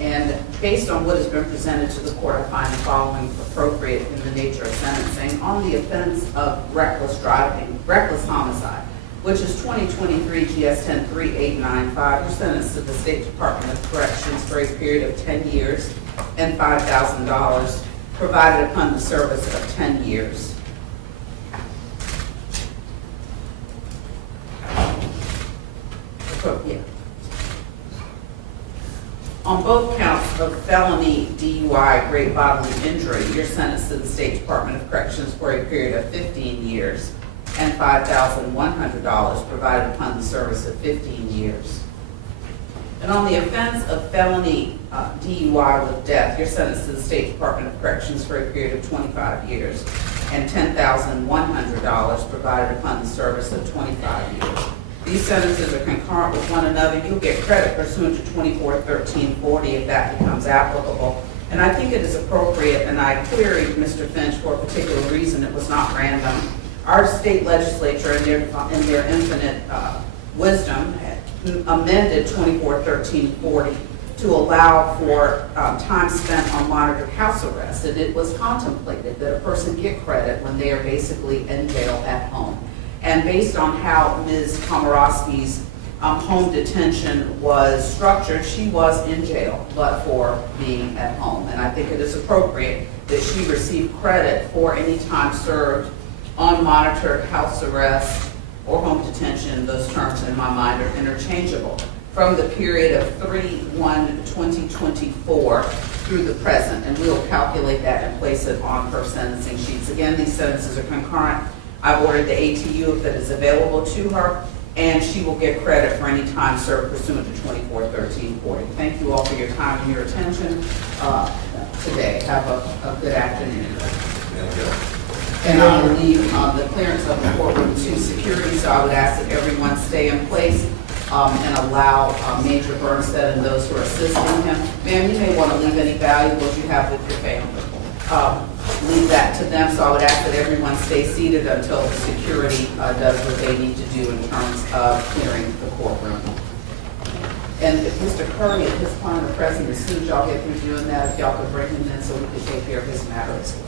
And based on what has been presented to the court, I find the following appropriate in the nature of sentencing. On the offense of reckless driving, reckless homicide, which is 2023 GS 103895, you're sentenced to the State Department of Corrections for a period of 10 years and $5,000, provided upon the service of 10 years. Yeah. On both counts of felony DUI, great bodily injury, you're sentenced to the State Department of Corrections for a period of 15 years and $5,100, provided upon the service of 15 years. And on the offense of felony DUI with death, you're sentenced to the State Department of Corrections for a period of 25 years and $10,100, provided upon the service of 25 years. These sentences are concurrent with one another. You'll get credit pursuant to 241340 if that becomes applicable. And I think it is appropriate, and I queried Mr. Finch for a particular reason. It was not random. Our state legislature, in their infinite wisdom, amended 241340 to allow for time spent on monitored house arrest. And it was contemplated that a person get credit when they are basically in jail at home. And based on how Ms. Komoroski's home detention was structured, she was in jail, but for being at home. And I think it is appropriate that she receive credit for any time served on monitored house arrest or home detention. Those terms in my mind are interchangeable. from the period of 3/1/2024 through the present, and we'll calculate that and place it on her sentencing sheets. Again, these sentences are concurrent. I've ordered the ATU if that is available to her, and she will get credit for any time served pursuant to 24-13-40. Thank you all for your time and your attention today. Have a good afternoon. And I will leave the clearance of the courtroom to security, so I would ask that everyone stay in place and allow Major Bernstead and those who are assisting him. Ma'am, you may want to leave any valuables you have with your family. Leave that to them, so I would ask that everyone stay seated until the security does what they need to do in terms of clearing the courtroom. And if Mr. Curry at this point are present, as soon as y'all get through doing that, if y'all could bring him in so we can take care of his matter as well.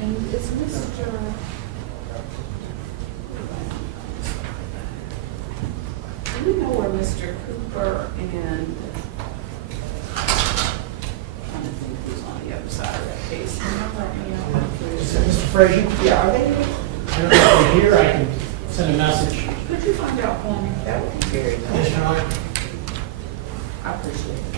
And is Mr. Do we know where Mr. Cooper and, I'm trying to think who's on the other side of that case. Is it Mr. Frazier? Yeah, are they? I don't know if they're here, I can send a message. Could you find out for me? That would be very Yes, nice. Your Honor. I appreciate it.